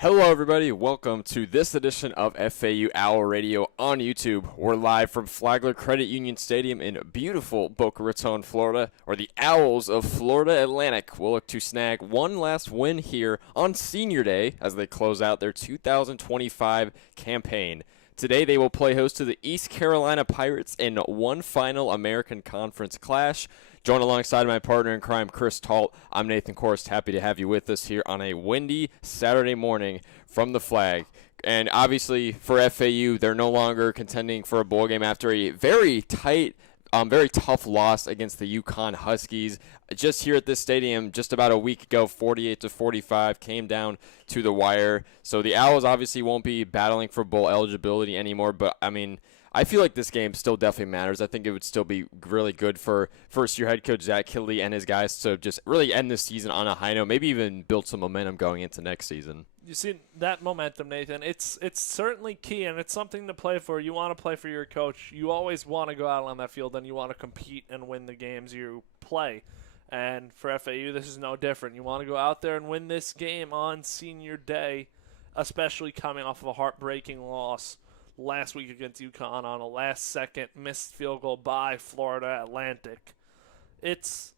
Hello, everybody. Welcome to this edition of FAU Owl Radio on YouTube. We're live from Flagler Credit Union Stadium in beautiful Boca Raton, Florida, where the Owls of Florida Atlantic will look to snag one last win here on Senior Day as they close out their 2025 campaign. Today, they will play host to the East Carolina Pirates in one final American Conference clash. Joined alongside my partner in crime, Chris Talt, I'm Nathan Korst. Happy to have you with us here on a windy Saturday morning from the Flag. And obviously, for FAU, they're no longer contending for a bowl game after a very tight, very tough loss against the UConn Huskies. Just here at this stadium, just about a week ago, 48-45, came down to the wire. So the Owls obviously won't be battling for bowl eligibility anymore, but I mean, I feel like this game still definitely matters. I think it would still be really good for first-year head coach Zach Kidley and his guys to just really end this season on a high note, maybe even build some momentum going into next season. You see that momentum, Nathan. It's certainly key, and it's something to play for. You want to play for your coach. You always want to go out on that field, and you want to compete and win the games you play. And for FAU, this is no different. You want to go out there and win this game on Senior Day, especially coming off of a heartbreaking loss last week against UConn on a last-second missed field goal by Florida Atlantic. It's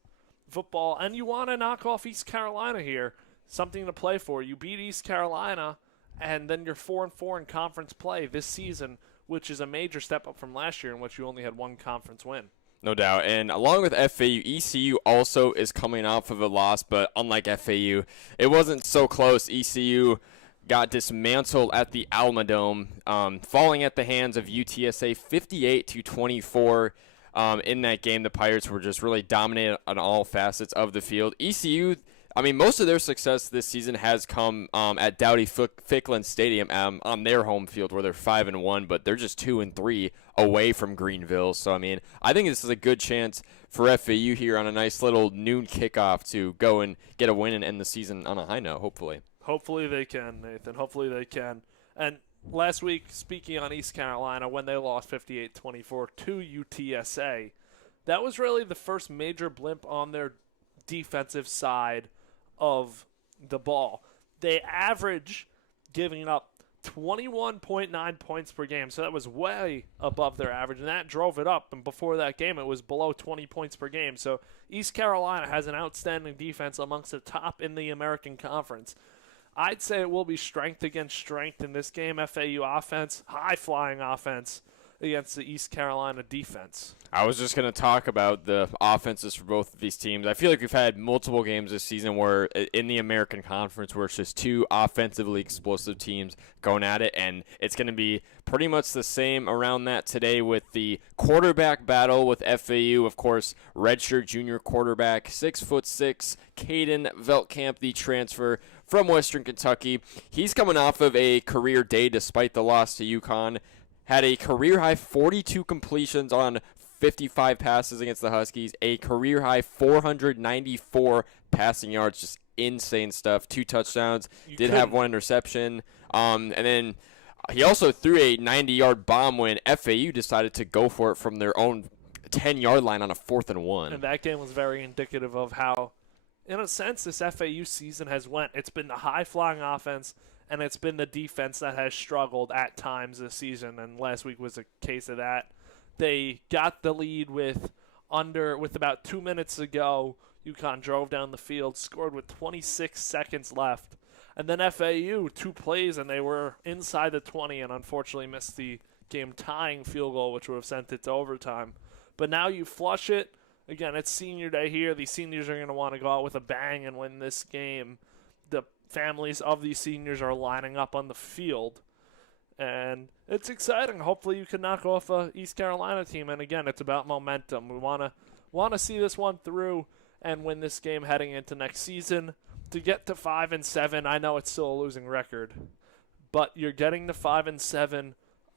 football, and you want to knock off East Carolina here. Something to play for. You beat East Carolina, and then you're 4-4 in conference play this season, which is a major step up from last year in which you only had one conference win. No doubt. And along with FAU, ECU also is coming off of a loss, but unlike FAU, it wasn't so close. ECU got dismantled at the Alamodome, falling at the hands of UTSA 58-24. In that game, the Pirates were just really dominated on all facets of the field. ECU, I mean, most of their success this season has come at Dowdy-Ficklin Stadium on their home field where they're 5-1, but they're just 2-3 away from Greenville. So, I mean, I think this is a good chance for FAU here on a nice little noon kickoff to go and get a win and end the season on a high note, hopefully. Hopefully they can, Nathan. Hopefully they can. And last week, speaking on East Carolina, when they lost 58-24 to UTSA, that was really the first major blimp on their defensive side of the ball. They average giving up 21.9 points per game, so that was way above their average, and that drove it up. And before that game, it was below 20 points per game. So East Carolina has an outstanding defense amongst the top in the American Conference. I'd say it will be strength against strength in this game. FAU offense, high-flying offense against the East Carolina defense. I was just going to talk about the offenses for both of these teams. I feel like we've had multiple games this season where in the American Conference where it's just two offensively explosive teams going at it, and it's going to be pretty much the same around that today with the quarterback battle with FAU. Of course, redshirt junior quarterback, 6'6", Caden Veltkamp, the transfer from Western Kentucky. He's coming off of a career day despite the loss to UConn. Had a career-high 42 completions on 55 passes against the Huskies, a career-high 494 passing yards, just insane stuff. 2 touchdowns, have 1 interception. And then he also threw a 90-yard bomb when FAU decided to go for it from their own 10-yard line on a 4th and 1. And that game was very indicative of how, in a sense, this FAU season has went. It's been the high-flying offense, and it's been the defense that has struggled at times this season, and last week was a case of that. They got the lead with about 2 minutes to go. UConn drove down the field, scored with 26 seconds left. And then FAU, 2 plays, and they were inside the 20 and unfortunately missed the game-tying field goal, which would have sent it to overtime. But now you flush it. Again, it's Senior Day here. These seniors are going to want to go out with a bang and win this game. The families of these seniors are lining up on the field, and it's exciting. Hopefully you can knock off a East Carolina team, and again, it's about momentum. We want to see this one through and win this game heading into next season. To get to 5-7, I know it's still a losing record, but you're getting to 5-7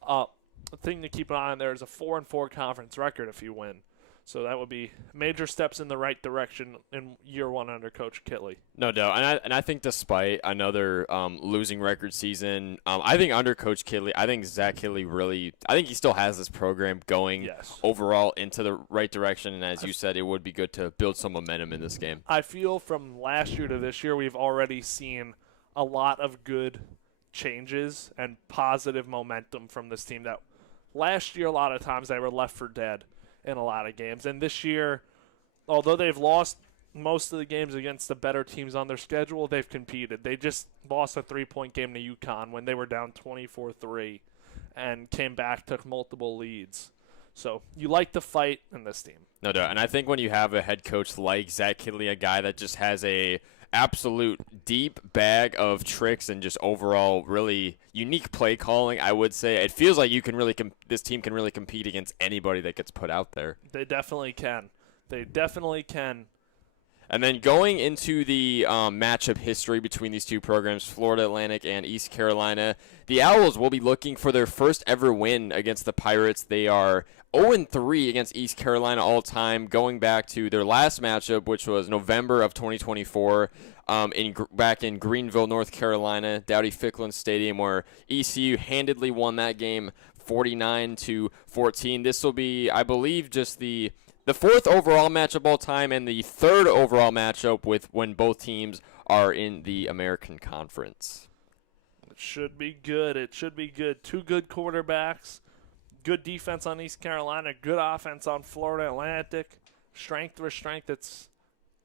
up. The thing to keep an eye on there is a 4-4 conference record if you win. So that would be major steps in the right direction in year one under Coach Kidley. No doubt. And I think despite another losing record season, I think under Coach Kidley, I think Zach Kidley I think he still has this program going overall into the right direction. And as you said, it would be good to build some momentum in this game. I feel from last year to this year, we've already seen a lot of good changes and positive momentum from this team that last year a lot of times they were left for dead in a lot of games. And this year, although they've lost most of the games against the better teams on their schedule, they've competed. They just lost a 3-point game to UConn when they were down 24-3 and came back, took multiple leads. So you like the fight in this team. No doubt. And I think when you have a head coach like Zach Kidley, a guy that just has a absolute deep bag of tricks and just overall really unique play calling, I would say it feels like you can really this team can really compete against anybody that gets put out there. They definitely can. They definitely can. And then going into the matchup history between these two programs, Florida Atlantic and East Carolina, the Owls will be looking for their first ever win against the Pirates. They are 0-3 against East Carolina all time, going back to their last matchup, which was November of 2024, back in Greenville, North Carolina, Dowdy-Ficklen Stadium, where ECU handedly won that game 49-14. This will be, I believe, just the fourth overall matchup all time and the third overall matchup with when both teams are in the American Conference. It should be good. It should be good. Two good quarterbacks, good defense on East Carolina, good offense on Florida Atlantic. Strength for strength. It's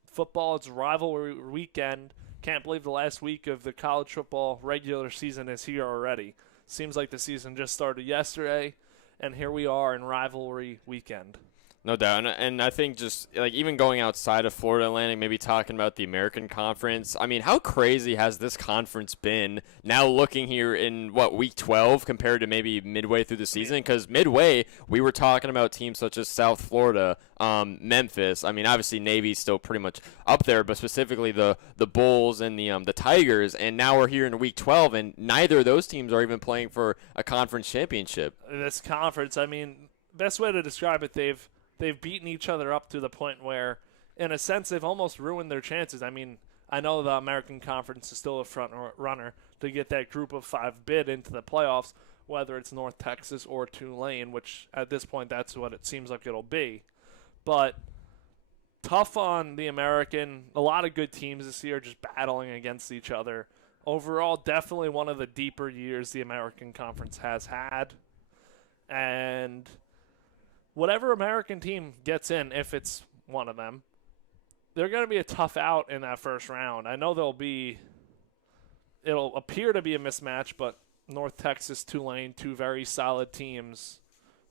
football. It's rivalry weekend. Can't believe the last week of the college football regular season is here already. Seems like the season just started yesterday, and here we are in rivalry weekend. No doubt, and I think just like even going outside of Florida Atlantic, maybe talking about the American Conference. I mean, how crazy has this conference been now looking here in, week 12 compared to maybe midway through the season? Because midway, we were talking about teams such as South Florida, Memphis. I mean, obviously Navy's still pretty much up there, but specifically the Bulls and the Tigers. And now we're here in week 12, and neither of those teams are even playing for a conference championship. This conference, I mean, best way to describe it, they've beaten each other up to the point where, in a sense, they've almost ruined their chances. I mean, I know the American Conference is still a front runner to get that group of 5 bid into the playoffs, whether it's North Texas or Tulane, which at this point that's what it seems like it'll be. But tough on the American. A lot of good teams this year just battling against each other. Overall, definitely one of the deeper years the American Conference has had. And whatever American team gets in, if it's one of them, they're going to be a tough out in that first round. I know it'll appear to be a mismatch, but North Texas, Tulane, two very solid teams,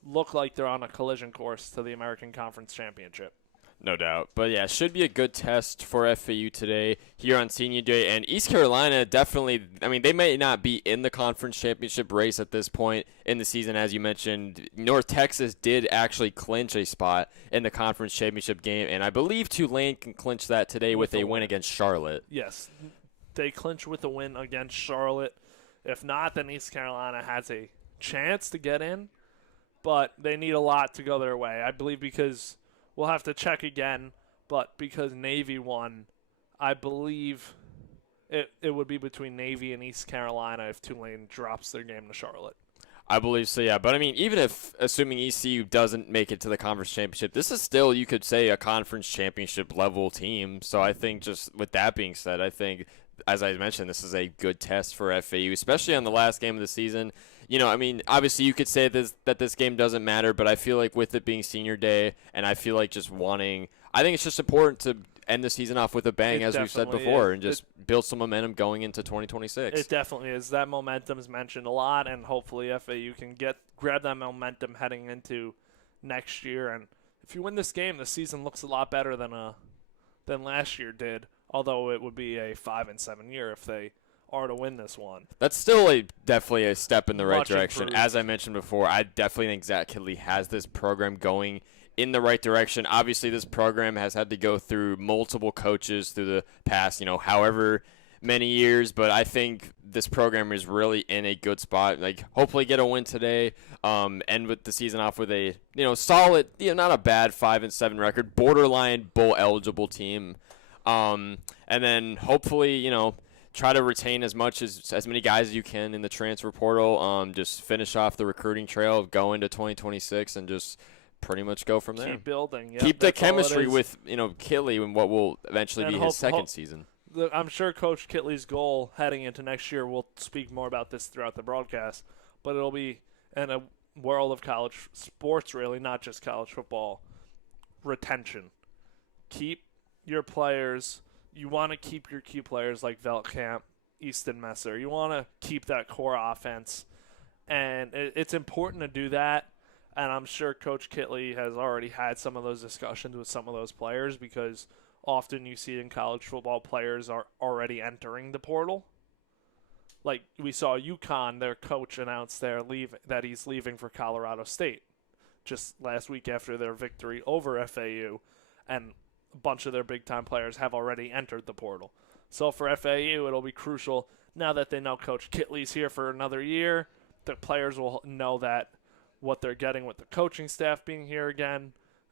look like they're on a collision course to the American Conference Championship. No doubt. But, yeah, should be a good test for FAU today here on Senior Day. And East Carolina definitely, I mean, they may not be in the conference championship race at this point in the season. As you mentioned, North Texas did actually clinch a spot in the conference championship game. And I believe Tulane can clinch that today with a win against Charlotte. Yes, they clinch with a win against Charlotte. If not, then East Carolina has a chance to get in. But they need a lot to go their way. I believe because we'll have to check again, but because Navy won, I believe it would be between Navy and East Carolina if Tulane drops their game to Charlotte. I believe so, yeah. But, I mean, even if, assuming ECU doesn't make it to the conference championship, this is still, you could say, a conference championship level team. So I think just with that being said, I think, as I mentioned, this is a good test for FAU, especially on the last game of the season. You know, I mean, obviously you could say that this game doesn't matter, but I feel like with it being Senior Day, and I feel like I think it's just important to end the season off with a bang, as we've said before, and just build some momentum going into 2026. It definitely is. That momentum is mentioned a lot, and hopefully FAU can grab that momentum heading into next year. And if you win this game, the season looks a lot better than last year did, although it would be a 5-7 year if they are to win this one. That's still definitely a step in the right direction. Improved. As I mentioned before, I definitely think Zach Kidley has this program going in the right direction. Obviously, this program has had to go through multiple coaches through the past, however many years, but I think this program is really in a good spot. Hopefully get a win today, end with the season off with a, solid, not a bad 5-7 record, borderline bowl eligible team. And then hopefully, try to retain as many guys as you can in the transfer portal. Just finish off the recruiting trail, go into 2026, and just pretty much go from there. Keep building. Yep, Keep the chemistry with Kidley and what will eventually be his second season. I'm sure Coach Kitley's goal heading into next year, we'll speak more about this throughout the broadcast, but it'll be in a world of college sports, really, not just college football, retention. Keep your players. You want to keep your key players like Veltkamp, Easton Messer. You want to keep that core offense, and it's important to do that. And I'm sure Coach Kitley has already had some of those discussions with some of those players, because often you see in college football players are already entering the portal. Like we saw UConn, their coach announced that he's leaving for Colorado State just last week after their victory over FAU, and a bunch of their big-time players have already entered the portal. So for FAU, it'll be crucial now that they know Coach Kitley's here for another year. The players will know that what they're getting with the coaching staff being here again,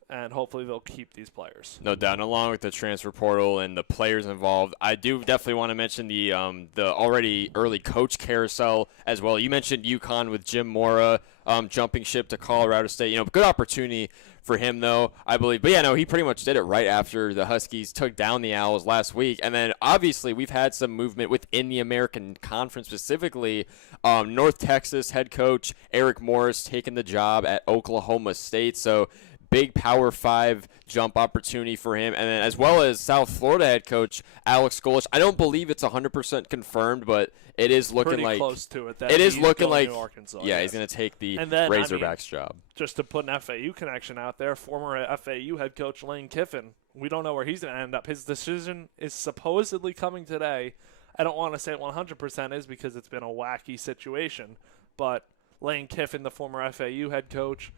and hopefully they'll keep these players. No doubt. And along with the transfer portal and the players involved, I do definitely want to mention the already early coach carousel as well. You mentioned UConn with Jim Mora jumping ship to Colorado State. You know, good opportunity for him, though, I believe. But, yeah, no, he pretty much did it right after the Huskies took down the Owls last week. And then, obviously, we've had some movement within the American Conference, specifically North Texas head coach Eric Morris taking the job at Oklahoma State. So, big Power 5 jump opportunity for him. And then as well as South Florida head coach Alex Golesh. I don't believe it's 100% confirmed, but it is looking pretty like close to it. It is looking like Arkansas, yeah, he's going to take the then, Razorbacks job. Just to put an FAU connection out there, former FAU head coach Lane Kiffin, we don't know where he's going to end up. His decision is supposedly coming today. I don't want to say it 100% is because it's been a wacky situation, but Lane Kiffin, the former FAU head coach,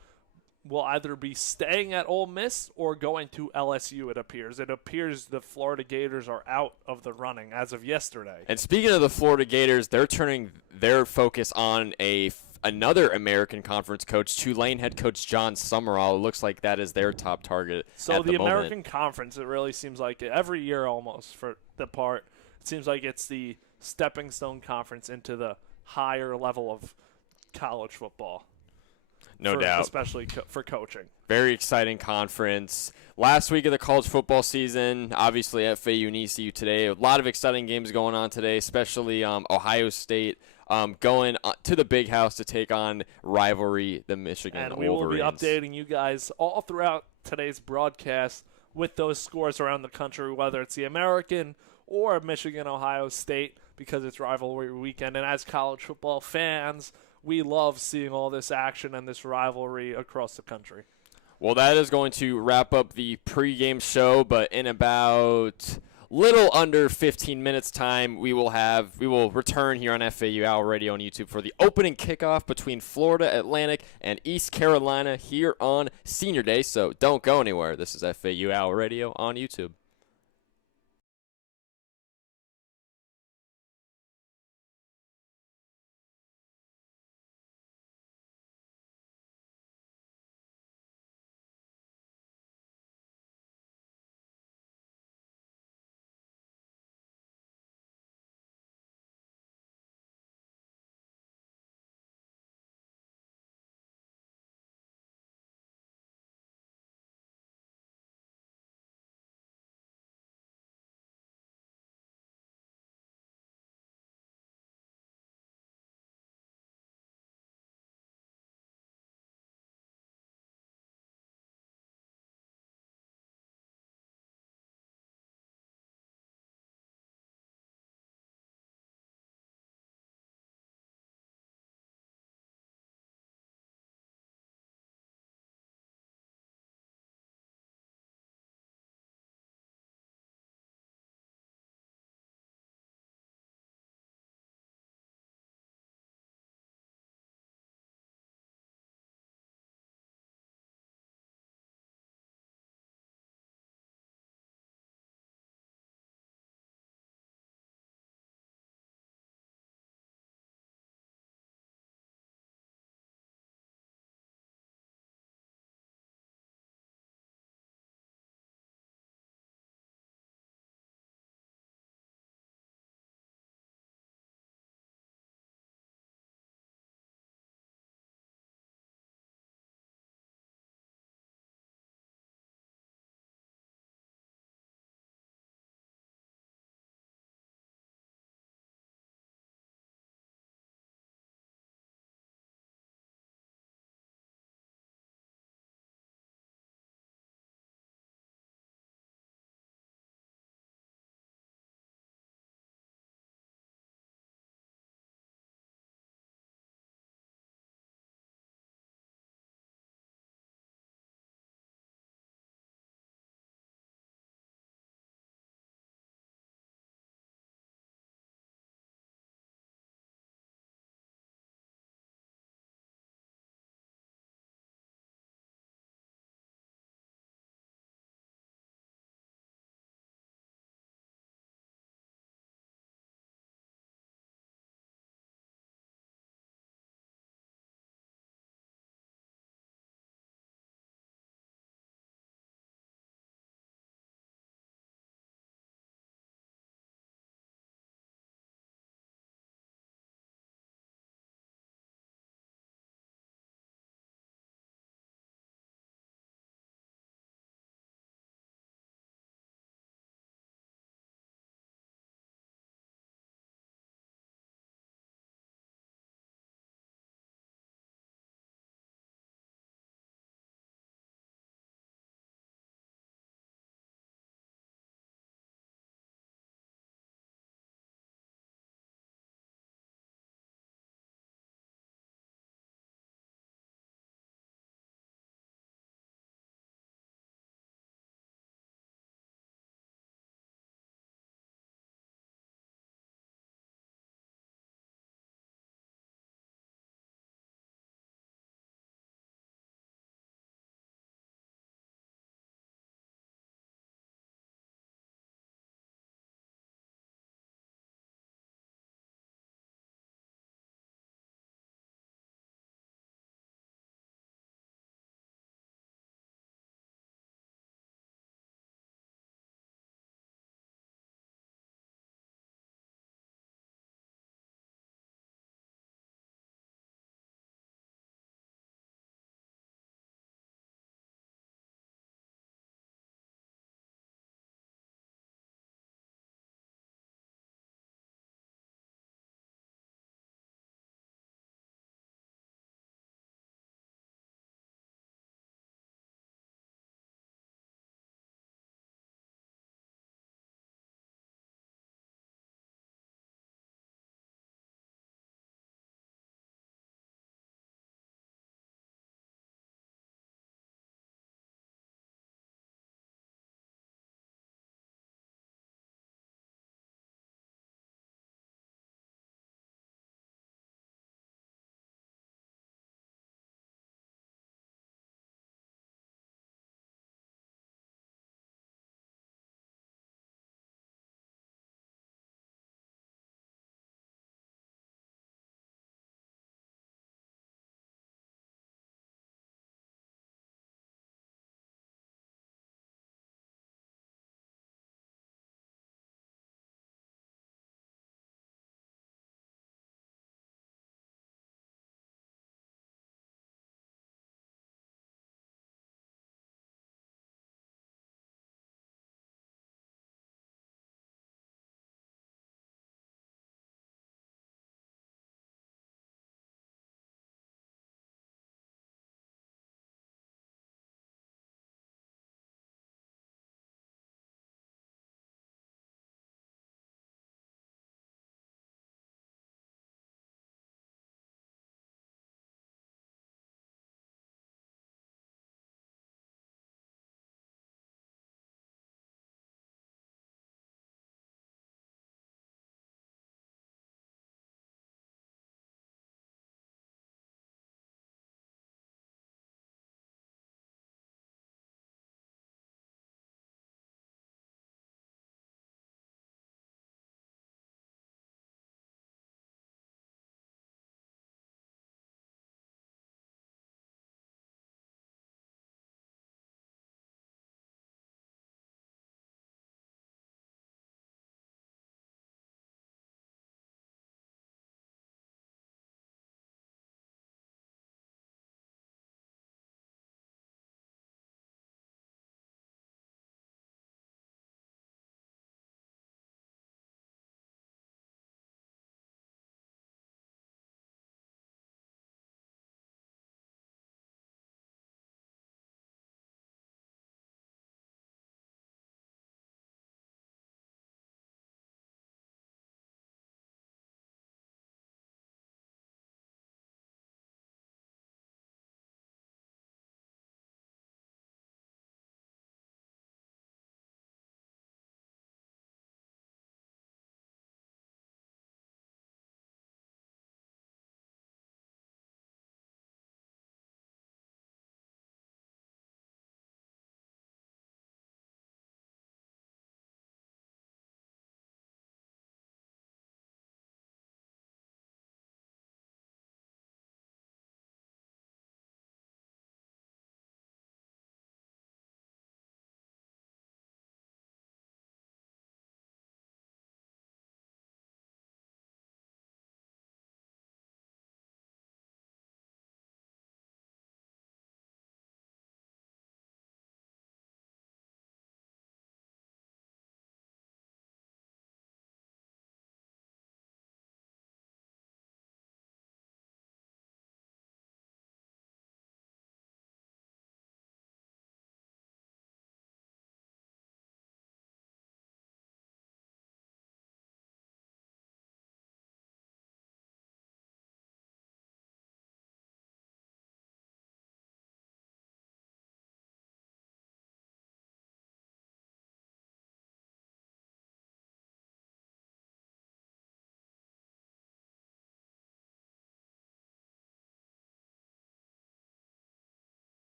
will either be staying at Ole Miss or going to LSU, it appears. It appears the Florida Gators are out of the running as of yesterday. And speaking of the Florida Gators, they're turning their focus on another American Conference coach, Tulane head coach John Summerall. It looks like that is their top target So at the moment. American Conference, it really seems like every year almost for the part, it seems like it's the stepping stone conference into the higher level of college football. No doubt. Especially for coaching. Very exciting conference. Last week of the college football season, obviously FAU and ECU today. A lot of exciting games going on today, especially Ohio State going to the Big House to take on rivalry, the Michigan Wolverines. And we will be updating you guys all throughout today's broadcast with those scores around the country, whether it's the American or Michigan-Ohio State, because it's rivalry weekend. And as college football fans, we love seeing all this action and this rivalry across the country. Well, that is going to wrap up the pregame show, but in about little under 15 minutes time, we will return here on FAU Owl Radio on YouTube for the opening kickoff between Florida Atlantic and East Carolina here on Senior Day. So don't go anywhere. This is FAU Owl Radio on YouTube.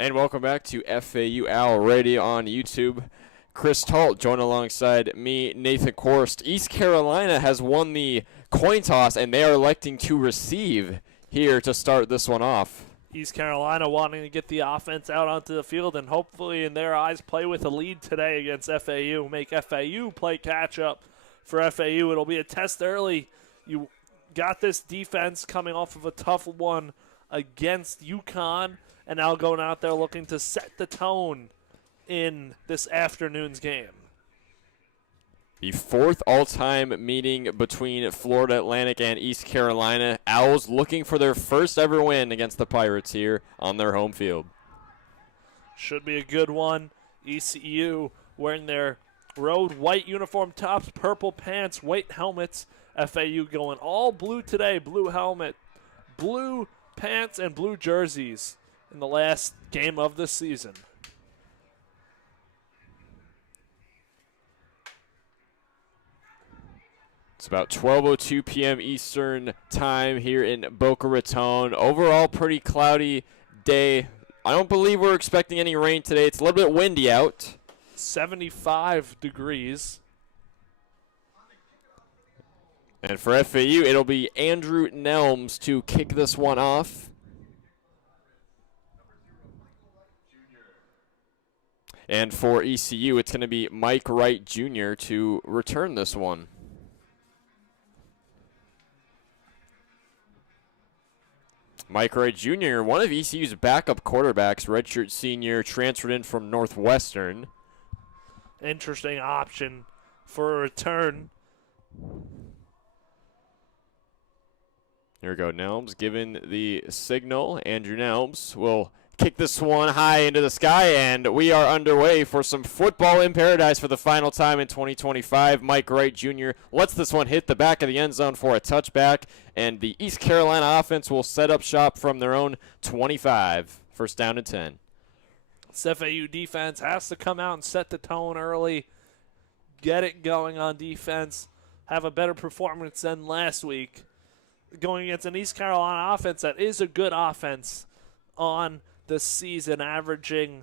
And welcome back to FAU Owl Radio on YouTube. Chris Talt joined alongside me, Nathan Korst. East Carolina has won the coin toss, and they are electing to receive here to start this one off. East Carolina wanting to get the offense out onto the field and hopefully, in their eyes, play with a lead today against FAU. Make FAU play catch-up for FAU. It'll be a test early. You got this defense coming off of a tough one against UConn, and now going out there looking to set the tone in this afternoon's game. The fourth all-time meeting between Florida Atlantic and East Carolina. Owls looking for their first ever win against the Pirates here on their home field. Should be a good one. ECU wearing their road white uniform tops, purple pants, white helmets. FAU going all blue today, blue helmet, blue pants, and blue jerseys in the last game of the season. It's about 12:02 p.m. Eastern time here in Boca Raton. Overall, pretty cloudy day. I don't believe we're expecting any rain today. It's a little bit windy out. 75 degrees. And for FAU, it'll be Andrew Nelms to kick this one off. And for ECU, it's going to be Mike Wright Jr. to return this one. Mike Wright Jr., one of ECU's backup quarterbacks, redshirt senior, transferred in from Northwestern. Interesting option for a return. Here we go. Nelms given the signal. Andrew Nelms will kick this one high into the sky, and we are underway for some football in paradise for the final time in 2025. Mike Wright Jr. lets this one hit the back of the end zone for a touchback, and the East Carolina offense will set up shop from their own 25. First down and 10. This FAU defense has to come out and set the tone early, get it going on defense, have a better performance than last week, going against an East Carolina offense that is a good offense on the season, averaging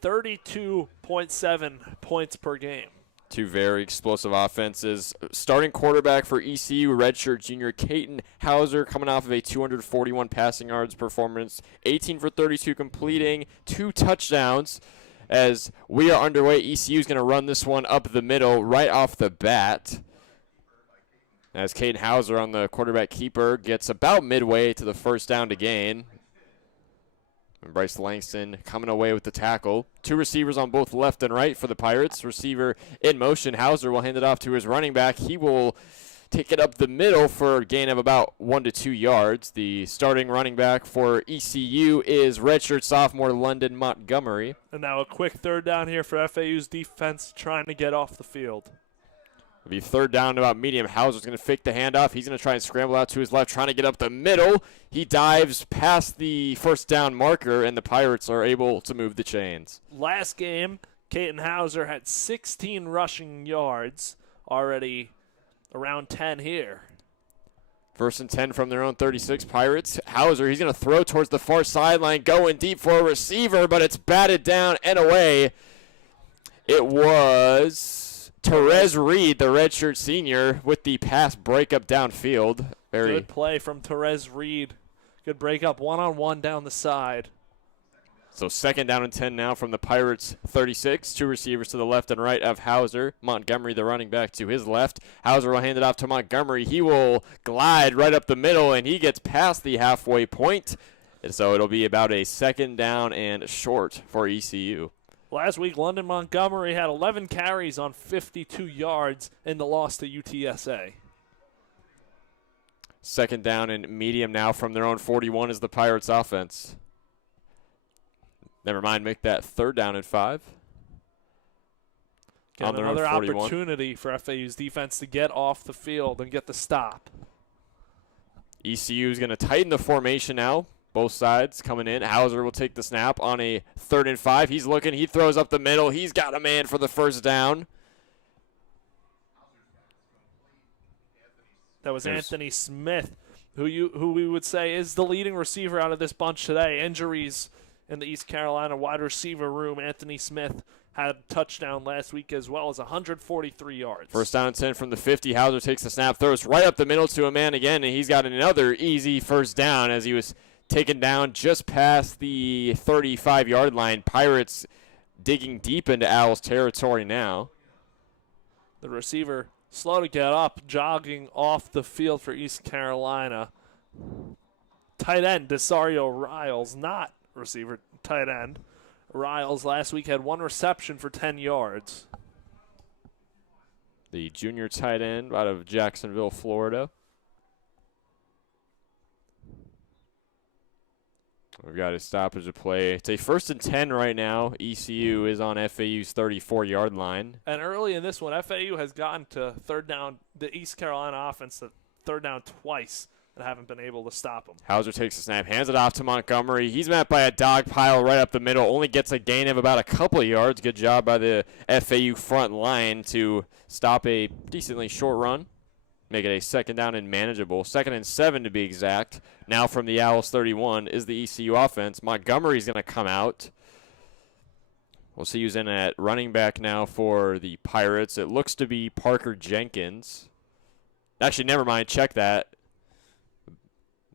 32.7 points per game. Two very explosive offenses. Starting quarterback for ECU, redshirt junior Caden Hauser, coming off of a 241 passing yards performance, 18 for 32 completing, 2 touchdowns. As we are underway, ECU is going to run this one up the middle right off the bat. As Caden Hauser on the quarterback keeper gets about midway to the first down to gain. And Bryce Langston coming away with the tackle. 2 receivers on both left and right for the Pirates. Receiver in motion. Hauser will hand it off to his running back. He will take it up the middle for a gain of about 1 to 2 yards. The starting running back for ECU is redshirt sophomore London Montgomery. And now a quick third down here for FAU's defense trying to get off the field. It'll be third down to about medium. Hauser's going to fake the handoff. He's going to try and scramble out to his left, trying to get up the middle. He dives past the first down marker, and the Pirates are able to move the chains. Last game, Caden Hauser had 16 rushing yards, already around 10 here. First and 10 from their own 36. Pirates. Hauser, he's going to throw towards the far sideline, going deep for a receiver, but it's batted down and away. It was Therese Reed, the redshirt senior, with the pass breakup downfield. Good play from Therese Reed. Good breakup, one-on-one down the side. So second down and 10 now from the Pirates' 36. 2 receivers to the left and right of Hauser. Montgomery, the running back, to his left. Hauser will hand it off to Montgomery. He will glide right up the middle, and he gets past the halfway point. And so it'll be about a second down and short for ECU. Last week, London Montgomery had 11 carries on 52 yards in the loss to UTSA. Second down and medium now from their own 41 is the Pirates' offense. Never mind, make that third down and 5. Got another opportunity for FAU's defense to get off the field and get the stop. ECU is going to tighten the formation now. Both sides coming in. Hauser will take the snap on a 3rd and 5. He's looking. He throws up the middle. He's got a man for the first down. That was Anthony Smith, who we would say is the leading receiver out of this bunch today. Injuries in the East Carolina wide receiver room. Anthony Smith had a touchdown last week as well as 143 yards. First down and 10 from the 50. Hauser takes the snap, throws right up the middle to a man again, and he's got another easy first down as he was taken down just past the 35-yard line. Pirates digging deep into Owls territory now. The receiver slow to get up, jogging off the field for East Carolina. Tight end, Desario Riles, not receiver, tight end. Riles last week had 1 reception for 10 yards. The junior tight end out of Jacksonville, Florida. We've got a stoppage of play. It's a 1st and 10 right now. ECU is on FAU's 34-yard line. And early in this one, FAU has gotten to third down, the East Carolina offense, to third down twice and haven't been able to stop them. Hauser takes the snap, hands it off to Montgomery. He's met by a dog pile right up the middle, only gets a gain of about a couple of yards. Good job by the FAU front line to stop a decently short run. Make it a 2nd down and manageable. 2nd and 7 to be exact. Now from the Owls 31 is the ECU offense. Montgomery's going to come out. We'll see who's in at running back now for the Pirates. It looks to be Parker Jenkins. Actually, never mind. Check that.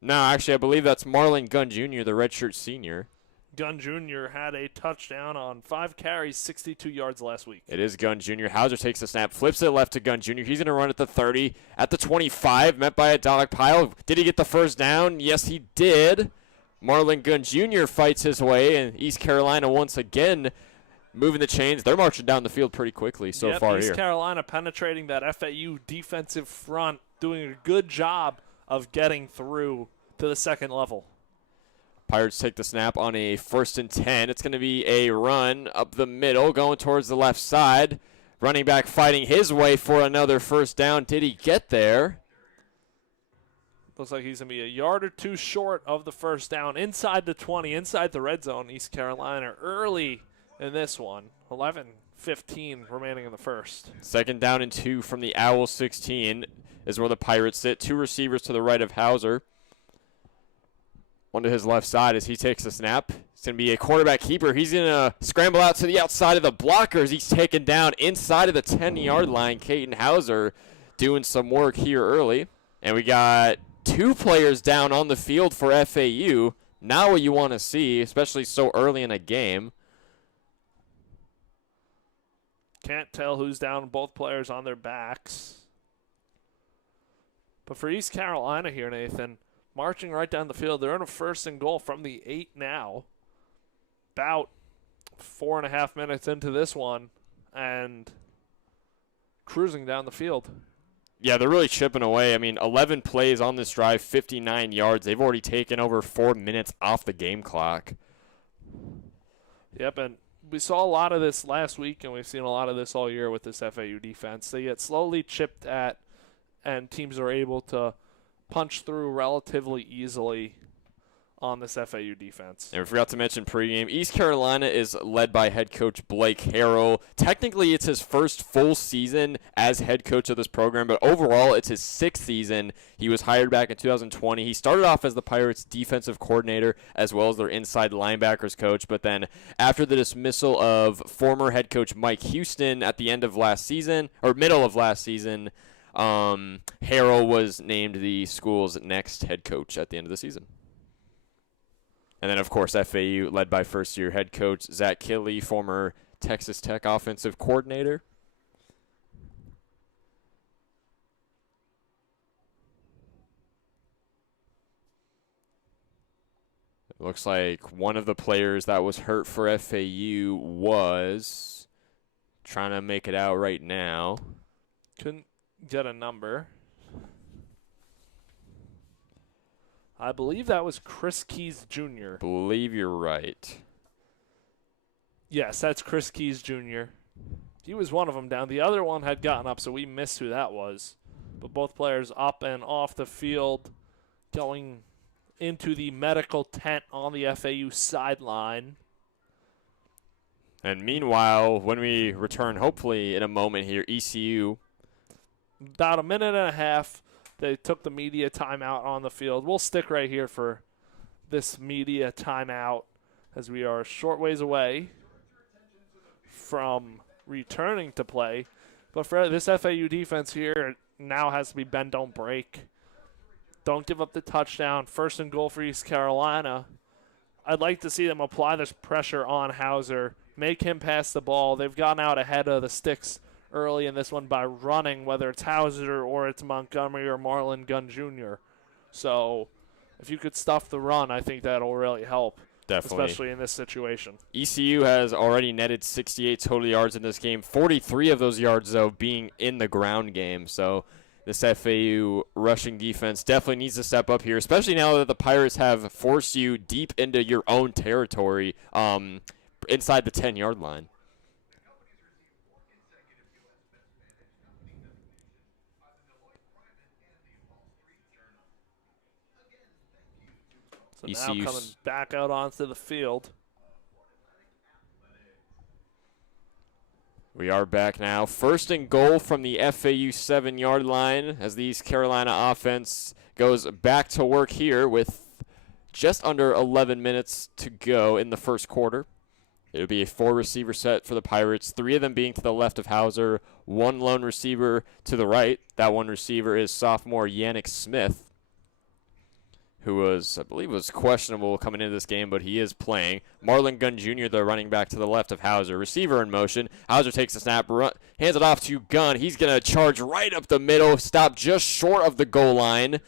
No, actually, I believe that's Marlon Gunn Jr., the redshirt senior. Gunn Jr. had a touchdown on 5 carries, 62 yards last week. It is Gunn Jr. Hauser takes the snap, flips it left to Gunn Jr. He's going to run at the 30, at the 25, met by a dog pile. Did he get the first down? Yes, he did. Marlon Gunn Jr. fights his way, and East Carolina once again moving the chains. They're marching down the field pretty quickly so far East here. Carolina penetrating that FAU defensive front, doing a good job of getting through to the second level. Pirates take the snap on a 1st and 10. It's going to be a run up the middle, going towards the left side. Running back fighting his way for another first down. Did he get there? Looks like he's going to be a yard or two short of the first down. Inside the 20, inside the red zone, East Carolina early in this one. 11:15 remaining in the first. 2nd down and 2 from the Owls 16 is where the Pirates sit. 2 receivers to the right of Hauser. One to his left side as he takes the snap. It's going to be a quarterback keeper. He's going to scramble out to the outside of the blockers. He's taken down inside of the 10-yard line. Caden Hauser doing some work here early. And we got 2 players down on the field for FAU. Not what you want to see, especially so early in a game. Can't tell who's down, both players on their backs. But for East Carolina here, Nathan, marching right down the field. They're in a 1st and goal from the 8 now. About 4.5 minutes into this one and cruising down the field. Yeah, they're really chipping away. I mean, 11 plays on this drive, 59 yards. They've already taken over 4 minutes off the game clock. Yep, and we saw a lot of this last week, and we've seen a lot of this all year with this FAU defense. They get slowly chipped at, and teams are able to punch through relatively easily on this FAU defense. And we forgot to mention pregame. East Carolina is led by head coach Blake Harrell. Technically, it's his first full season as head coach of this program, but overall, it's his 6th season. He was hired back in 2020. He started off as the Pirates' defensive coordinator as well as their inside linebackers coach, but then after the dismissal of former head coach Mike Houston at the end of last season, or middle of last season, Harrell was named the school's next head coach at the end of the season. And then, of course, FAU led by first-year head coach Zach Killey, former Texas Tech offensive coordinator. It looks like one of the players that was hurt for FAU was trying to make it out right now. Couldn't get a number. I believe that was Chris Keys Jr. Believe you're right. Yes, that's Chris Keys Jr. He was one of them down. The other one had gotten up, so we missed who that was. But both players up and off the field, going into the medical tent on the FAU sideline. And meanwhile, when we return, hopefully in a moment here, ECU. About a minute and a half. They took the media timeout on the field. We'll stick right here for this media timeout as we are a short ways away from returning to play. But for this FAU defense here, it now has to be bend, don't break. Don't give up the touchdown. First and goal for East Carolina. I'd like to see them apply this pressure on Hauser, make him pass the ball. They've gotten out ahead of the sticks early in this one by running, whether it's Hauser or it's Montgomery or Marlon Gunn Jr. So if you could stuff the run, I think that'll really help. Definitely. Especially in this situation. ECU has already netted 68 total yards in this game, 43 of those yards, though, being in the ground game. So this FAU rushing defense definitely needs to step up here, especially now that the Pirates have forced you deep into your own territory inside the 10-yard line. So now coming back out onto the field. We are back now. First and goal from the FAU 7-yard line as the East Carolina offense goes back to work here with just under 11 minutes to go in the first quarter. It'll be a 4-receiver set for the Pirates, 3 of them being to the left of Hauser, 1 lone receiver to the right. That one receiver is sophomore Yannick Smith, who was, I believe, was questionable coming into this game, but he is playing. Marlon Gunn Jr., the running back to the left of Hauser. Receiver in motion. Hauser takes the snap, hands it off to Gunn. He's going to charge right up the middle, stop just short of the goal line.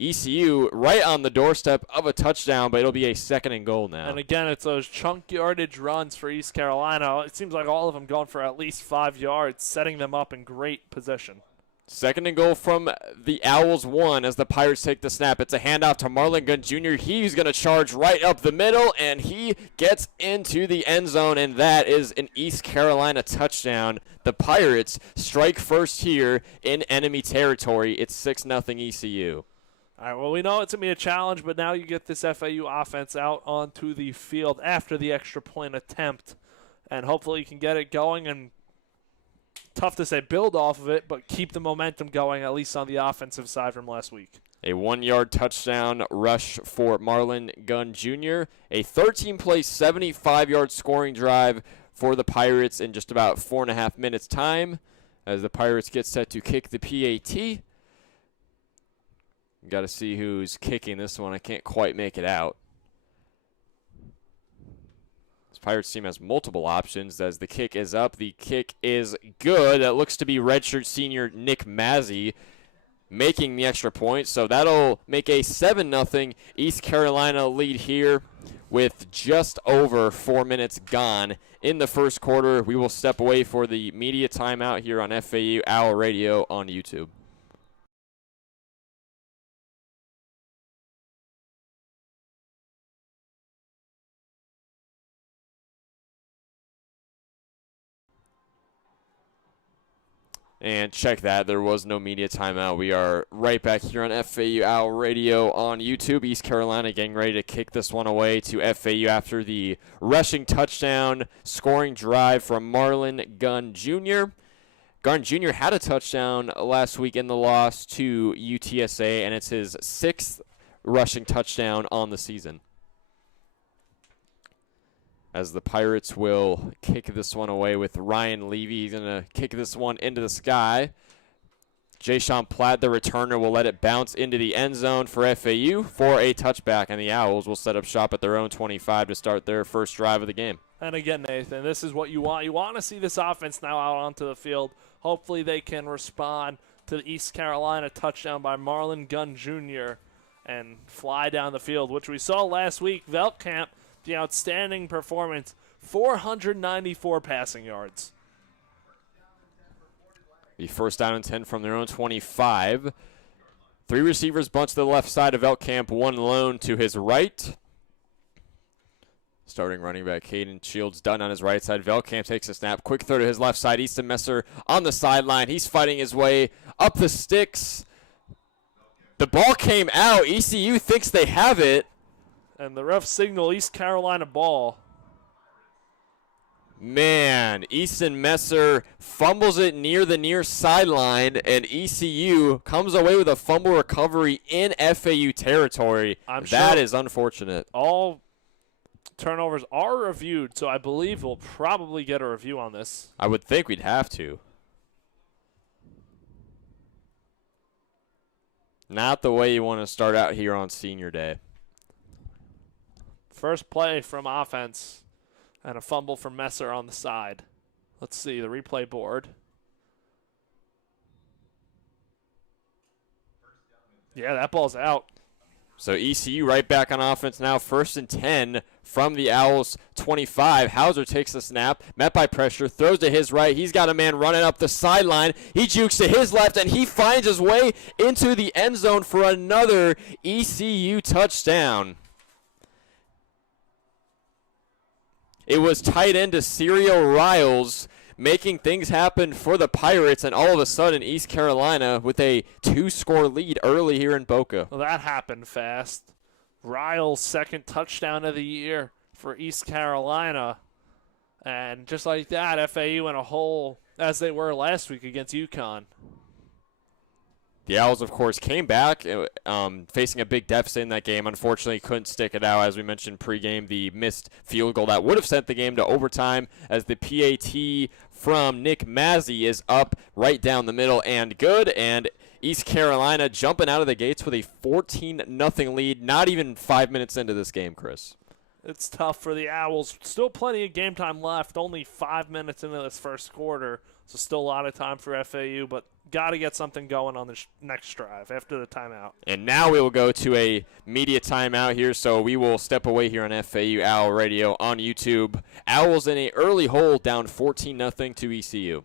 ECU right on the doorstep of a touchdown, but it'll be a 2nd and goal now. And again, it's those chunk yardage runs for East Carolina. It seems like all of them going for at least 5 yards, setting them up in great position. 2nd and goal from the Owls 1 as the Pirates take the snap. It's a handoff to Marlon Gunn Jr. He's going to charge right up the middle, and he gets into the end zone, and that is an East Carolina touchdown. The Pirates strike first here in enemy territory. It's 6-0 ECU. All right, well, we know it's going to be a challenge, but now you get this FAU offense out onto the field after the extra point attempt, and hopefully you can get it going and tough to say build off of it, but keep the momentum going, at least on the offensive side from last week. A 1-yard touchdown rush for Marlon Gunn Jr. A 13-play, 75-yard scoring drive for the Pirates in just about 4.5 minutes time as the Pirates get set to kick the PAT. Got to see who's kicking this one. I can't quite make it out. Pirates team has multiple options as the kick is up. The kick is good. That looks to be redshirt senior Nick Mazzy making the extra point. So that'll make a 7-0 East Carolina lead here with just over 4 minutes gone in the first quarter. We will step away for the media timeout here on FAU Owl Radio on YouTube. And check that, there was no media timeout. We are right back here on FAU Owl Radio on YouTube. East Carolina getting ready to kick this one away to FAU after the rushing touchdown scoring drive from Marlon Gunn Jr. Gunn Jr. had a touchdown last week in the loss to UTSA, and it's his 6th rushing touchdown on the season. As the Pirates will kick this one away with Ryan Levy. He's going to kick this one into the sky. Jay-Sean Platt, the returner, will let it bounce into the end zone for FAU for a touchback, and the Owls will set up shop at their own 25 to start their first drive of the game. And again, Nathan, this is what you want. You want to see this offense now out onto the field. Hopefully they can respond to the East Carolina touchdown by Marlon Gunn Jr. and fly down the field, which we saw last week. Veltkamp, the outstanding performance, 494 passing yards. The first down and 10 from their own 25. 3 receivers bunched to the left side of Veltkamp, 1 lone to his right. Starting running back Caden Shields done on his right side. Veltkamp takes a snap. Quick throw to his left side. Easton Messer on the sideline. He's fighting his way up the sticks. The ball came out. ECU thinks they have it. And the ref signal East Carolina ball. Man, Easton Messer fumbles it near the near sideline, and ECU comes away with a fumble recovery in FAU territory. That is unfortunate. All turnovers are reviewed, so I believe we'll probably get a review on this. I would think we'd have to. Not the way you want to start out here on senior day. First play from offense and a fumble from Messer on the side. Let's see the replay board. Yeah, that ball's out. So ECU right back on offense now, 1st and 10 from the Owls 25. Hauser takes the snap, met by pressure, throws to his right. He's got a man running up the sideline. He jukes to his left, and he finds his way into the end zone for another ECU touchdown. It was tight end to Serial Riles, making things happen for the Pirates, and all of a sudden East Carolina with a 2-score lead early here in Boca. Well, that happened fast. Riles' second touchdown of the year for East Carolina. And just like that, FAU in a hole as they were last week against UConn. The Owls, of course, came back facing a big deficit in that game. Unfortunately, couldn't stick it out. As we mentioned pregame, the missed field goal that would have sent the game to overtime as the PAT from Nick Mazzy is up right down the middle and good. And East Carolina jumping out of the gates with a 14-0 lead, not even 5 minutes into this game, Chris. It's tough for the Owls. Still plenty of game time left, only 5 minutes into this first quarter, so still a lot of time for FAU, but got to get something going on this next drive after the timeout. And now we will go to a media timeout here, so we will step away here on FAU Owl Radio on YouTube. Owls in an early hole, down 14-0 to ECU.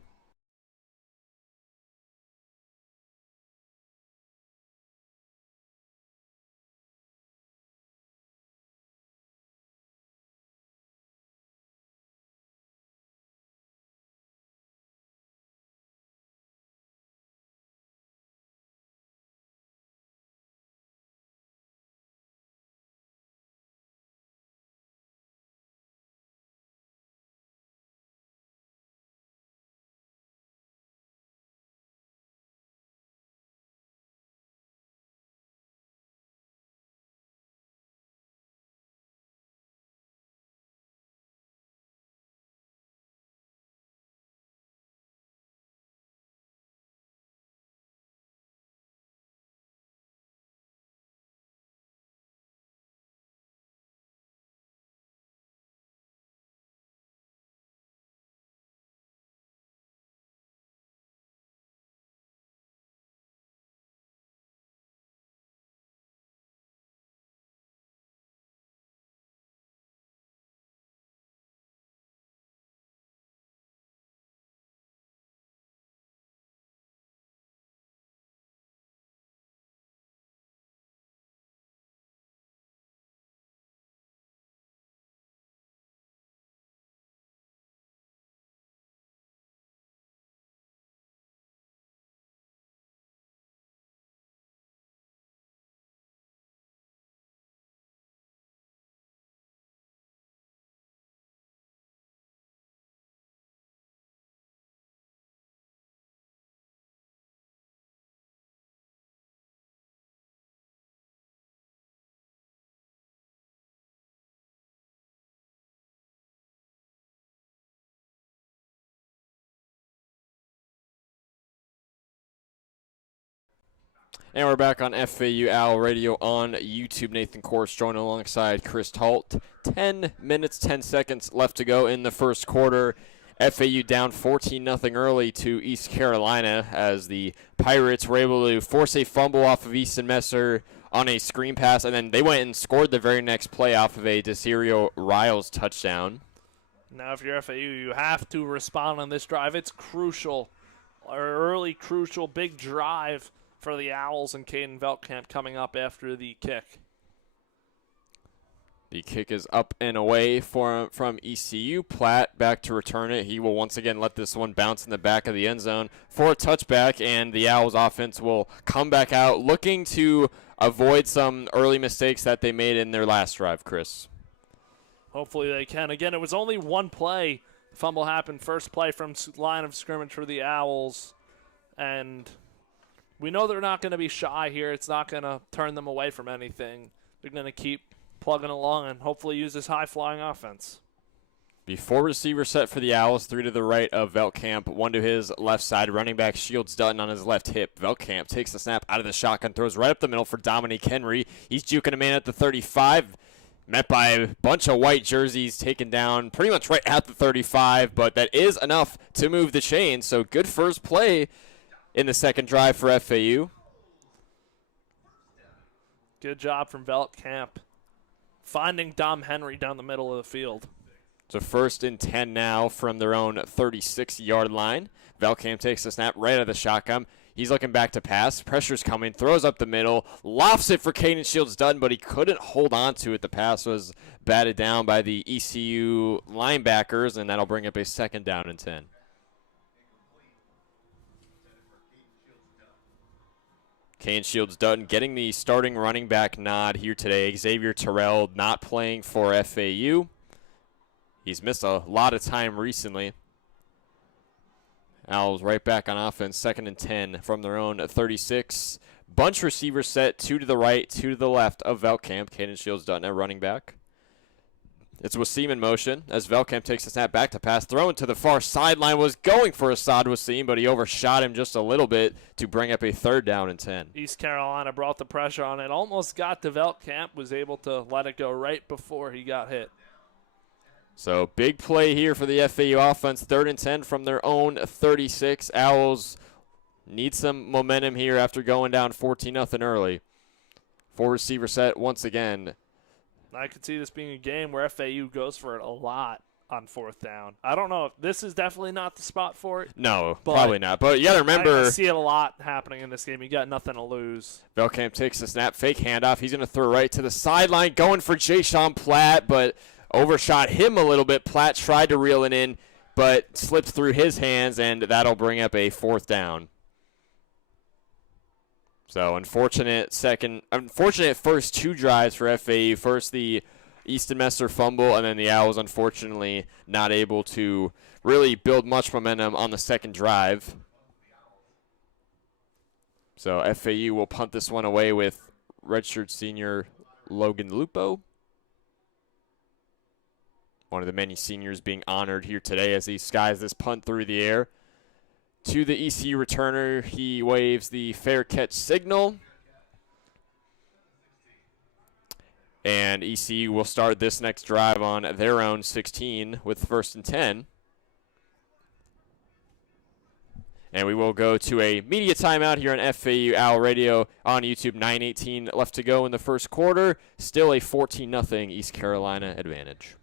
And we're back on FAU Owl Radio on YouTube. Nathan Korst joined alongside Chris Talt. 10 minutes, 10 seconds left to go in the first quarter. FAU down 14-0 early to East Carolina as the Pirates were able to force a fumble off of Easton Messer on a screen pass, and then they went and scored the very next play off of a Desirio Riles touchdown. Now if you're FAU, you have to respond on this drive. It's crucial, early crucial, big drive for the Owls and Caden Veltkamp coming up after the kick. The kick is up and away from ECU. Platt back to return it. He will once again let this one bounce in the back of the end zone for a touchback, and the Owls offense will come back out looking to avoid some early mistakes that they made in their last drive, Chris. Hopefully they can. Again, it was only one play. The fumble happened first play from line of scrimmage for the Owls, and we know they're not going to be shy here. It's not going to turn them away from anything. They're going to keep plugging along and hopefully use this high-flying offense. Before receiver set for the Owls, 3 to the right of Veltkamp, 1 to his left side. Running back Shields Dutton on his left hip. Veltkamp takes the snap out of the shotgun, throws right up the middle for Dominique Henry. He's juking a man at the 35. Met by a bunch of white jerseys, taken down pretty much right at the 35, but that is enough to move the chain. So good first play in the second drive for FAU. Good job from Veltkamp finding Dom Henry down the middle of the field. So 1st and 10 now from their own 36-yard line. Veltkamp takes the snap right out of the shotgun. He's looking back to pass. Pressure's coming. Throws up the middle. Lofts it for Caden Shields Dutton, but he couldn't hold on to it. The pass was batted down by the ECU linebackers, and that'll bring up a 2nd down and 10. Caden Shields Dutton getting the starting running back nod here today. Xavier Terrell not playing for FAU. He's missed a lot of time recently. Owls right back on offense, 2nd and 10 from their own 36. Bunch receiver set, 2 to the right, 2 to the left of Veltkamp. Caden Shields Dutton at running back. It's Wasim in motion as Veltkamp takes the snap back to pass. Thrown to the far sideline, was going for Assad Wasim, but he overshot him just a little bit to bring up a 3rd down and 10. East Carolina brought the pressure on it. Almost got to Veltkamp, was able to let it go right before he got hit. So big play here for the FAU offense, 3rd and 10 from their own 36. Owls need some momentum here after going down 14-0 early. 4 receiver set once again. I could see this being a game where FAU goes for it a lot on 4th down. I don't know if this is definitely not the spot for it. No, probably not. But you got to remember, I see it a lot happening in this game. You got nothing to lose. Veltkamp takes the snap, fake handoff. He's going to throw right to the sideline, going for Jay-Sean Platt, but overshot him a little bit. Platt tried to reel it in, but slipped through his hands, and that'll bring up a 4th down. So unfortunate first 2 drives for FAU. First the Easton Messer fumble, and then the Owls unfortunately not able to really build much momentum on the 2nd drive. So FAU will punt this one away with redshirt senior Logan Lupo. One of the many seniors being honored here today as he skies this punt through the air. To the ECU returner, he waves the fair catch signal. And ECU will start this next drive on their own 16 with 1st and 10. And we will go to a media timeout here on FAU Owl Radio on YouTube. 9:18 left to go in the first quarter. Still a 14-0 East Carolina advantage.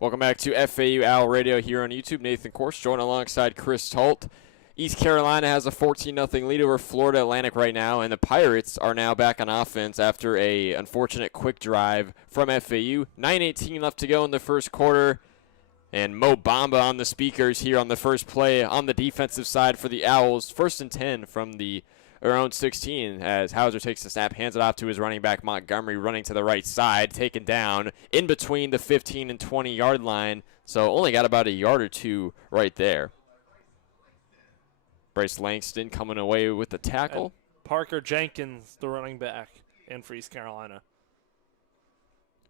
Welcome back to FAU Owl Radio here on YouTube. Nathan Korst joined alongside Chris Talt. East Carolina has a 14-0 lead over Florida Atlantic right now, and the Pirates are now back on offense after a unfortunate quick drive from FAU. 9:18 left to go in the first quarter, and Mo Bamba on the speakers here on the first play on the defensive side for the Owls. 1st and 10 from their own 16 as Hauser takes the snap, hands it off to his running back Montgomery, running to the right side, taken down in between the 15 and 20-yard line, so only got about a yard or two right there. Bryce Langston coming away with the tackle. And Parker Jenkins, the running back, in for East Carolina.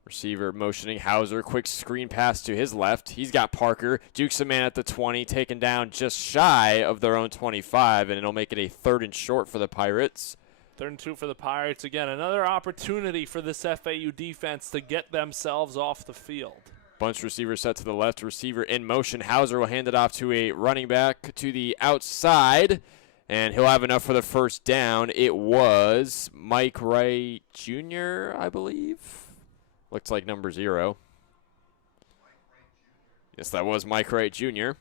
Receiver motioning Hauser, quick screen pass to his left. He's got Parker, jukes a man at the 20, taken down just shy of their own 25, and it'll make it a 3rd and short for the Pirates. 3rd and 2 for the Pirates. Again, another opportunity for this FAU defense to get themselves off the field. Bunch receiver set to the left, receiver in motion. Hauser will hand it off to a running back to the outside, and he'll have enough for the first down. It was Mike Wright Jr., I believe. Looks like number 0. Yes, that was Mike Wright Jr.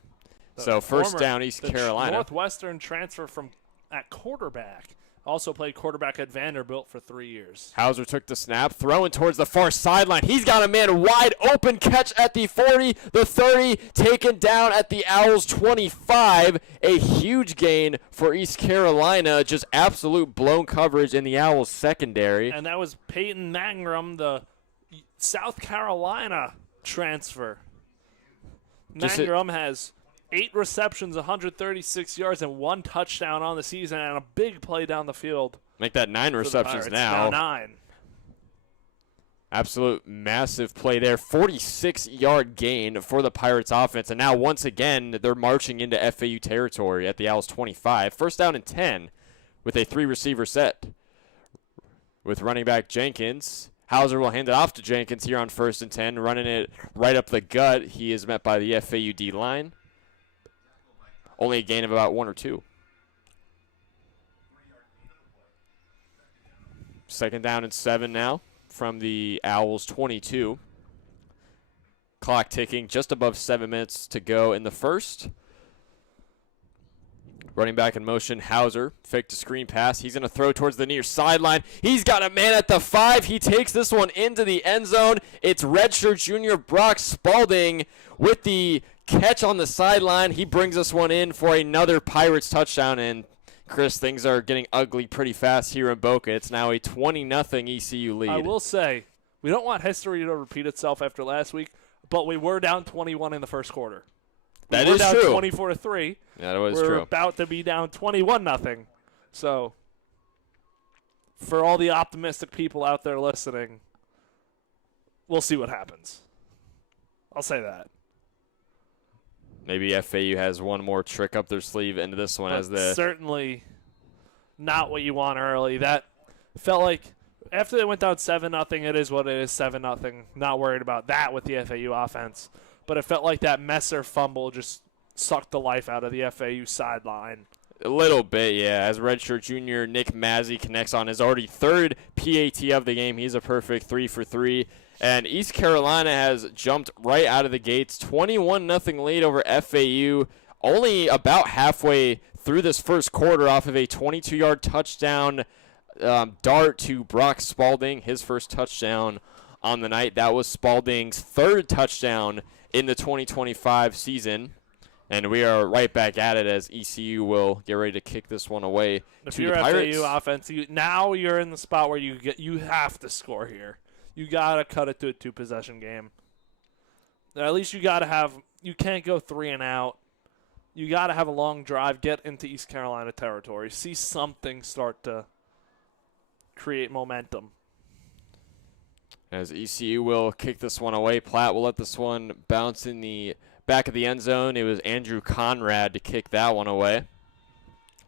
So first down, East Carolina. Northwestern transfer from at quarterback. Also played quarterback at Vanderbilt for 3 years. Hauser took the snap, throwing towards the far sideline. He's got a man wide open, catch at the 40, the 30, taken down at the Owls 25. A huge gain for East Carolina, just absolute blown coverage in the Owls secondary. And that was Peyton Mangrum, the South Carolina transfer. Mangrum has 8 receptions, 136 yards, and 1 touchdown on the season, and a big play down the field. Make that 9 receptions now. Now 9. Absolute massive play there. 46-yard gain for the Pirates offense. And now once again, they're marching into FAU territory at the Owls 25. 1st down and 10 with a 3-receiver set. With running back Jenkins. Hauser will hand it off to Jenkins here on 1st and 10, running it right up the gut. He is met by the FAU D-line. Only a gain of about 1 or 2. 2nd down and 7 now from the Owls 22. Clock ticking, just above 7 minutes to go in the first. Running back in motion, Hauser, fake to screen pass. He's going to throw towards the near sideline. He's got a man at the 5. He takes this one into the end zone. It's redshirt junior Brock Spalding with the catch on the sideline. He brings this one in for another Pirates touchdown. And, Chris, things are getting ugly pretty fast here in Boca. It's now a 20-0 ECU lead. I will say, we don't want history to repeat itself after last week, but we were down 21 in the first quarter. That is is true. true. 24-3. Yeah, that was We're true. about to be down 21-0. So, for all the optimistic people out there listening, we'll see what happens. I'll say that. Maybe FAU has one more trick up their sleeve into this one. But certainly not what you want early. That felt like after they went down 7-0, it is what it is, 7-0. Not worried about that with the FAU offense. But it felt like that Messer fumble just sucked the life out of the FAU sideline. A little bit, yeah. As redshirt junior Nick Mazzy connects on his already 3rd PAT of the game. He's a perfect 3 for 3. And East Carolina has jumped right out of the gates. 21-0 lead over FAU. Only about halfway through this first quarter off of a 22-yard touchdown dart to Brock Spalding. His first touchdown on the night. That was Spalding's 3rd touchdown in the 2025 season. And we are right back at it as ECU will get ready to kick this one away if to you're the Pirates. FAU offense, now you're in the spot where you have to score here. You got to cut it to a 2-possession game. At least you can't go 3 and out. You got to have a long drive, get into East Carolina territory, see something start to create momentum. As ECU will kick this one away, Platt will let this one bounce in the back of the end zone. It was Andrew Conrad to kick that one away.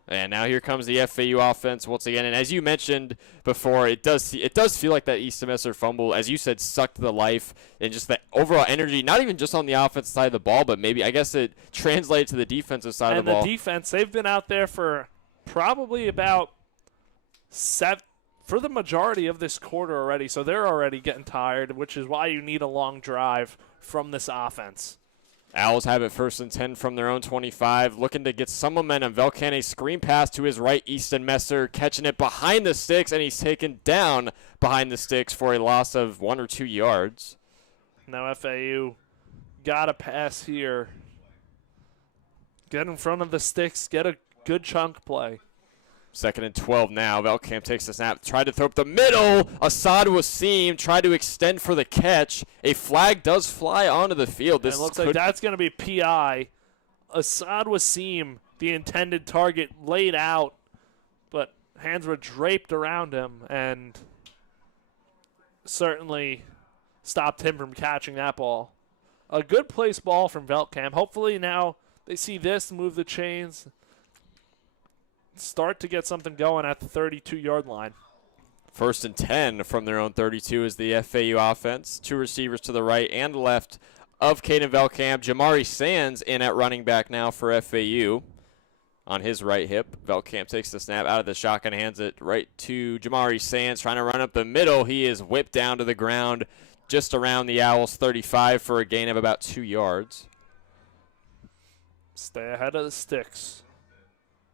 And now here comes the FAU offense once again. And as you mentioned before, it does feel like that East semester fumble, as you said, sucked the life and just the overall energy, not even just on the offensive side of the ball, but maybe I guess it translated to the defensive side of the ball. And the defense, they've been out there for probably about for the majority of this quarter already, so they're already getting tired, which is why you need a long drive from this offense. Owls have it 1st and 10 from their own 25, looking to get some momentum. Velcan, a screen pass to his right, Easton Messer catching it behind the sticks, and he's taken down behind the sticks for a loss of 1 or 2 yards. Now FAU got a pass here. Get in front of the sticks, get a good chunk play. 2nd and 12 now. Velkamp takes the snap, tried to throw up the middle. Assad Wasim tried to extend for the catch. A flag does fly onto the field. This looks like that's going to be PI. Assad Wasim, the intended target, laid out, but hands were draped around him and certainly stopped him from catching that ball. A good place ball from Velkamp. Hopefully now they see this, move the chains, start to get something going at the 32-yard line. 1st and 10 from their own 32 is the FAU offense. 2 receivers to the right and left of Caden Velkamp. Jamari Sands in at running back now for FAU on his right hip. Velkamp takes the snap out of the shotgun, hands it right to Jamari Sands, trying to run up the middle. He is whipped down to the ground just around the Owls' 35 for a gain of about 2 yards. Stay ahead of the sticks.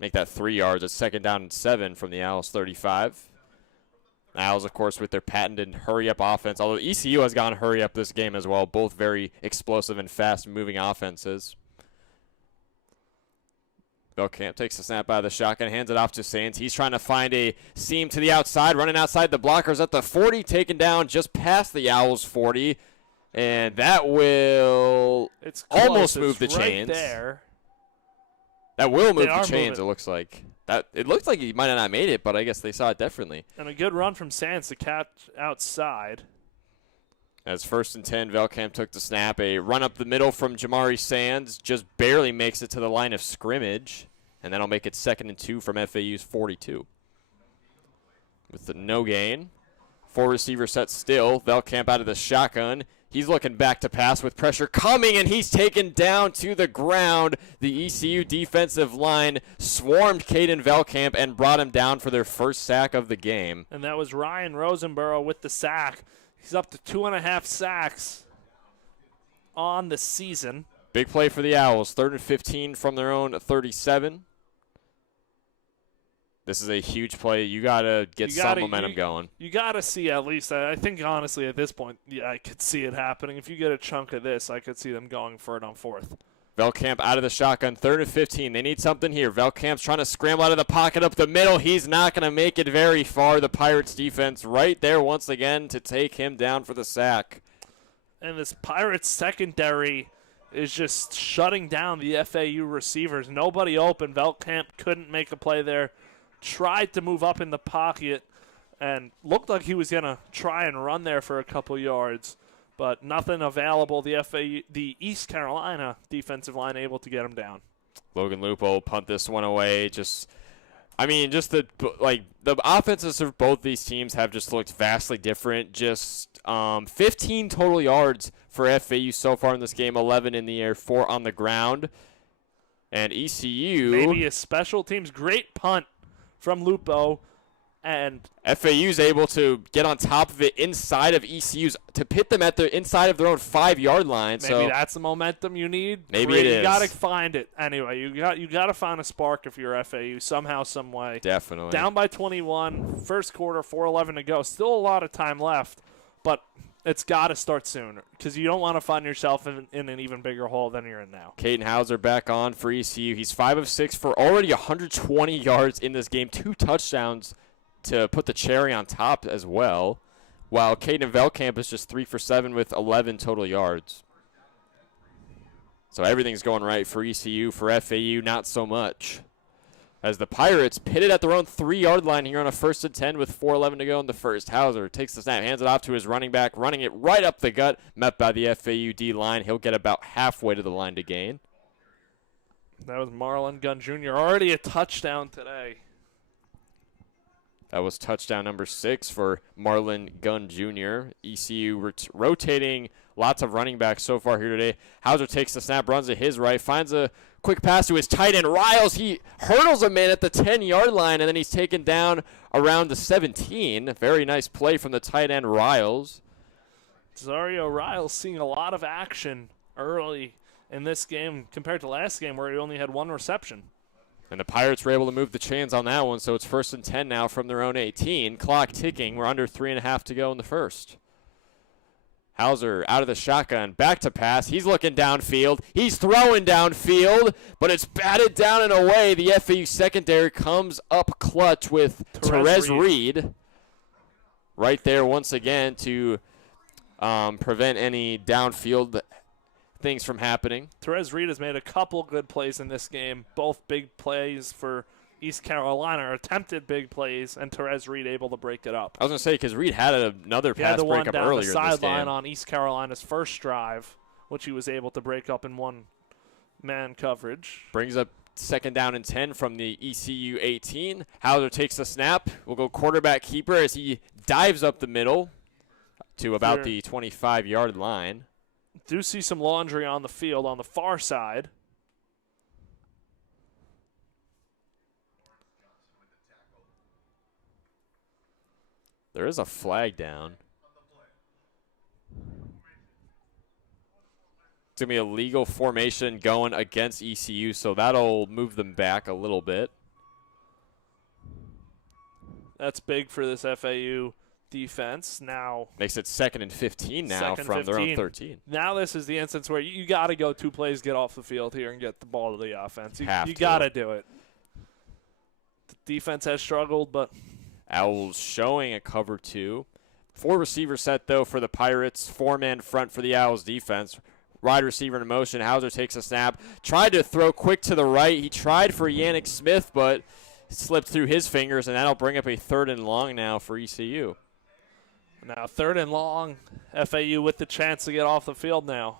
Make that 3 yards. It's 2nd down and 7 from the Owls' 35. The Owls, of course, with their patented hurry-up offense, although ECU has gone hurry-up this game as well. Both very explosive and fast-moving offenses. Velkamp takes the snap out of the shotgun, hands it off to Sands. He's trying to find a seam to the outside, running outside the blockers at the 40, taken down just past the Owls' 40. And that will almost move the chains. There. That will move the chains, it looks like. It looks like he might have not made it, but I guess they saw it differently. And a good run from Sands to catch outside. As 1st and 10, Velkamp took the snap. A run up the middle from Jamari Sands just barely makes it to the line of scrimmage. And that'll make it 2nd and 2 from FAU's 42. With the no gain. 4 receiver set still. Velkamp out of the shotgun. He's looking back to pass with pressure coming, and he's taken down to the ground. The ECU defensive line swarmed Caden Velkamp and brought him down for their first sack of the game. And that was Ryan Rosenborough with the sack. He's up to 2.5 sacks on the season. Big play for the Owls. 3rd and 15 from their own 37. This is a huge play. You got to get some momentum going. You got to see at least, I think honestly at this point, yeah, I could see it happening. If you get a chunk of this, I could see them going for it on 4th. Velkamp out of the shotgun, 3rd and 15. They need something here. Velkamp's trying to scramble out of the pocket up the middle. He's not going to make it very far. The Pirates defense right there once again to take him down for the sack. And this Pirates secondary is just shutting down the FAU receivers. Nobody open. Velkamp couldn't make a play there. Tried to move up in the pocket and looked like he was going to try and run there for a couple yards, but nothing available. The East Carolina defensive line able to get him down. Logan Lupo punt this one away. The offenses of both these teams have just looked vastly different. 15 total yards for FAU so far in this game, 11 in the air, 4 on the ground. And ECU, maybe a special teams great punt from Lupo, and FAU's able to get on top of it inside of ECU's to pit them at the inside of their own 5-yard line. Maybe that's the momentum you need. Maybe it is. You got to find it anyway. You got to find a spark if you're FAU somehow, some way. Definitely. Down by 21, first quarter, 4:11 to go. Still a lot of time left, but it's got to start sooner because you don't want to find yourself in an even bigger hole than you're in now. Caden Hauser back on for ECU. He's 5 of 6 for already 120 yards in this game, 2 touchdowns to put the cherry on top as well, while Caden Velkamp is just 3 for 7 with 11 total yards. So everything's going right for ECU. For FAU, not so much. As the Pirates pitted at their own 3-yard line here on a 1st and 10 with 4:11 to go in the first. Hauser takes the snap, hands it off to his running back, running it right up the gut, met by the FAU D-line. He'll get about halfway to the line to gain. That was Marlon Gunn Jr. Already a touchdown today. That was touchdown number 6 for Marlon Gunn Jr. ECU rotating lots of running backs so far here today. Hauser takes the snap, runs to his right, finds a quick pass to his tight end, Riles. He hurdles a man at the 10-yard line, and then he's taken down around the 17. Very nice play from the tight end, Riles. Zario Riles seeing a lot of action early in this game compared to last game where he only had 1 reception. And the Pirates were able to move the chains on that one, so it's 1st and 10 now from their own 18. Clock ticking. We're under 3.5 to go in the first. Hauser out of the shotgun, back to pass. He's looking downfield. He's throwing downfield, but it's batted down and away. The FAU secondary comes up clutch with Therese Reed right there once again to prevent any downfield things from happening. Therese Reed has made a couple good plays in this game, both big plays for East Carolina, attempted big plays, and Therese Reed able to break it up. I was going to say, because Reed had another pass breakup earlier in this game. The sideline on East Carolina's first drive, which he was able to break up in one-man coverage. Brings up 2nd down and 10 from the ECU 18. Hauser takes the snap. We'll go quarterback keeper as he dives up the middle to about the 25-yard line. Do see some laundry on the field on the far side. There is a flag down. It's going to be a legal formation going against ECU, so that'll move them back a little bit. That's big for this FAU defense. Now makes it 2nd and 15 now from their own 13. Now this is the instance where you got to go 2 plays, get off the field here, and get the ball to the offense. You got to do it. The defense has struggled, but Owls showing a cover 2. 4 receiver set, though, for the Pirates. 4-man front for the Owls defense. Wide receiver in motion. Hauser takes a snap. Tried to throw quick to the right. He tried for Yannick Smith, but slipped through his fingers, and that'll bring up a 3rd and long now for ECU. Now 3rd and long. FAU with the chance to get off the field now.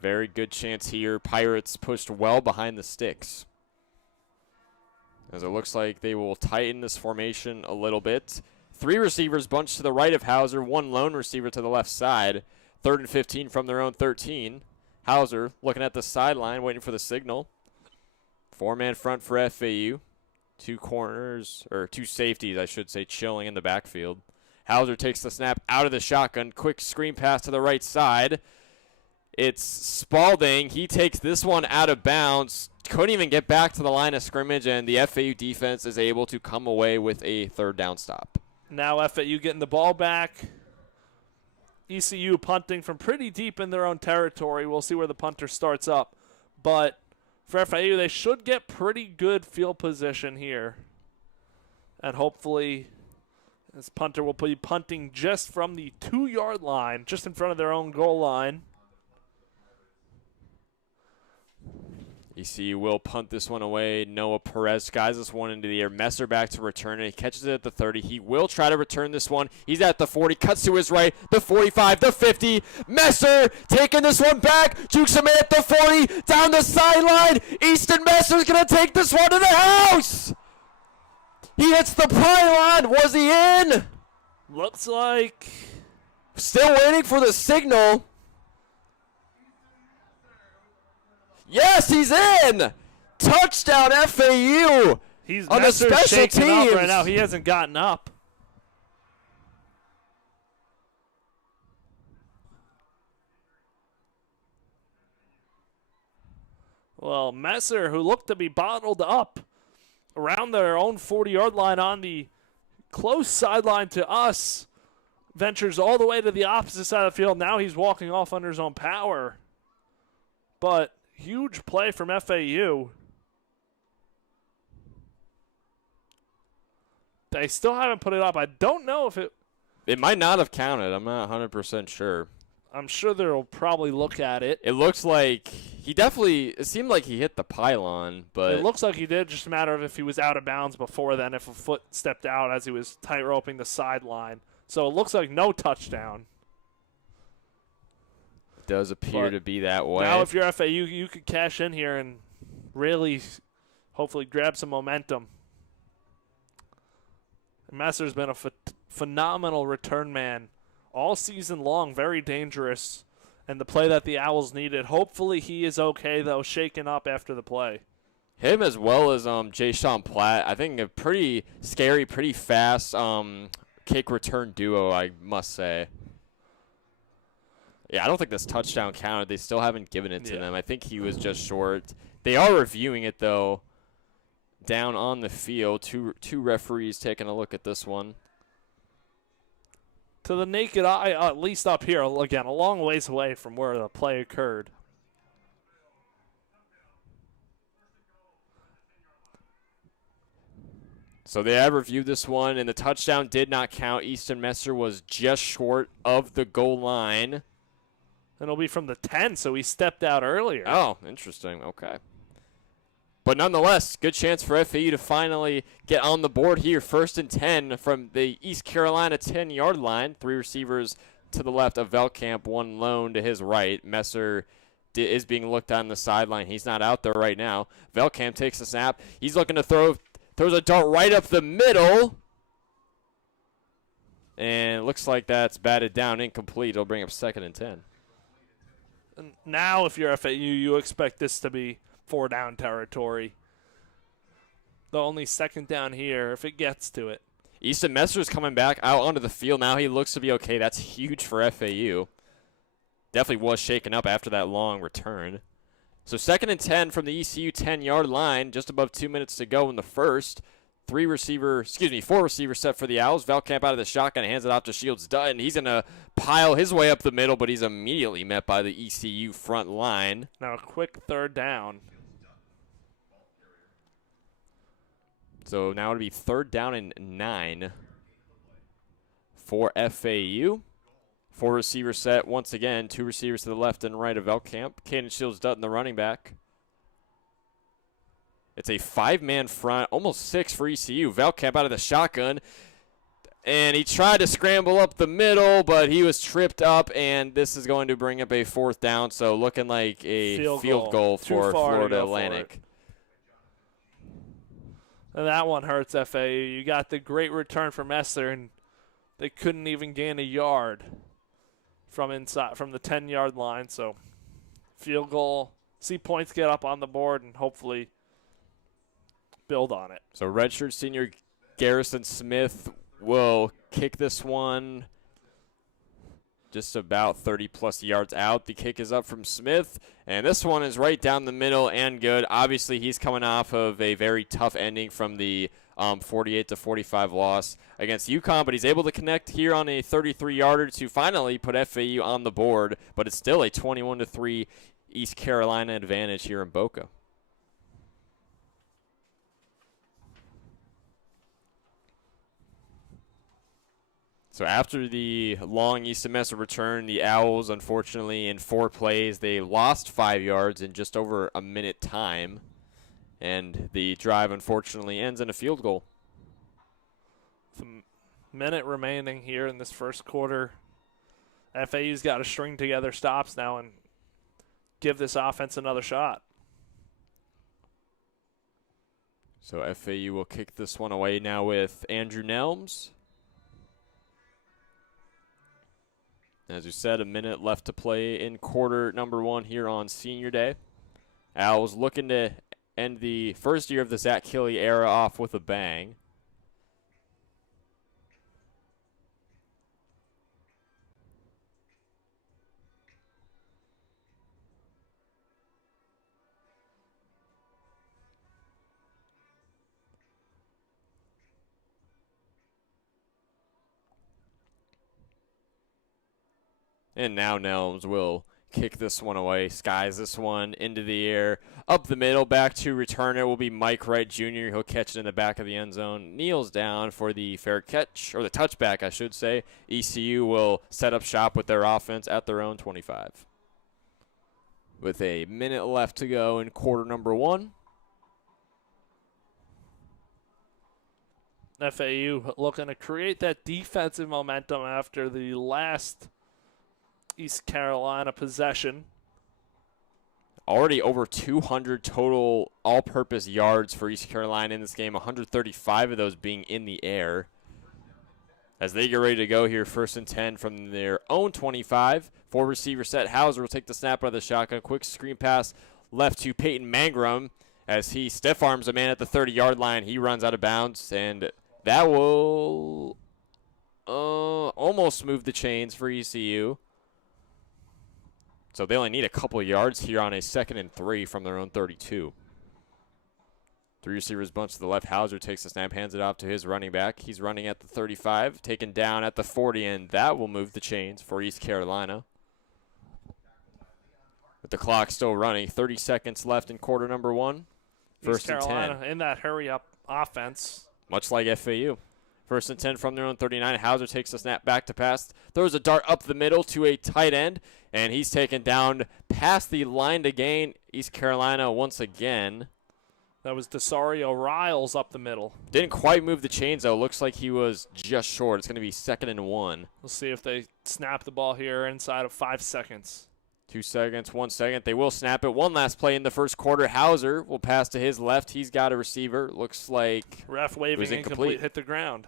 Very good chance here. Pirates pushed well behind the sticks, as it looks like they will tighten this formation a little bit. 3 receivers bunched to the right of Hauser, 1 lone receiver to the left side. 3rd and 15 from their own 13. Hauser looking at the sideline, waiting for the signal. 4-man front for FAU. 2 corners, or 2 safeties, I should say, chilling in the backfield. Hauser takes the snap out of the shotgun. Quick screen pass to the right side. It's Spalding. He takes this one out of bounds. Couldn't even get back to the line of scrimmage, and the FAU defense is able to come away with a 3rd down stop. Now FAU getting the ball back. ECU punting from pretty deep in their own territory. We'll see where the punter starts up. But for FAU, they should get pretty good field position here. And hopefully this punter will be punting just from the 2-yard line, just in front of their own goal line. ECU will punt this one away. Noah Perez skies this one into the air. Messer back to return it. He catches it at the 30. He will try to return this one. He's at the 40. Cuts to his right. The 45. The 50. Messer taking this one back. Jukes him in at the 40. Down the sideline. Easton Messer's going to take this one to the house. He hits the pylon. Was he in? Looks like. Still waiting for the signal. Yes, he's in! Touchdown FAU! He's on the special teams up right now. He hasn't gotten up. Well, Messer, who looked to be bottled up around their own 40-yard line on the close sideline to us, ventures all the way to the opposite side of the field. Now he's walking off under his own power. But huge play from FAU. They still haven't put it up. I don't know if it... It might not have counted. I'm not 100% sure. I'm sure they'll probably look at it. It looks like he definitely... It seemed like he hit the pylon, but... It looks like he did. Just a matter of if he was out of bounds before then, if a foot stepped out as he was tight-roping the sideline. So it looks like no touchdown. Does appear to be that way. Now if you're FAU, you could cash in here and really hopefully grab some momentum. Messer's been a phenomenal return man all season long, very dangerous, and the play that the Owls needed. Hopefully he is okay, though, shaken up after the play. Him as well as Jay Sean Platt, I think a pretty scary, pretty fast kick return duo, I must say. Yeah, I don't think this touchdown counted. They still haven't given it to them. I think he was just short. They are reviewing it, though, down on the field. Two referees taking a look at this one. To the naked eye, at least up here, again, a long ways away from where the play occurred. So they have reviewed this one, and the touchdown did not count. Easton Messer was just short of the goal line. And it'll be from the 10, so he stepped out earlier. Oh, interesting. Okay. But nonetheless, good chance for FAU to finally get on the board here. 1st and 10 from the East Carolina 10-yard line. 3 receivers to the left of Velkamp, 1 lone to his right. Messer is being looked at on the sideline. He's not out there right now. Velkamp takes a snap. He's looking to throw. Throws a dart right up the middle. And it looks like that's batted down, incomplete. It'll bring up 2nd and 10. And now, if you're FAU, you expect this to be 4-down territory. The only 2nd down here, if it gets to it. Easton Messer's coming back out onto the field. Now he looks to be okay. That's huge for FAU. Definitely was shaken up after that long return. So 2nd and 10 from the ECU 10-yard line, just above 2 minutes to go in the first. 4 receivers set for the Owls. Velkamp out of the shotgun, hands it off to Shields Dutton. He's going to pile his way up the middle, but he's immediately met by the ECU front line. Now a quick 3rd down. So now it'll be 3rd down and 9 for FAU. 4 receivers set once again. 2 receivers to the left and right of Velkamp. Caden Shields Dutton, the running back. It's a 5-man front, almost 6 for ECU. Velkamp out of the shotgun. And he tried to scramble up the middle, but he was tripped up, and this is going to bring up a 4th down. So looking like a field goal for Florida Atlantic. And that one hurts FAU. You got the great return from Messer, and they couldn't even gain a yard from inside, from the 10-yard line. So field goal, see points get up on the board, and hopefully build on it. So redshirt senior Garrison Smith will kick this one just about 30-plus yards out. The kick is up from Smith, and this one is right down the middle and good. Obviously, he's coming off of a very tough ending from the 48-45 loss against UConn, but he's able to connect here on a 33-yarder to finally put FAU on the board, but it's still a 21-3 East Carolina advantage here in Boca. So after the long Easton Messer return, the Owls, unfortunately, in 4 plays, they lost 5 yards in just over a minute time. And the drive, unfortunately, ends in a field goal. With a minute remaining here in this first quarter. FAU's got to string together stops now and give this offense another shot. So FAU will kick this one away now with Andrew Nelms. As you said, a minute left to play in quarter number 1 here on Senior Day. Owls looking to end the first year of the Zach Kelly era off with a bang. And now Nelms will kick this one away, skies this one into the air, up the middle, back to returner will be Mike Wright Jr. He'll catch it in the back of the end zone, kneels down for the fair catch, or the touchback, I should say. ECU will set up shop with their offense at their own 25. With a minute left to go in quarter number 1. FAU looking to create that defensive momentum after the last East Carolina possession. Already over 200 total all-purpose yards for East Carolina in this game, 135 of those being in the air. As they get ready to go here, 1st and 10 from their own 25. 4 receiver set. Hauser will take the snap out of the shotgun. Quick screen pass left to Peyton Mangrum as he stiff arms a man at the 30-yard line. He runs out of bounds, and that will almost moved the chains for ECU. So they only need a couple of yards here on a 2nd and 3 from their own 32. 3 receivers bunch to the left. Hauser takes the snap, hands it off to his running back. He's running at the 35, taken down at the 40, and that will move the chains for East Carolina. With the clock still running, 30 seconds left in quarter number 1. East Carolina in that hurry-up offense. Much like FAU. 1st and 10 from their own 39. Hauser takes the snap back to pass. Throws a dart up the middle to a tight end, and he's taken down past the line to gain. East Carolina once again. That was Desario Riles up the middle. Didn't quite move the chains, though. Looks like he was just short. It's going to be 2nd and 1. We'll see if they snap the ball here inside of 5 seconds. 2 seconds, 1 second. They will snap it. One last play in the first quarter. Hauser will pass to his left. He's got a receiver. Looks like ref waving incomplete, hit the ground.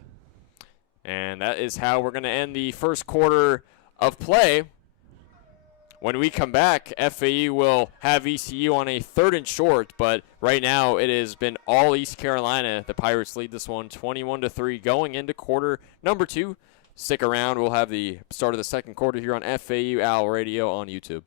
And that is how we're going to end the first quarter of play. When we come back, FAU will have ECU on a 3rd and short, but right now it has been all East Carolina. The Pirates lead this one 21-3 going into quarter number 2. Stick around. We'll have the start of the second quarter here on FAU Owl Radio on YouTube.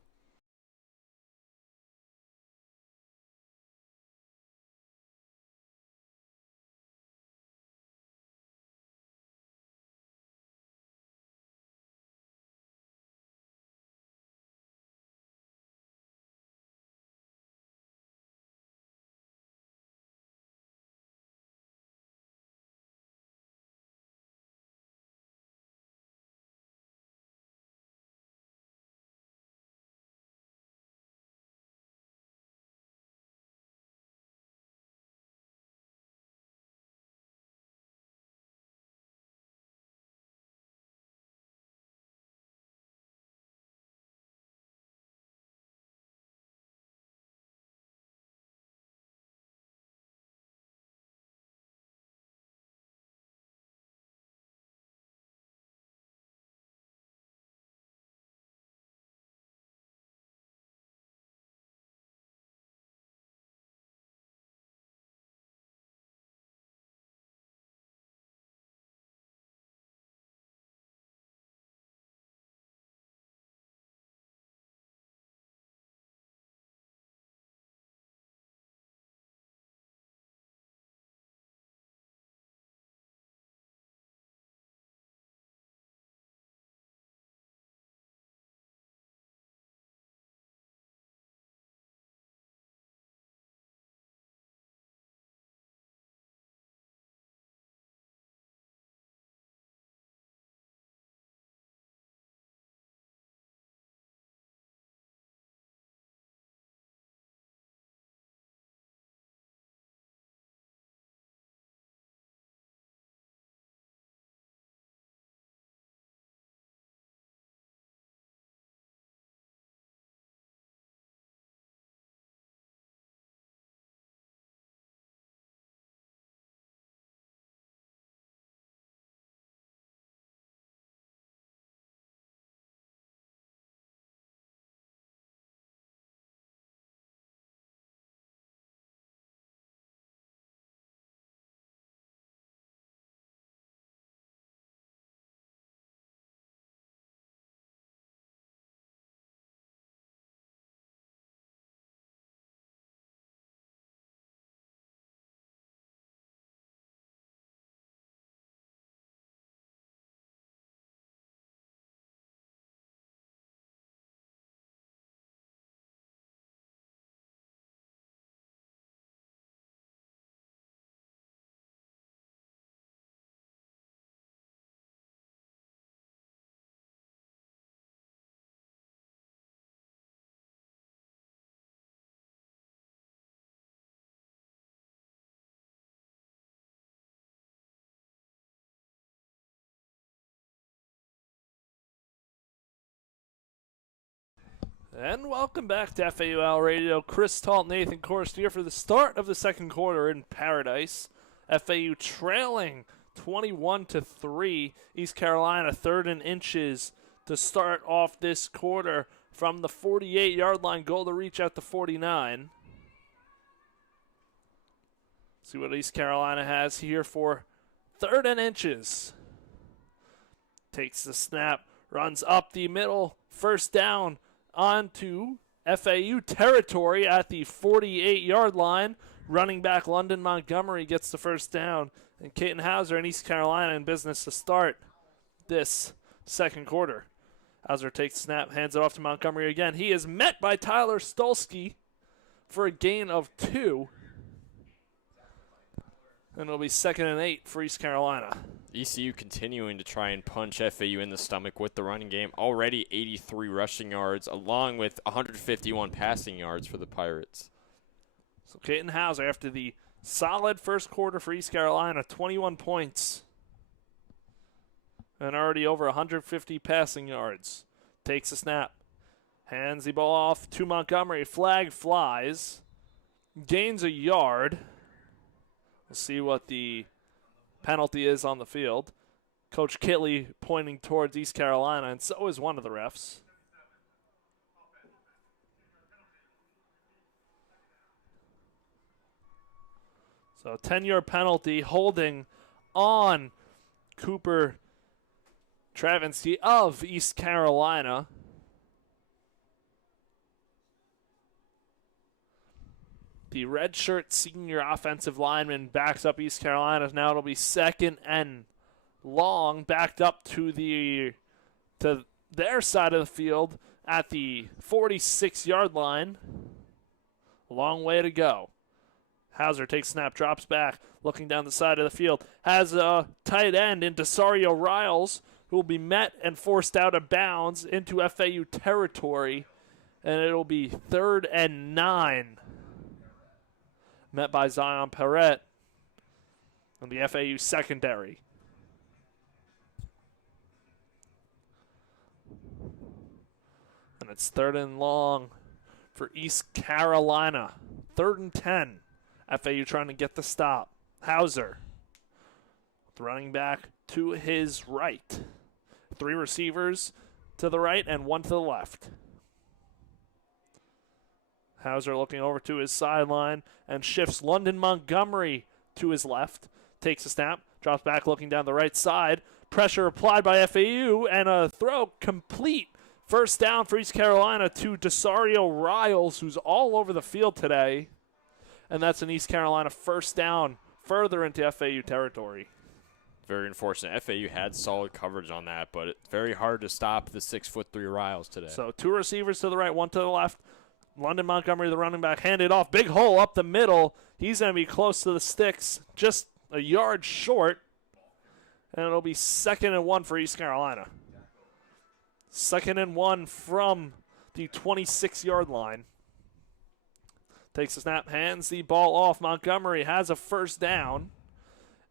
And welcome back to FAU Radio. Chris Talt, Nathan Korst here for the start of the second quarter in Paradise. FAU trailing 21-3. East Carolina 3rd and inches to start off this quarter from the 48-yard line. Goal to reach out to 49. See what East Carolina has here for 3rd and inches. takes the snap, runs up the middle, first down onto FAU territory at the 48-yard line. Running back London Montgomery gets the first down, and Caton Hauser and East Carolina in business to start this second quarter. Hauser takes the snap, hands it off to Montgomery again. He is met by Tyler Stolsky for a gain of 2. And it'll be 2nd and 8 for East Carolina. ECU continuing to try and punch FAU in the stomach with the running game. Already 83 rushing yards, along with 151 passing yards for the Pirates. So Caton Hauser, after the solid first quarter for East Carolina, 21 points. And already over 150 passing yards. Takes a snap. Hands the ball off to Montgomery. Flag flies. Gains a yard. We'll see what the penalty is on the field. Coach Kitley pointing towards East Carolina, and so is one of the refs. So 10-yard penalty holding on Cooper Travinsky of East Carolina. The redshirt senior offensive lineman backs up East Carolina. Now it'll be 2nd and long, backed up to their side of the field at the 46-yard line. A long way to go. Hauser takes snap, drops back, looking down the side of the field. Has a tight end in Desario Riles, who will be met and forced out of bounds into FAU territory. And it'll be 3rd and 9. Met by Zion Perret on the FAU secondary. And it's 3rd and long for East Carolina. 3rd and 10. FAU trying to get the stop. Hauser, the running back to his right. 3 receivers to the right and 1 to the left. Hauser looking over to his sideline and shifts London Montgomery to his left. Takes a snap, drops back looking down the right side. Pressure applied by FAU and a throw complete. First down for East Carolina to Desario Riles, who's all over the field today. And that's an East Carolina first down further into FAU territory. Very unfortunate. FAU had solid coverage on that, but it's very hard to stop the 6'3" Riles today. So 2 receivers to the right, 1 to the left. London Montgomery, the running back, handed off. Big hole up the middle. He's going to be close to the sticks, just a yard short. And it'll be 2nd and 1 for East Carolina. 2nd and 1 from the 26-yard line. Takes a snap, hands the ball off. Montgomery has a first down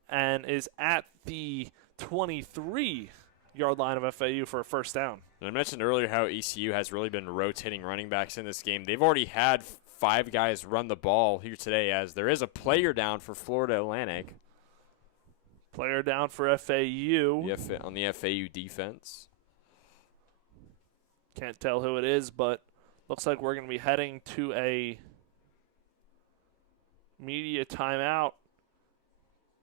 and is at the 23-yard line of FAU for a first down. And I mentioned earlier how ECU has really been rotating running backs in this game. They've already had 5 guys run the ball here today, as there is a player down for Florida Atlantic. Player down for FAU. On the FAU defense. Can't tell who it is, but looks like we're going to be heading to a media timeout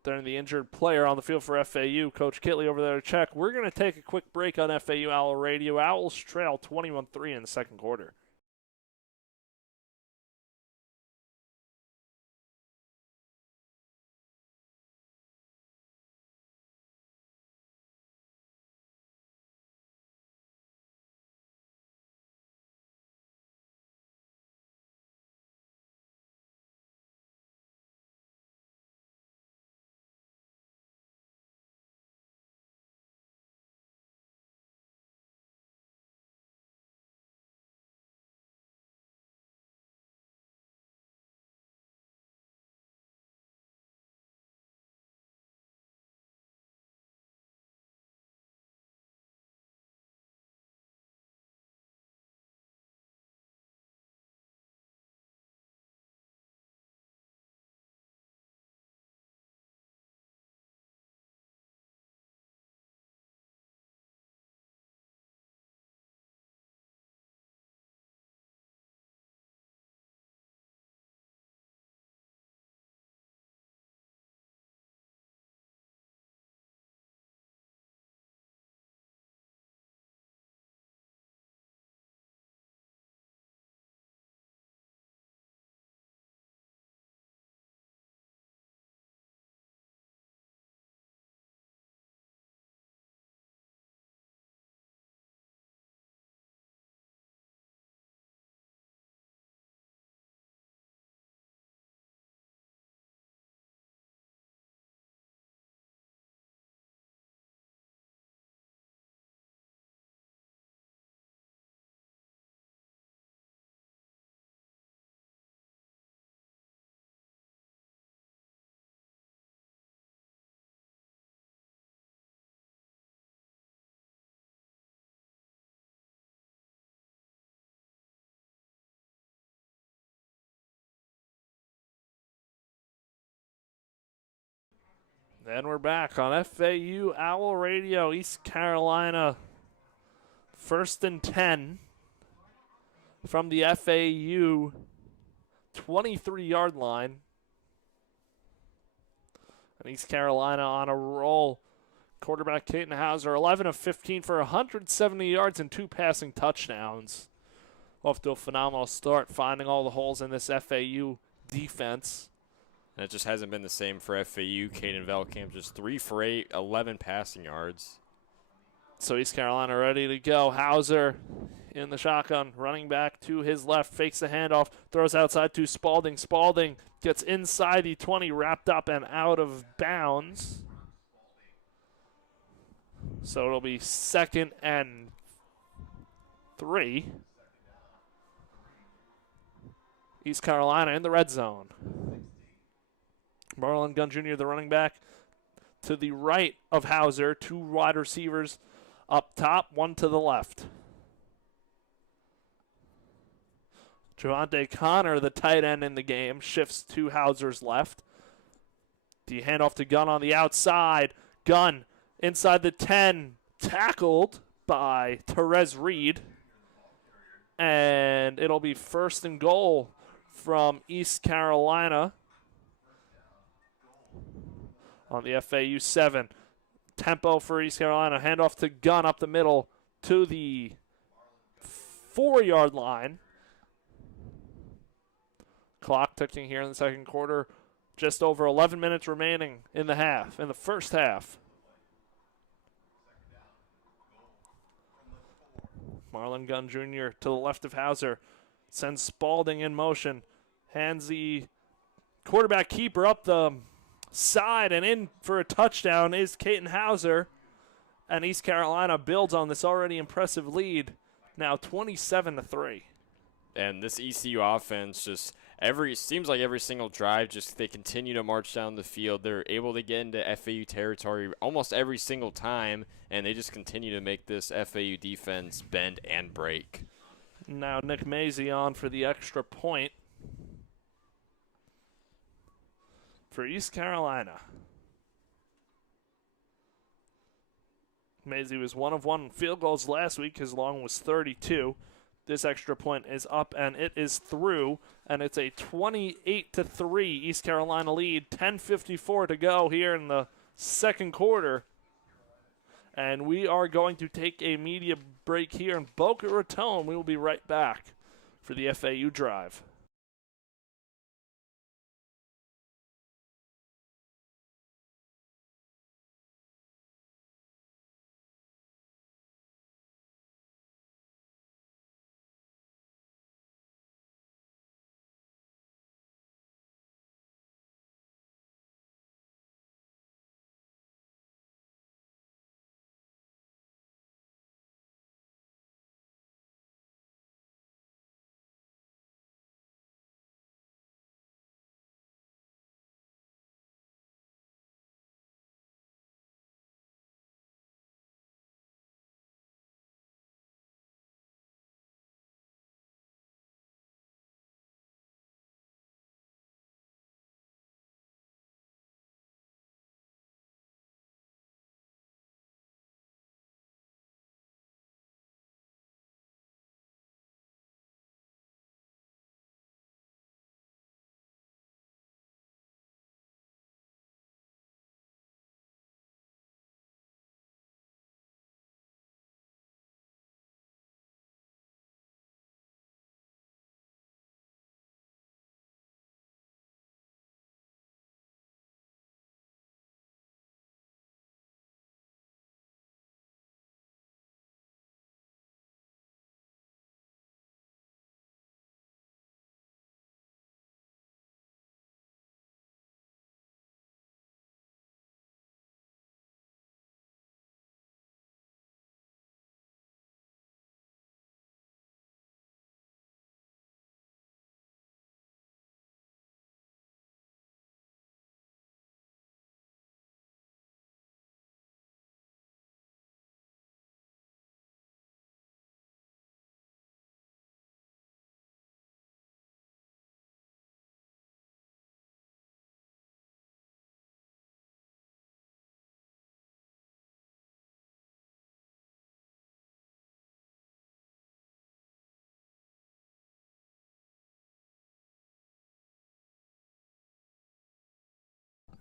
during the injured player on the field for FAU. Coach Kitley over there to check. We're going to take a quick break on FAU Owl Radio. Owls trail 21-3 in the second quarter. And we're back on FAU Owl Radio, East Carolina. 1st and 10 from the FAU 23-yard line. And East Carolina on a roll. Quarterback Caden Hauser, 11 of 15 for 170 yards and 2 passing touchdowns. Off to a phenomenal start, finding all the holes in this FAU defense. And it just hasn't been the same for FAU. Caden Velkamp just 3 for 8, 11 passing yards. So East Carolina ready to go. Hauser in the shotgun, running back to his left, fakes the handoff, throws outside to Spalding. Spalding gets inside the 20, wrapped up and out of bounds. So it'll be 2nd and 3. East Carolina in the red zone. Marlon Gunn Jr., the running back, to the right of Hauser. 2 wide receivers up top, 1 to the left. Javante Connor, the tight end in the game, shifts to Hauser's left. The handoff to Gunn on the outside. Gunn inside the 10, tackled by Therese Reed. And it'll be 1st and goal from East Carolina on the FAU 7. Tempo for East Carolina. Handoff to Gunn up the middle to the 4-yard line. Clock ticking here in the second quarter. Just over 11 minutes remaining in the first half. Marlon Gunn Jr. to the left of Hauser. Sends Spalding in motion. Hands the quarterback keeper up the side, and in for a touchdown is Caden Hauser. And East Carolina builds on this already impressive lead. Now 27-3. And this ECU offense just seems like every single drive, just they continue to march down the field. They're able to get into FAU territory almost every single time, and they just continue to make this FAU defense bend and break. Now Nick Mazie on for the extra point for East Carolina. Mazie was 1 of 1 field goals last week. His long was 32. This extra point is up, and it is through, and it's a 28-3 East Carolina lead. 10:54 to go here in the second quarter. And we are going to take a media break here in Boca Raton. We will be right back for the FAU drive.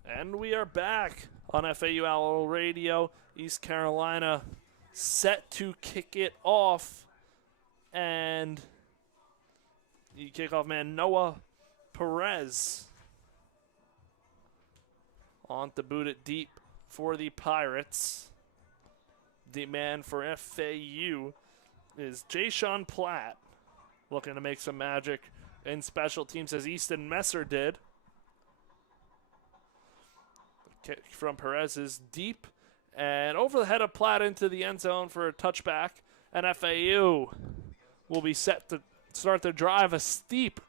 And we are back on FAU Owl Radio. East Carolina set to kick it off. And the kickoff man, Noah Perez, on to boot it deep for the Pirates. The man for FAU is Jayshon Platt, looking to make some magic in special teams as Easton Messer did. Kick from Perez is deep and over the head of Platt into the end zone for a touchback. And FAU will be set to start their drive. A steep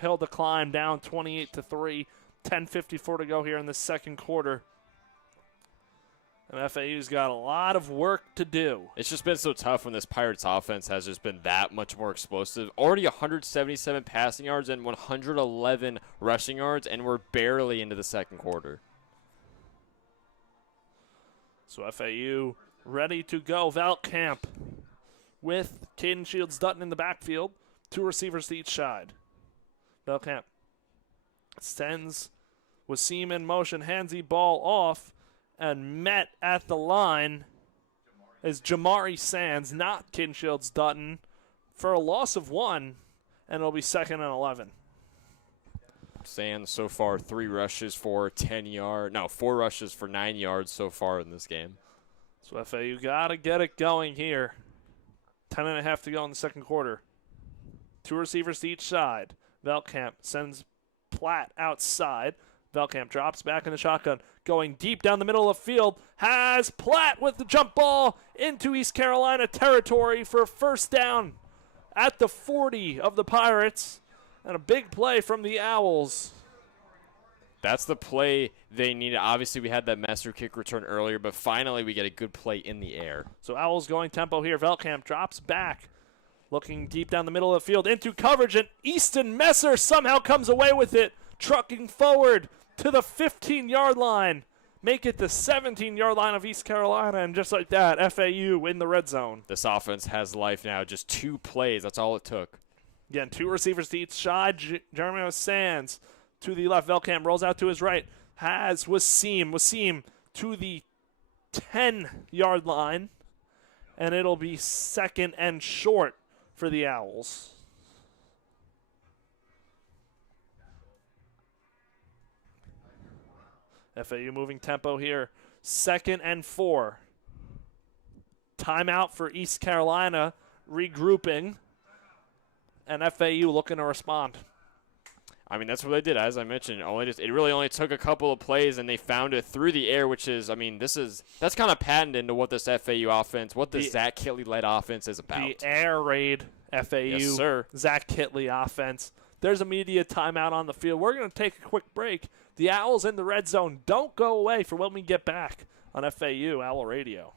hill to climb, down 28-3. 10:54 to go here in the second quarter. And FAU's got a lot of work to do. It's just been so tough when this Pirates offense has just been that much more explosive. Already 177 passing yards and 111 rushing yards, and we're barely into the second quarter. So FAU ready to go. Valkamp with Caden Shields-Dutton in the backfield. 2 receivers to each side. Valkamp sends Wasim in motion, hands the ball off, and met at the line is Jamari Sands, not Caden Shields-Dutton, for a loss of 1, and it'll be 2nd and 11. Sands so far 3 rushes for 4 rushes for 9 yards so far in this game. So FAU got to get it going here. 10.5 to go in the second quarter. 2 receivers to each side. Valkamp sends Platt outside. Valkamp drops back in the shotgun. Going deep down the middle of the field. Has Platt with the jump ball into East Carolina territory for a first down at the 40 of the Pirates. And a big play from the Owls. That's the play they needed. Obviously, we had that Messer kick return earlier, but finally we get a good play in the air. So Owls going tempo here. Valkamp drops back, looking deep down the middle of the field into coverage, and Easton Messer somehow comes away with it, trucking forward to the 15-yard line. Make it the 17-yard line of East Carolina, and just like that, FAU in the red zone. This offense has life now. Just 2 plays. That's all it took. Again, 2 receivers to each side. Jeremy Sands to the left. Valkamp rolls out to his right. Has Wasim to the 10-yard line. And it'll be 2nd and short for the Owls. FAU moving tempo here. 2nd and 4. Timeout for East Carolina, regrouping. And FAU looking to respond. I mean, that's what they did. As I mentioned, it really only took a couple of plays, and they found it through the air, which is, I mean, that's kind of patented into what this FAU offense, what the Zach Kitley-led offense is about. The air raid FAU, yes, sir. Zach Kitley offense. There's a media timeout on the field. We're going to take a quick break. The Owls in the red zone. Don't go away for when we get back on FAU Owl Radio.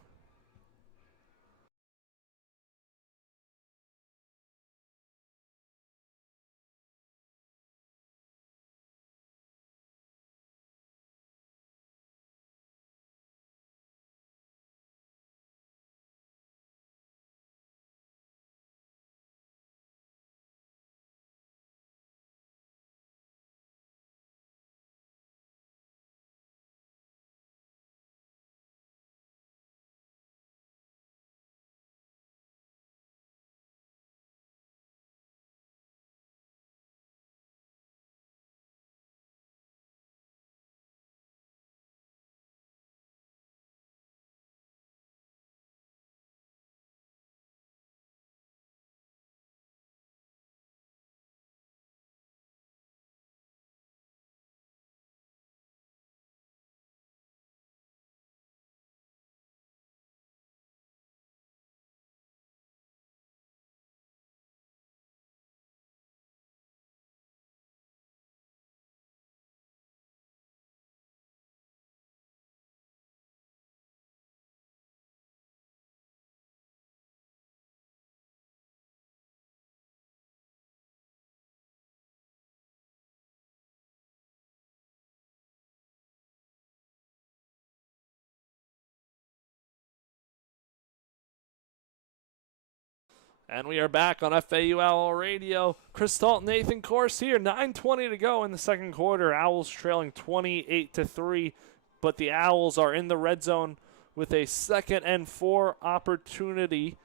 And we are back on FAU Owl Radio. Chris Talt, Nathan Korst here. 9:20 to go in the second quarter. Owls trailing 28-3, but the Owls are in the red zone with a 2nd and 4 opportunity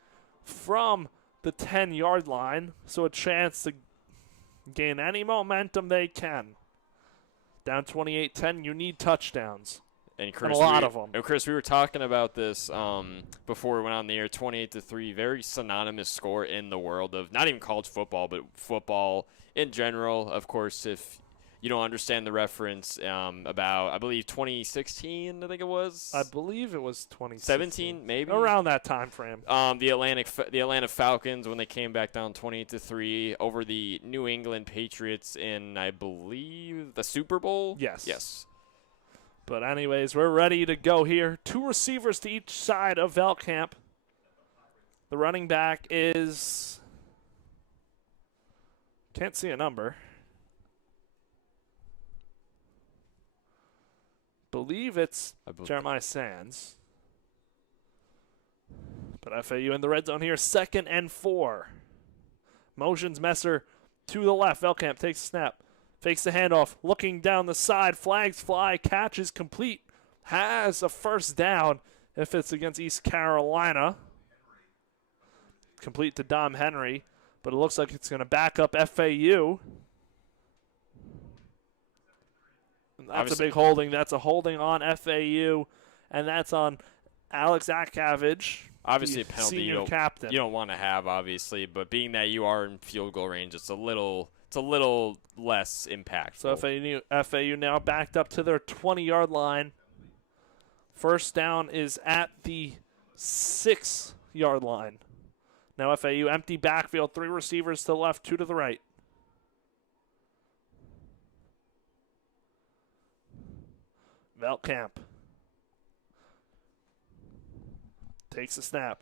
from the 10-yard line. So a chance to gain any momentum they can. Down 28-10, you need touchdowns. And Chris, a lot of them. And Chris, we were talking about this before we went on the air. 28-3, very synonymous score in the world of not even college football, but football in general. Of course, if you don't understand the reference about, I believe 2016, I think it was. I believe it was 2017, 17, maybe around that time frame. The Atlanta Falcons when they came back down 28-3 over the New England Patriots in, I believe, the Super Bowl. Yes. But anyways, we're ready to go here. 2 receivers to each side of Velkamp. The running back is, can't see a number. Believe it's Jeremiah Sands. But FAU in the red zone here, 2nd and 4. Motions Messer to the left. Velkamp takes a snap. Fakes the handoff, looking down the side, flags fly, catch is complete, has a first down if it's against East Carolina. Complete to Dom Henry, but it looks like it's going to back up FAU. That's a big holding. That's a holding on FAU, and that's on Alex Akavage. Obviously, a penalty you don't want to have, obviously, but being that you are in field goal range, it's a little less impactful. So FAU now backed up to their 20-yard line. First down is at the 6-yard line. Now FAU empty backfield, 3 receivers to the left, 2 to the right. Velkamp takes a snap.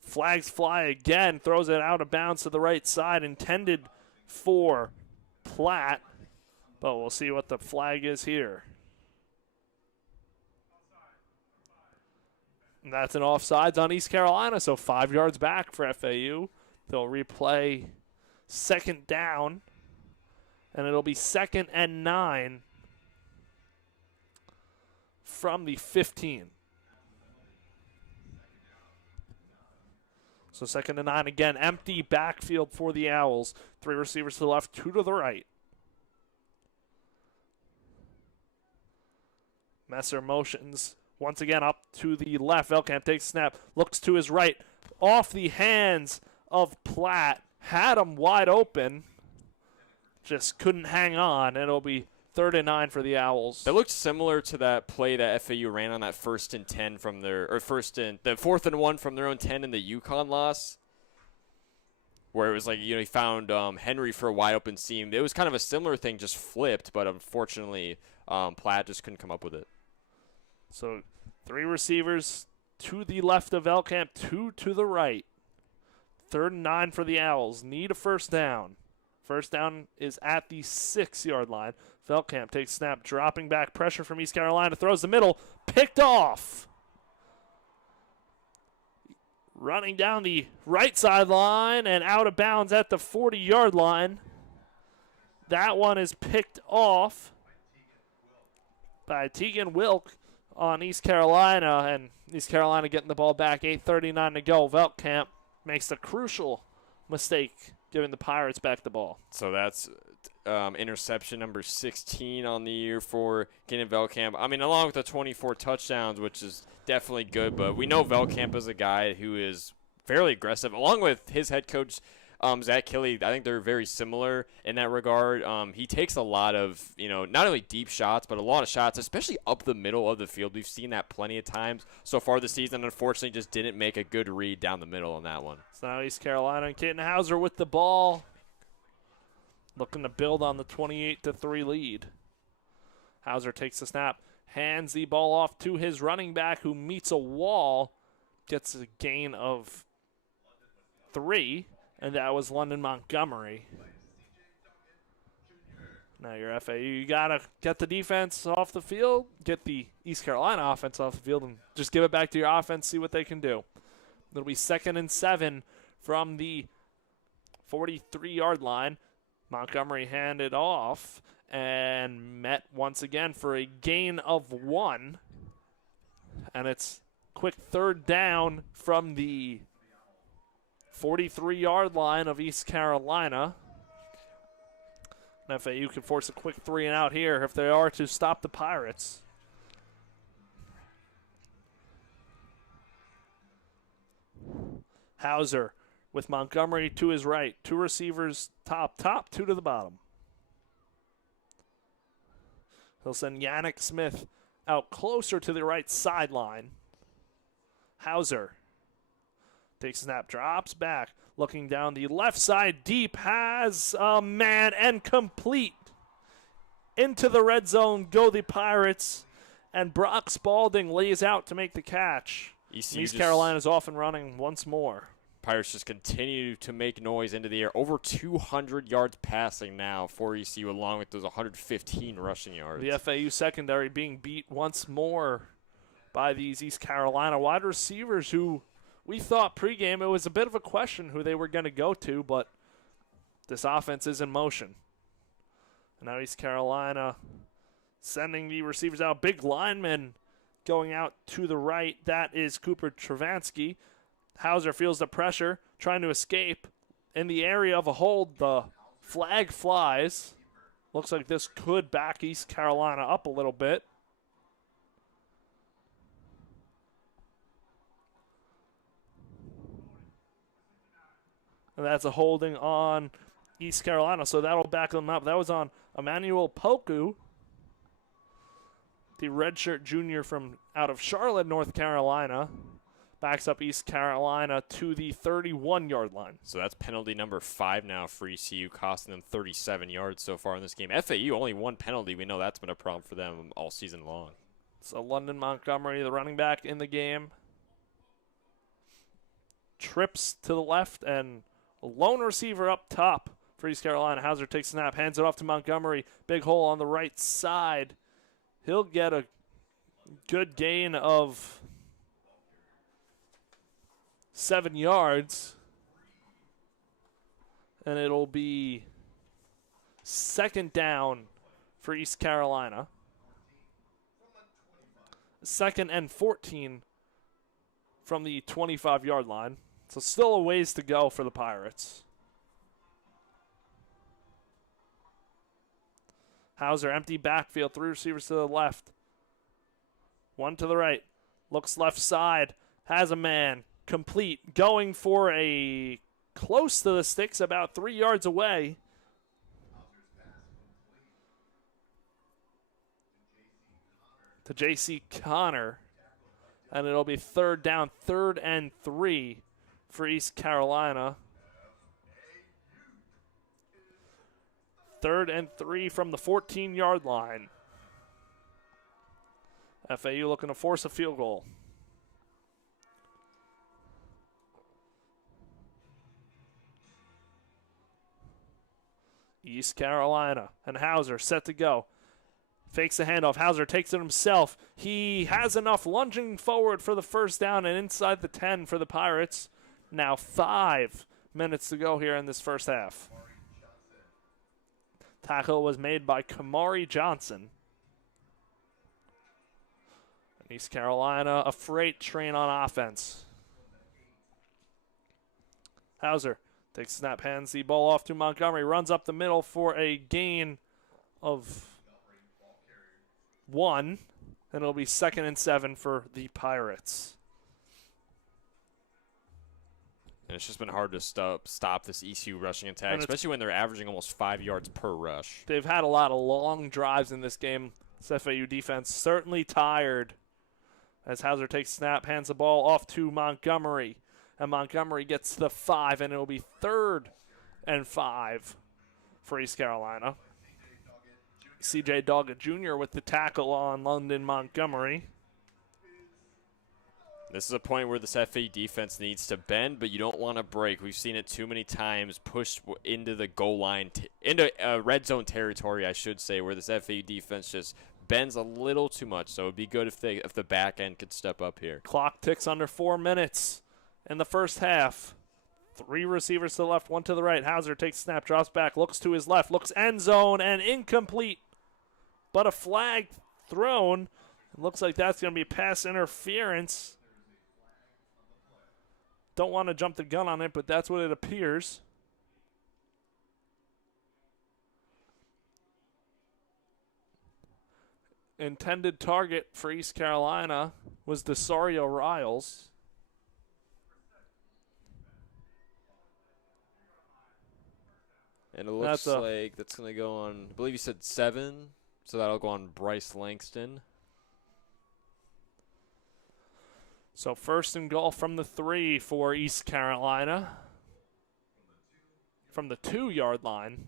Flags fly again, throws it out of bounds to the right side, intended for Platt, but we'll see what the flag is here. And that's an offsides on East Carolina, so 5 yards back for FAU. They'll replay 2nd down, and it'll be 2nd and 9 from the 15. So 2nd and 9 again, empty backfield for the Owls. 3 receivers to the left, 2 to the right. Messer motions once again up to the left. Velkamp takes a snap, looks to his right, off the hands of Platt. Had him wide open, just couldn't hang on, and it'll be 3rd and 9 for the Owls. That looked similar to that play that FAU ran on that 1st and 10 from their, or the 4th and 1 from their own 10 in the UConn loss, where it was like, he found Henry for a wide open seam. It was kind of a similar thing, just flipped, but unfortunately, Platt just couldn't come up with it. So 3 receivers to the left of Velkamp, 2 to the right. 3rd and 9 for the Owls. Need a first down. First down is at the 6-yard line. Velkamp takes snap, dropping back, pressure from East Carolina, throws the middle, picked off. Running down the right sideline and out of bounds at the 40-yard line. That one is picked off by Tegan Wilk on East Carolina, and East Carolina getting the ball back, 8:39 to go. Velkamp makes the crucial mistake, giving the Pirates back the ball. So that's interception number 16 on the year for Gannon Velkamp. I mean, along with the 24 touchdowns, which is definitely good, but we know Velkamp is a guy who is fairly aggressive, along with his head coach, Zach Killey. I think they're very similar in that regard. He takes a lot of, not only deep shots, but a lot of shots, especially up the middle of the field. We've seen that plenty of times so far this season. Unfortunately, just didn't make a good read down the middle on that one. So now East Carolina and Caden Hauser with the ball, looking to build on the 28-3 lead. Hauser takes the snap, hands the ball off to his running back, who meets a wall, gets a gain of 3. And that was London Montgomery. Now your FAU, you got to get the defense off the field, get the East Carolina offense off the field, and just give it back to your offense, see what they can do. It'll be 2nd and 7 from the 43-yard line. Montgomery handed off and met once again for a gain of 1. And it's quick third down from the 43-yard line of East Carolina. And FAU can force a quick 3 and out here if they are to stop the Pirates. Hauser with Montgomery to his right. 2 receivers top, 2 to the bottom. He'll send Yannick Smith out closer to the right sideline. Hauser takes a snap, drops back, looking down the left side deep, has a man and complete. Into the red zone go the Pirates, and Brock Spalding lays out to make the catch. East Carolina's off and running once more. Pirates just continue to make noise into the air. Over 200 yards passing now for ECU, along with those 115 rushing yards. The FAU secondary being beat once more by these East Carolina wide receivers who we thought pregame it was a bit of a question who they were going to go to, but this offense is in motion. And now East Carolina sending the receivers out. Big lineman going out to the right. That is Cooper Travansky. Hauser feels the pressure, trying to escape. In the area of a hold, the flag flies. Looks like this could back East Carolina up a little bit. And that's a holding on East Carolina, so that'll back them up. That was on Emmanuel Poku, the redshirt junior from out of Charlotte, North Carolina. Backs up East Carolina to the 31-yard line. So that's penalty number 5 now for ECU, costing them 37 yards so far in this game. FAU only 1 penalty. We know that's been a problem for them all season long. So London Montgomery, the running back in the game, trips to the left, and a lone receiver up top for East Carolina. Hauser takes a snap, hands it off to Montgomery. Big hole on the right side. He'll get a good gain of 7 yards, and it'll be second down for East Carolina. 2nd and 14 from the 25-yard line. So still a ways to go for the Pirates. Hauser, empty backfield, 3 receivers to the left. 1 to the right. Looks left side, has a man. Complete, going for a close to the sticks, about 3 yards away. To J.C. Connor. And it'll be third down, 3rd and 3 for East Carolina. 3rd and 3 from the 14-yard line. FAU looking to force a field goal. East Carolina and Hauser set to go. Fakes the handoff. Hauser takes it himself. He has enough, lunging forward for the first down and inside the 10 for the Pirates. Now 5 minutes to go here in this first half. Tackle was made by Kamari Johnson. And East Carolina, a freight train on offense. Hauser takes a snap, hands the ball off to Montgomery, runs up the middle for a gain of 1, and it'll be 2nd and 7 for the Pirates. And it's just been hard to stop this ECU rushing attack, especially when they're averaging almost 5 yards per rush. They've had a lot of long drives in this game. This FAU defense certainly tired. As Hauser takes a snap, hands the ball off to Montgomery. And Montgomery gets the 5, and it'll be 3rd and 5 for East Carolina. C.J. Doggett Jr. with the tackle on London Montgomery. This is a point where this FAU defense needs to bend, but you don't want to break. We've seen it too many times, pushed into the goal line, into red zone territory, I should say, where this FAU defense just bends a little too much. So it would be good if the back end could step up here. Clock ticks under 4 minutes in the first half. 3 receivers to the left, 1 to the right. Hauser takes snap, drops back, looks to his left, looks end zone, and incomplete. But a flag thrown. It looks like that's going to be pass interference. Don't want to jump the gun on it, but that's what it appears. Intended target for East Carolina was Desario Riles. And it looks like that's going to go on, I believe you said 7, so that'll go on Bryce Langston. So 1st and goal from the 3 for East Carolina. From the 2-yard line,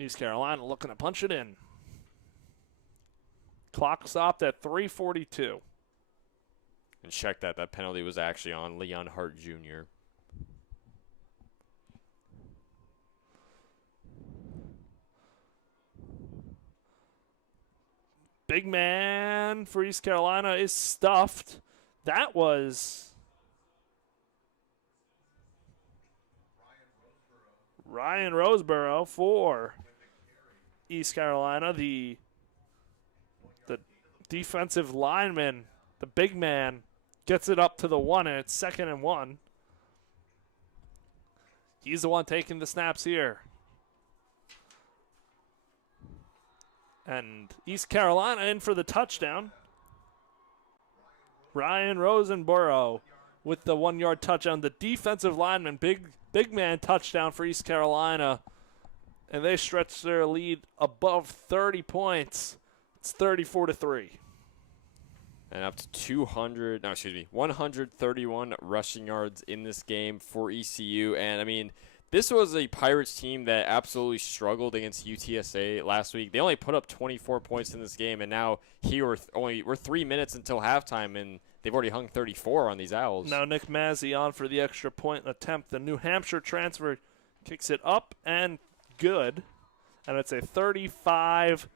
East Carolina looking to punch it in. Clock stopped at 3:42. And check that. That penalty was actually on Leon Hart Jr. Big man for East Carolina is stuffed. That was Ryan Roseborough for East Carolina, the defensive lineman, the big man, gets it up to the 1, and it's 2nd and 1. He's the one taking the snaps here. And East Carolina in for the touchdown. Ryan Rosenborough with the 1-yard touchdown. The defensive lineman, big man touchdown for East Carolina. And they stretch their lead above 30 points. It's 34-3. And up to 131 rushing yards in this game for ECU. And, I mean, this was a Pirates team that absolutely struggled against UTSA last week. They only put up 24 points in this game, and now here we're 3 minutes until halftime, and they've already hung 34 on these Owls. Now Nick Mazzy on for the extra point attempt. The New Hampshire transfer kicks it up and good. And it's a 35-3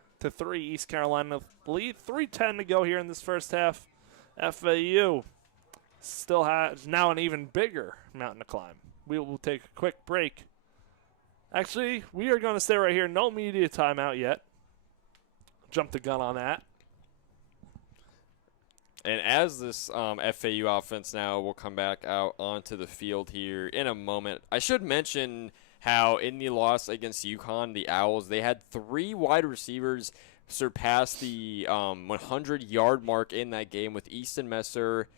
East Carolina lead. 3:10 to go here in this first half. FAU still has now an even bigger mountain to climb. We will take a quick break. Actually, we are going to stay right here. No media timeout yet. Jump the gun on that. And as this FAU offense now will come back out onto the field here in a moment, I should mention how in the loss against UConn, the Owls, they had 3 wide receivers surpass the 100-yard mark in that game, with Easton Messer,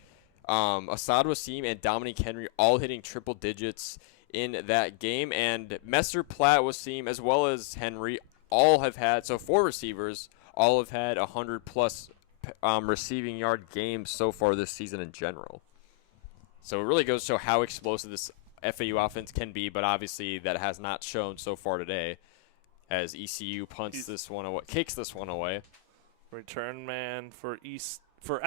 Asad Wasim, and Dominique Henry all hitting triple digits in that game. And Messer, Platt, Wasim, as well as Henry all have had, so 4 receivers, all have had 100-plus receiving yard games so far this season in general. So it really goes to show how explosive this FAU offense can be, but obviously that has not shown so far today as ECU kicks this one away. Return man for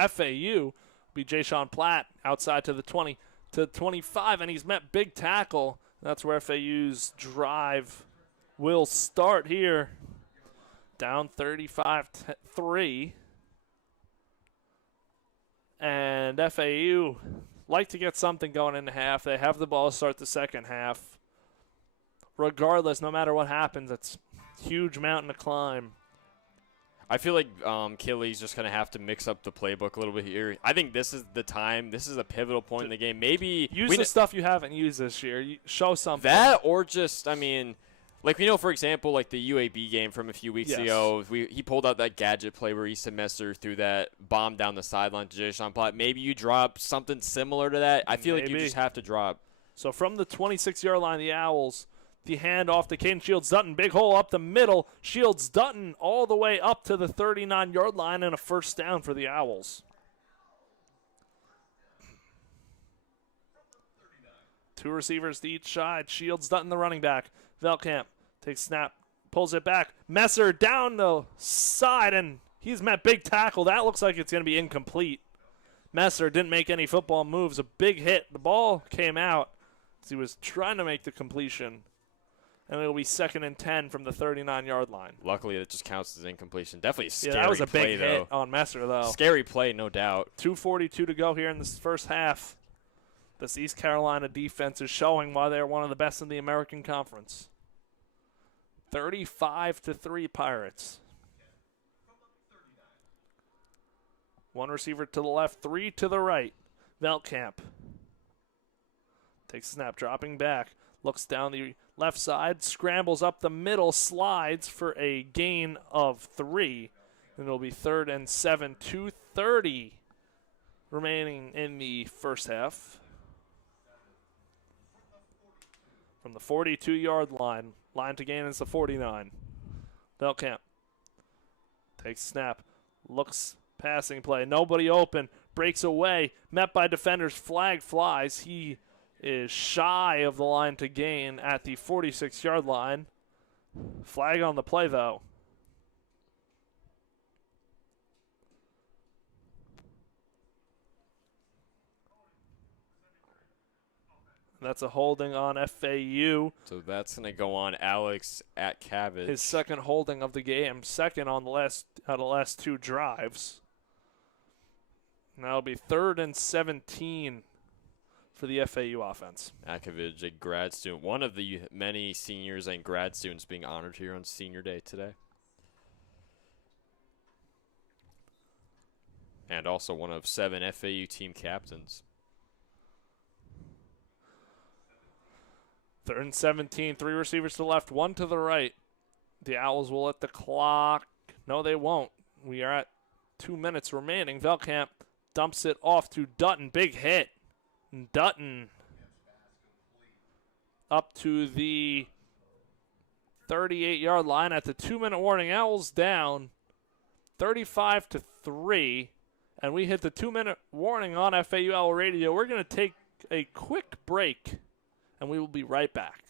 FAU be Jay-Sean Platt outside to the 20 to 25, and he's met big tackle. That's where FAU's drive will start here. Down 35-3. And FAU like to get something going in the half. They have the ball to start the second half. Regardless, no matter what happens, it's a huge mountain to climb. I feel like Killy's just going to have to mix up the playbook a little bit here. I think this is the time. This is a pivotal point in the game. Maybe use the stuff you haven't used this year. Show something. That, or just, I mean, like we know, for example, like the UAB game from a few weeks ago, he pulled out that gadget play where Easton Messer threw that bomb down the sideline to Jay-Sean Platt. Maybe you drop something similar to that. I feel like you just have to drop. So from the 26-yard line, the Owls, the handoff to Caden Shields-Dutton. Big hole up the middle. Shields-Dutton all the way up to the 39-yard line, and a first down for the Owls. 2 receivers to each side. Shields-Dutton, the running back. Velkamp takes snap, pulls it back. Messer down the side, and he's met big tackle. That looks like it's going to be incomplete. Messer didn't make any football moves. A big hit. The ball came out as he was trying to make the completion. And it'll be 2nd and 10 from the 39-yard line. Luckily, it just counts as incompletion. Definitely a scary play, that was a big hit on Messer, though. Scary play, no doubt. 2:42 to go here in this first half. This East Carolina defense is showing why they're one of the best in the American Conference. 35-3 Pirates. One receiver to the left, three to the right. Veltkamp takes a snap, dropping back. Looks down the left side, scrambles up the middle, slides for a gain of 3. And it'll be 3rd and 7, 2:30 remaining in the first half. From the 42-yard line. Line to gain is the 49. Veltkamp takes a snap. Looks passing play. Nobody open. Breaks away. Met by defenders. Flag flies. He is shy of the line to gain at the 46-yard line. Flag on the play, though. That's a holding on FAU. So that's going to go on Alex at Cabbage. His second holding of the game. Second on the last 2 drives. Now it'll be 3rd and 17 for the FAU offense. Akovich, a grad student, one of the many seniors and grad students being honored here on Senior Day today. And also one of 7 FAU team captains. 3rd and 17, 3 receivers to the left, 1 to the right. The Owls will let the clock. No, they won't. We are at 2 minutes remaining. Veltkamp dumps it off to Dutton. Big hit. Dutton up to the 38-yard line at the 2-minute warning. Owls down 35-3. And we hit the 2-minute warning on FAU Owl Radio. We're going to take a quick break, and we will be right back.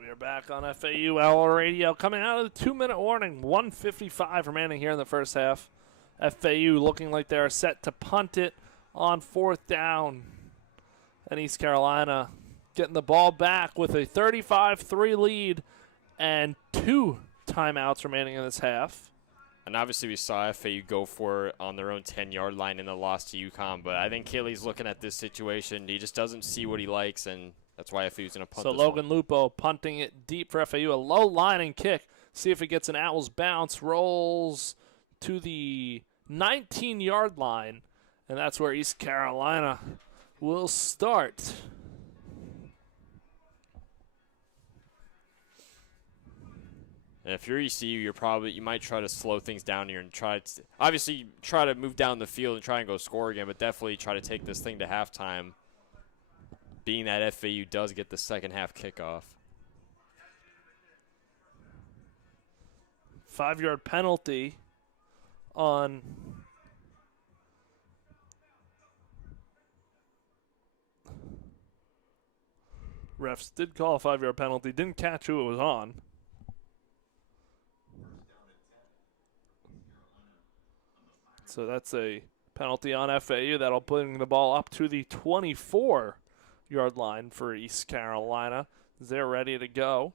We are back on FAU Owl Radio. Coming out of the 2-minute warning, 1:55 remaining here in the first half. FAU looking like they are set to punt it on 4th down. And East Carolina getting the ball back with a 35-3 lead and 2 timeouts remaining in this half. And obviously we saw FAU go for it on their own 10-yard line in the loss to UConn, but I think Kelly's looking at this situation. He just doesn't see what he likes, and That's why FAU's going to punt So this Logan one. Lupo punting it deep for FAU. A low lining kick. See if it gets an Owls bounce. Rolls to the 19-yard line. And that's where East Carolina will start. And if you're ECU, you might try to slow things down here and try to move down the field and try and go score again, but definitely try to take this thing to halftime, being that FAU does get the second half kickoff. 5-yard penalty on refs did call a 5-yard penalty. Didn't catch who it was on. So that's a penalty on FAU. That'll bring the ball up to the 24-yard line for East Carolina. They're ready to go.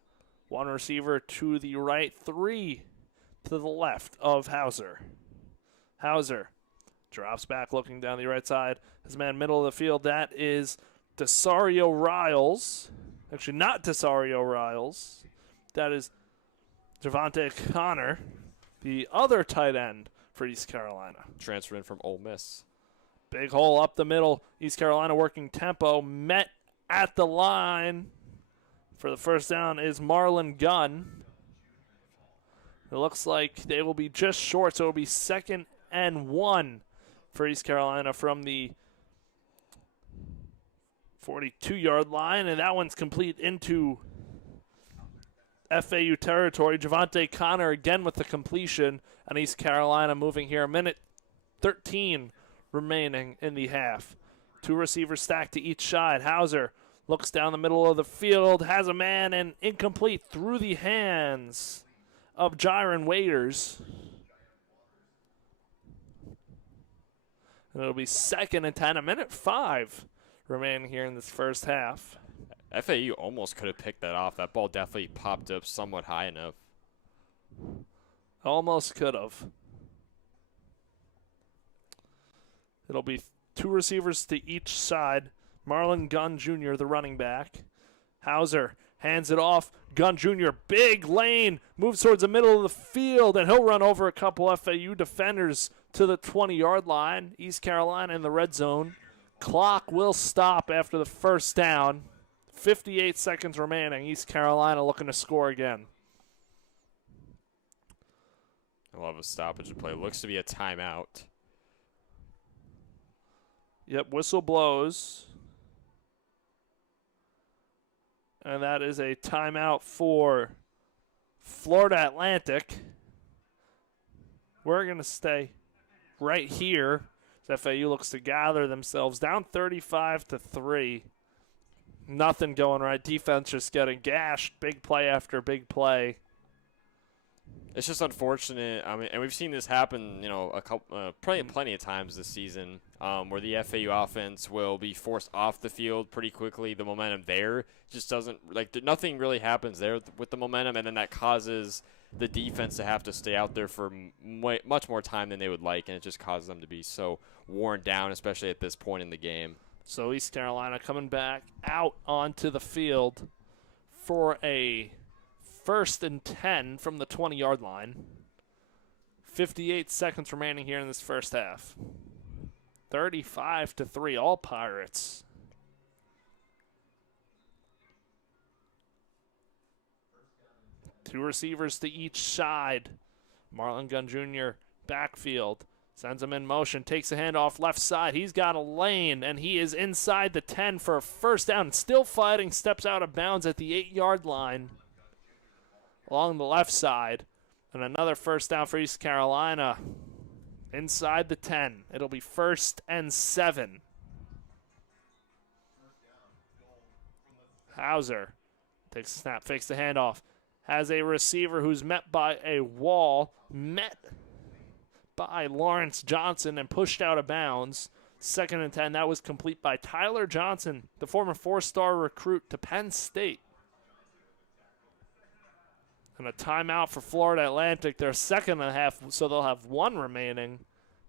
One receiver to the right, 3 to the left of Hauser. Hauser drops back looking down the right side. His man middle of the field, that is Desario Riles. Actually, not Desario Riles. That is Javante Connor, the other tight end for East Carolina. Transfer in from Ole Miss. Big hole up the middle. East Carolina working tempo. Met at the line for the first down is Marlon Gunn. It looks like they will be just short, so it will be 2nd and 1 for East Carolina from the 42-yard line, and that one's complete into FAU territory. Javante Connor again with the completion, and East Carolina moving here. 1:13 remaining in the half. 2 receivers stacked to each side. Hauser looks down the middle of the field, has a man, and incomplete through the hands of Jiron Waiters. And it'll be 2nd and 10, 1:05 remaining here in this first half. FAU almost could have picked that off. That ball definitely popped up somewhat high enough. Almost could have. It'll be 2 receivers to each side. Marlon Gunn Jr., the running back. Hauser hands it off. Gunn Jr., big lane, moves towards the middle of the field, and he'll run over a couple FAU defenders to the 20-yard line. East Carolina in the red zone. Clock will stop after the first down. 58 seconds remaining. East Carolina looking to score again. I love a stoppage play. Looks to be a timeout. Yep, whistle blows. And that is a timeout for Florida Atlantic. We're going to stay right here as FAU looks to gather themselves. Down 35-3. Nothing going right. Defense just getting gashed. Big play after big play. It's just unfortunate. I mean, and we've seen this happen, plenty of times this season, where the FAU offense will be forced off the field pretty quickly. The momentum there just doesn't nothing really happens there with the momentum, and then that causes the defense to have to stay out there for much more time than they would like, and it just causes them to be so worn down, especially at this point in the game. So East Carolina coming back out onto the field for a 1st and 10 from the 20-yard line. 58 seconds remaining here in this first half. 35-3, all Pirates. Two receivers to each side. Marlon Gunn Jr. backfield. Sends him in motion, takes a handoff left side. He's got a lane, and he is inside the 10 for a first down. Still fighting, steps out of bounds at the 8-yard line along the left side. And another first down for East Carolina inside the 10. It'll be 1st and 7. Hauser takes a snap, fakes the handoff. Has a receiver who's met by a wall, met by Lawrence Johnson and pushed out of bounds. 2nd and 10. That was complete by Tyler Johnson, the former 4-star recruit to Penn State. And a timeout for Florida Atlantic. They're 2nd and a half, so they'll have 1 remaining.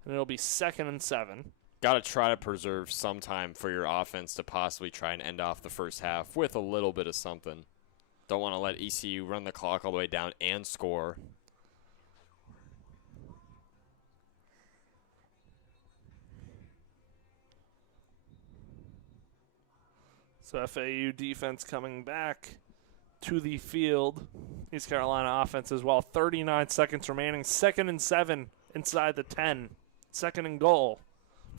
And it'll be 2nd and 7. got to try to preserve some time for your offense to possibly try and end off the first half with a little bit of something. Don't want to let ECU run the clock all the way down and score. So FAU defense coming back to the field. East Carolina offense as well. 39 seconds remaining. 2nd and 7 inside the 10. 2nd and goal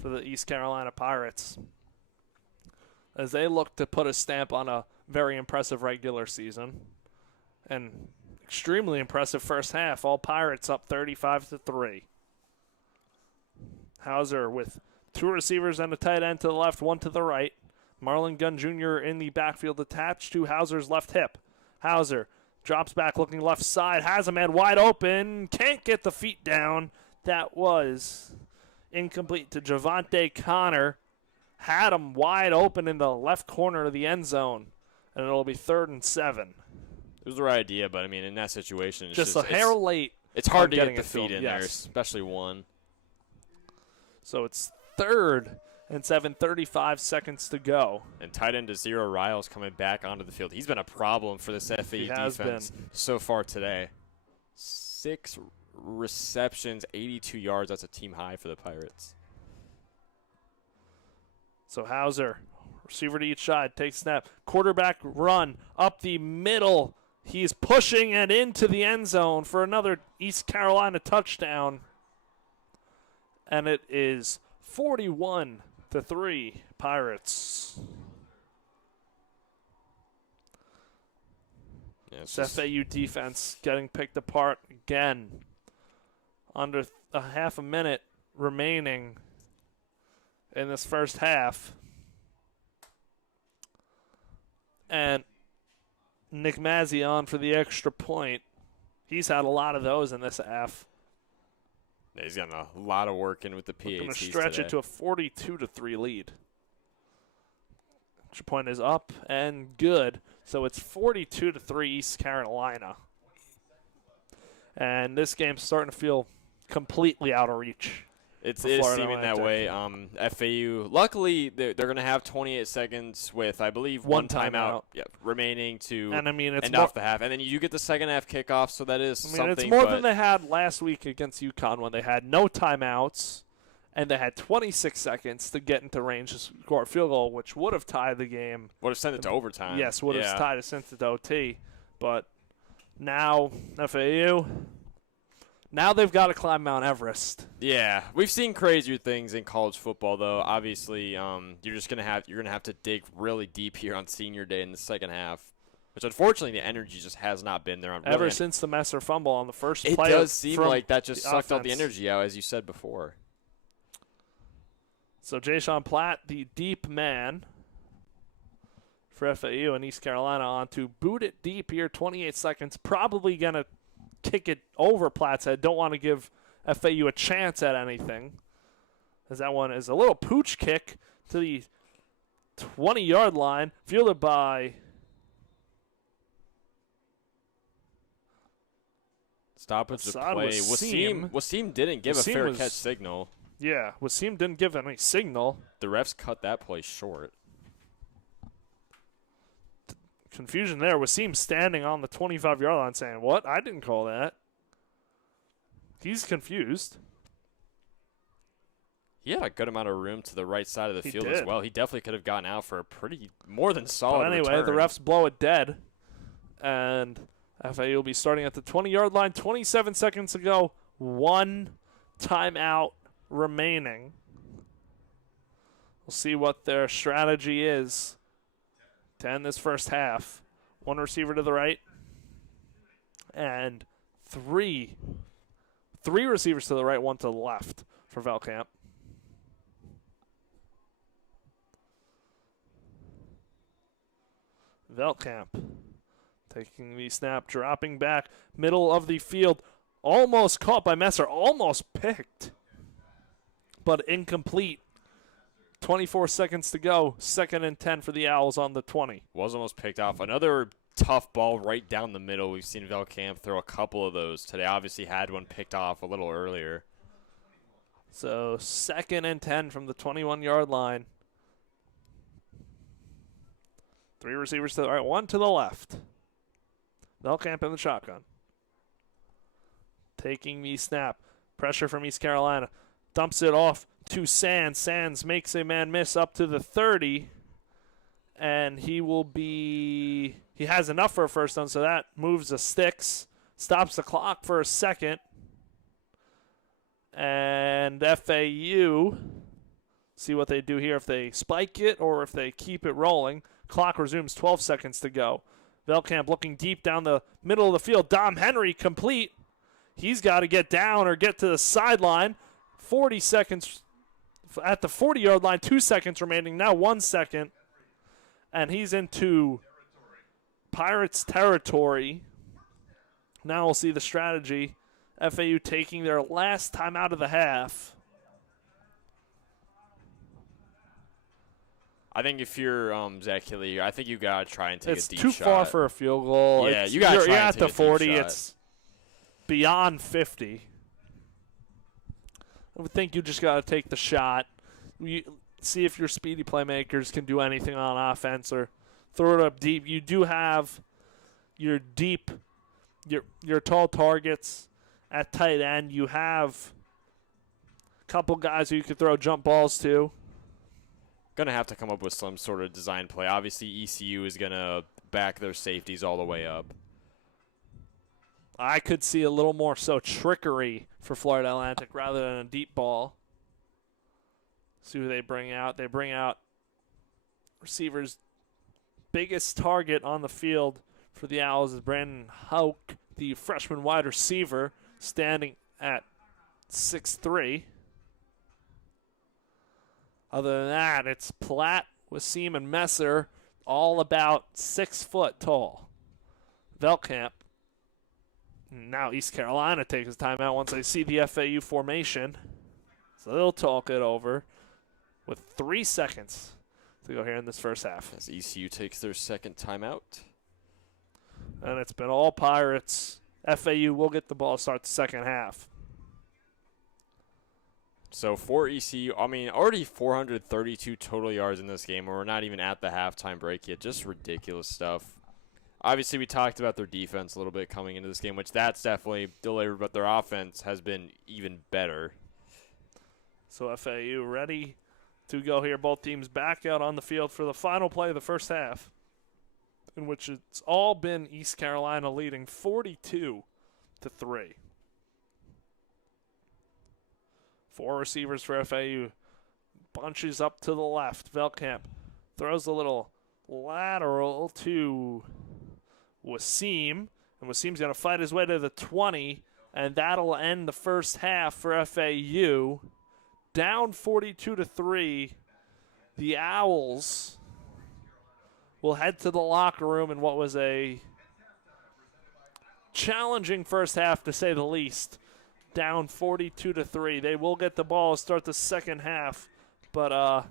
for the East Carolina Pirates, as they look to put a stamp on a very impressive regular season and extremely impressive first half. All Pirates up 35-3. Hauser with 2 receivers and a tight end to the left, 1 to the right. Marlon Gunn Jr. in the backfield attached to Hauser's left hip. Hauser drops back looking left side, has a man wide open, can't get the feet down. That was incomplete to Javante Connor. Had him wide open in the left corner of the end zone, and it'll be 3rd and 7. It was the right idea, but, I mean, in that situation, it's just a hair late. It's hard to get the it feet in there, yes. especially one. So it's 3rd and 7, 35 seconds to go. And tight end Azira Riles coming back onto the field. He's been a problem for this FAU defense so far today. 6 receptions, 82 yards. That's a team high for the Pirates. So Hauser, receiver to each side, takes snap. Quarterback run up the middle. He's pushing it into the end zone for another East Carolina touchdown. And it is 41-3 Pirates. Yeah, it's FAU defense getting picked apart again. Under a half a minute remaining in this first half. And Nick Mazzi on for the extra point. He's had a lot of those in this half. Yeah, he's gotten a lot of work in with the PATs going to stretch today. it to a 42-3 lead. Extra point is up and good. So it's 42-3 East Carolina. And this game's starting to feel completely out of reach. It is seeming that way. FAU, luckily, they're going to have 28 seconds with, I believe, one timeout remaining to end off the half. And then you get the second half kickoff, so that is something. It's more than they had last week against UConn when they had no timeouts and they had 26 seconds to get into range to score a field goal, which would have tied the game. Would have sent it to overtime. Yes, would have tied it, sent it to OT. But now FAU, now they've got to climb Mount Everest. Yeah, we've seen crazier things in college football, though. Obviously, you're gonna have to dig really deep here on Senior Day in the second half, which unfortunately the energy just has not been there. Ever since the Messer fumble on the first play, it does seem like that just sucked all the energy out, as you said before. So Jay-Sean Platt, the deep man for FAU and East Carolina, on to boot it deep here. 28 seconds, probably gonna kick it over Platt's head. Don't want to give FAU a chance at anything, as that one is a little pooch kick to the 20-yard line, fielded by stoppage to play. Wasim didn't give a fair catch signal. Yeah, Wasim didn't give any signal. The refs cut that play short. Confusion there. Wasim standing on the 25-yard line saying, what? I didn't call that. He's confused. He had a good amount of room to the right side of the field as well. He definitely could have gotten out for a pretty more than solid return. The refs blow it dead. And FAU will be starting at the 20-yard line. 27 seconds to go. 1 timeout remaining. We'll see what their strategy is to end this first half. 1 receiver to the right. And three receivers to the right, 1 to the left for Velkamp. Velkamp taking the snap, dropping back, middle of the field. Almost caught by Messer, almost picked, but incomplete. 24 seconds to go. 2nd and 10 for the Owls on the 20. Was almost picked off. Another tough ball right down the middle. We've seen Velkamp throw a couple of those today. Obviously had one picked off a little earlier. So 2nd and 10 from the 21-yard line. 3 receivers to the right, 1 to the left. Velkamp in the shotgun. Taking the snap. Pressure from East Carolina. Dumps it off to Sands. Sands makes a man miss up to the 30. And he has enough for a first down, so that moves the sticks. Stops the clock for a second. And FAU, see what they do here, if they spike it or if they keep it rolling. Clock resumes, 12 seconds to go. Velkamp looking deep down the middle of the field. Dom Henry complete. He's got to get down or get to the sideline. 40 seconds at the 40-yard line, 2 seconds remaining, now 1 second. And he's into Pirates territory. Now we'll see the strategy. FAU taking their last time out of the half. I think if you're Zach Hilly, I think you got to try and take a deep shot. It's too far for a field goal. Yeah, you got to try and You're at take the a deep 40. shot. It's beyond 50. I would think you just got to take the shot. See if your speedy playmakers can do anything on offense or throw it up deep. You do have your tall targets at tight end. You have a couple guys who you could throw jump balls to. Going to have to come up with some sort of design play. Obviously, ECU is going to back their safeties all the way up. I could see a little more so trickery for Florida Atlantic rather than a deep ball. See who they bring out. They bring out receivers' biggest target on the field for the Owls is Brandon Hauk, the freshman wide receiver, standing at 6'3". Other than that, it's Platt, Wasim, and Messer, all about 6 foot tall. Velkamp. Now East Carolina takes his timeout once they see the FAU formation. So they'll talk it over with 3 seconds to go here in this first half. As ECU takes their second timeout. And it's been all Pirates. FAU will get the ball to start the second half. So for ECU, I mean, already 432 total yards in this game, and we're not even at the halftime break yet. Just ridiculous stuff. Obviously, we talked about their defense a little bit coming into this game, which that's definitely delivered, but their offense has been even better. So FAU ready to go here. Both teams back out on the field for the final play of the first half, in which it's all been East Carolina leading 42-3. 4 receivers for FAU. Bunches up to the left. Velkamp throws a little lateral to Wasim. And Wasim's going to fight his way to the 20. And that'll end the first half for FAU. Down 42-3. The Owls will head to the locker room in what was a challenging first half, to say the least. Down 42-3. They will get the ball to start the second half. But,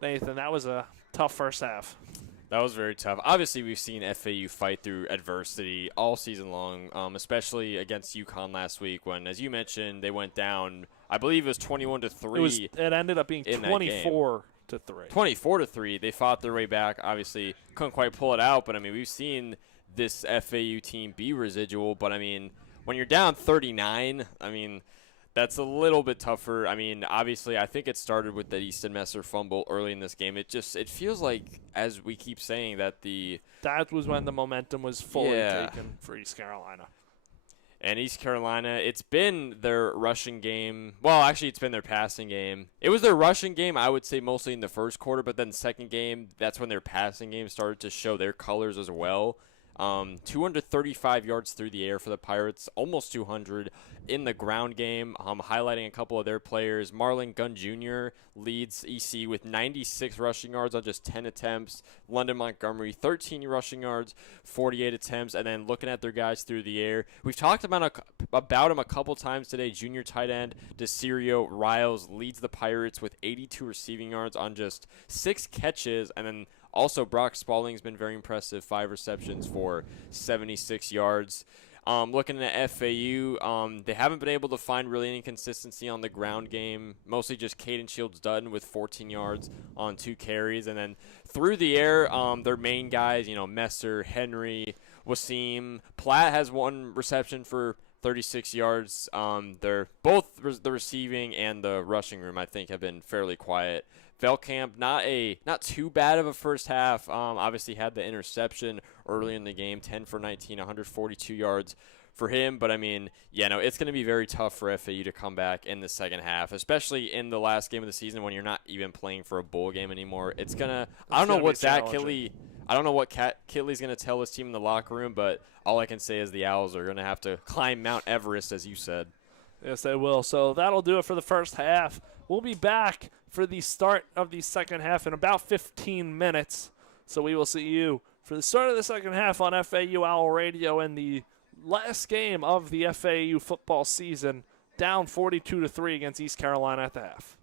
Nathan, that was a tough first half. That was very tough. Obviously, we've seen FAU fight through adversity all season long, especially against UConn last week when, as you mentioned, they went down, I believe it was 21-3. It ended up being 24-3. 24-3. They fought their way back. Obviously, couldn't quite pull it out, but, I mean, we've seen this FAU team be residual. But, I mean, when you're down 39, I mean, that's a little bit tougher. I mean, obviously, I think it started with the Easton Messer fumble early in this game. It feels like, as we keep saying, that was when the momentum was fully taken for East Carolina. And East Carolina, it's been their rushing game. Well, actually, it's been their passing game. It was their rushing game, I would say, mostly in the first quarter, but then second game, that's when their passing game started to show their colors as well. 235 yards through the air for the Pirates, almost 200 in the ground game. Highlighting a couple of their players, Marlon Gunn Jr. leads EC with 96 rushing yards on just 10 attempts. London Montgomery, 13 rushing yards, 48 attempts. And then looking at their guys through the air, we've talked about him a couple times today. Junior tight end DeCirio Riles leads the Pirates with 82 receiving yards on just 6 catches. And then also, Brock Spalding's been very impressive, 5 receptions for 76 yards. Looking at FAU, they haven't been able to find really any consistency on the ground game. Mostly just Caden Shields-Dutton with 14 yards on 2 carries. And then through the air, their main guys, Messer, Henry, Wasim. Platt has 1 reception for 36 yards. They're both the receiving and the rushing room, I think, have been fairly quiet. Velkamp, not too bad of a first half. Obviously had the interception early in the game, 10 for 19, 142 yards for him. But it's going to be very tough for FAU to come back in the second half, especially in the last game of the season when you're not even playing for a bowl game anymore. I don't know what Zach Kitley. I don't know what Kitley's going to tell his team in the locker room, but all I can say is the Owls are going to have to climb Mount Everest, as you said. Yes, they will. So that'll do it for the first half. We'll be back for the start of the second half in about 15 minutes. So we will see you for the start of the second half on FAU Owl Radio in the last game of the FAU football season, down 42-3 against East Carolina at the half.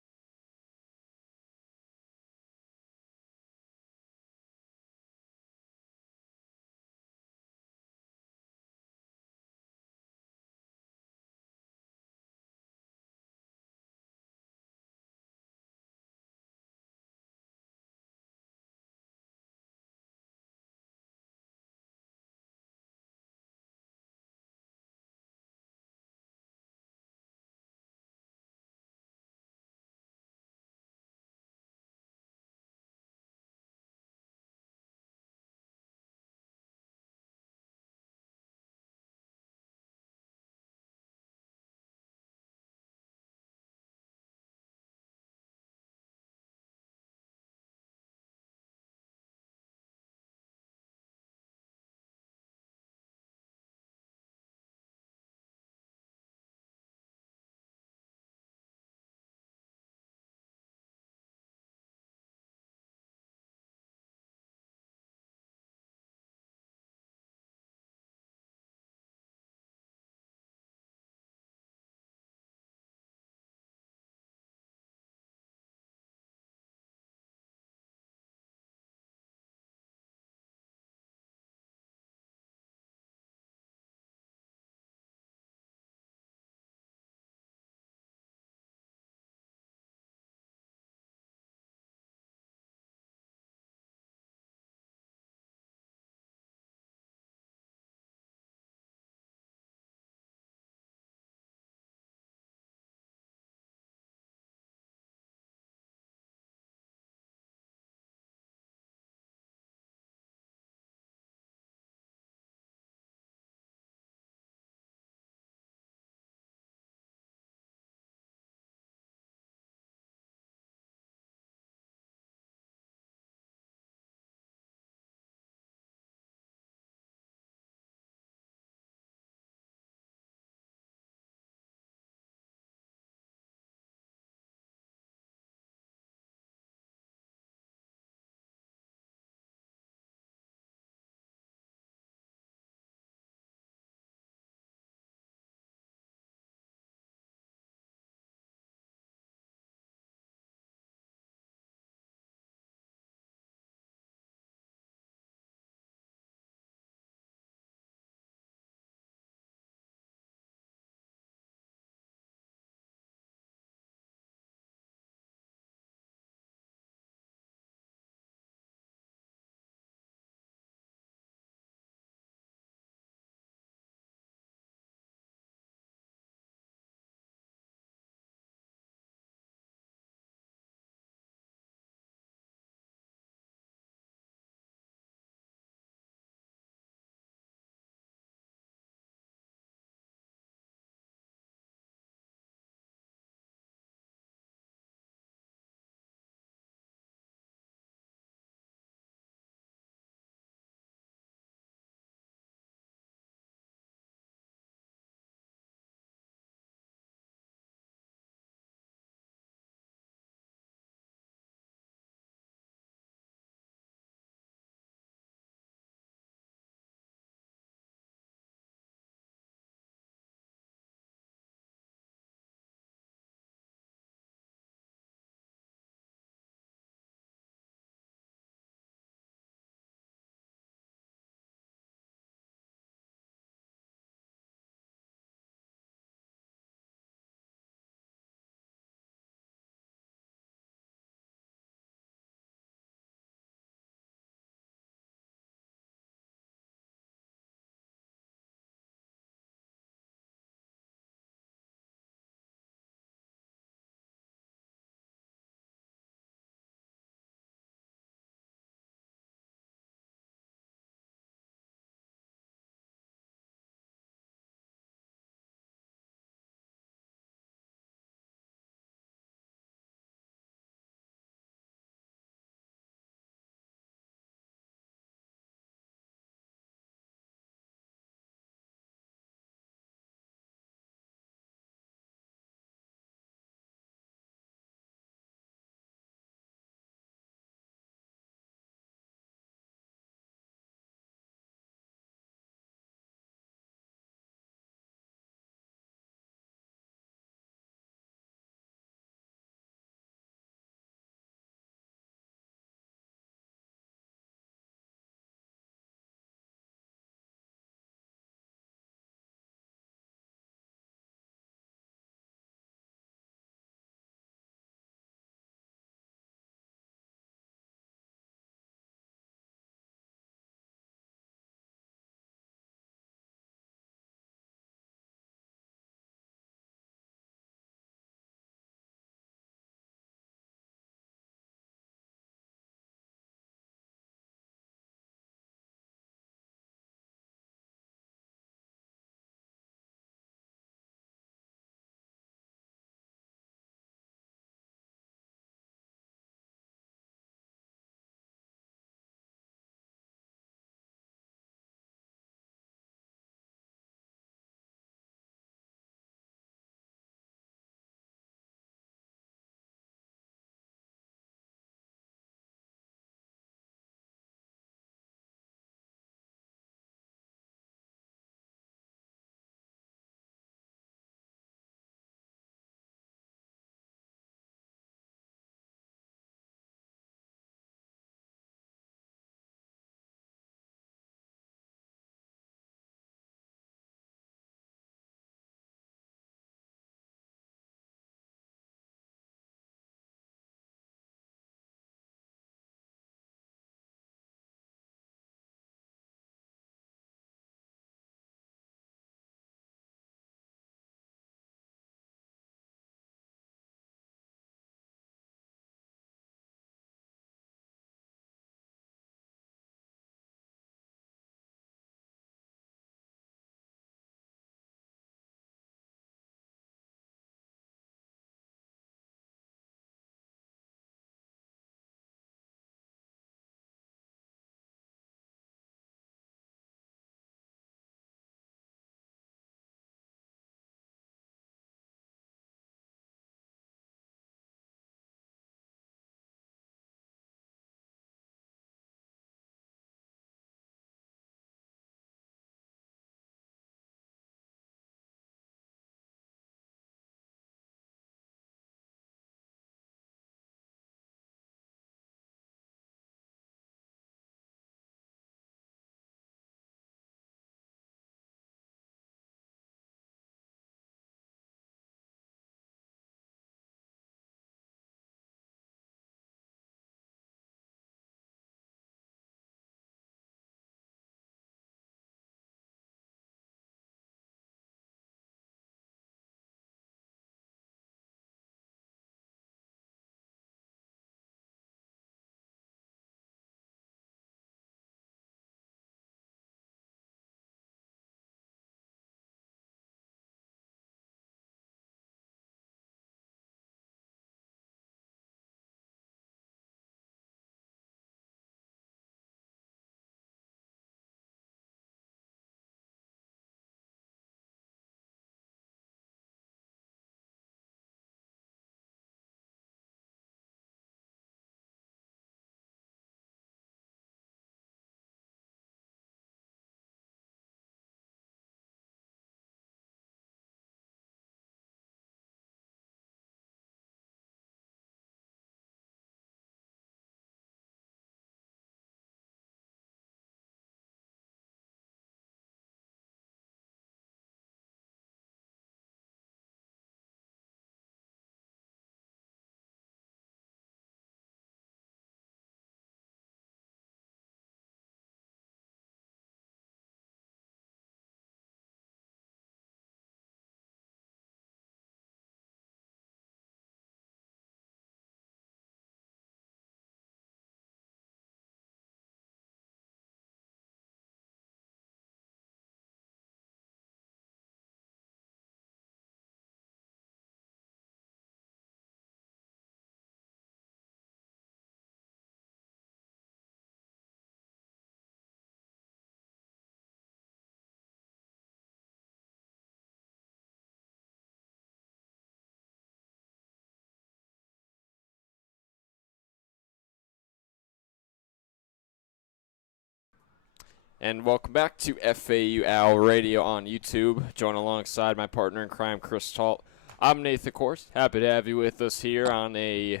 And welcome back to FAU Owl Radio on YouTube. Joined alongside my partner in crime, Talt. I'm Nathan Korst. Happy to have you with us here on a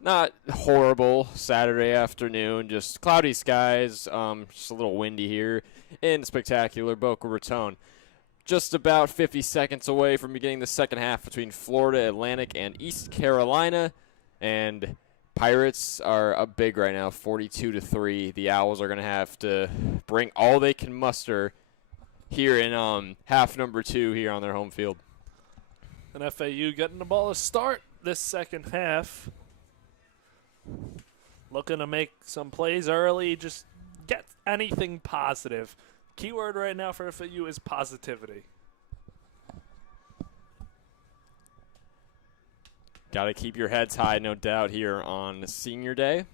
not horrible Saturday afternoon. Just cloudy skies, just a little windy here in spectacular Boca Raton. Just about 50 seconds away from beginning the second half between Florida Atlantic and East Carolina. And Pirates are up big right now, 42-3. The Owls are going to have to bring all they can muster here in half number 2 here on their home field. And FAU getting the ball to start this second half. Looking to make some plays early, just get anything positive. Keyword right now for FAU is positivity. Got to keep your heads high, no doubt, here on Senior Day.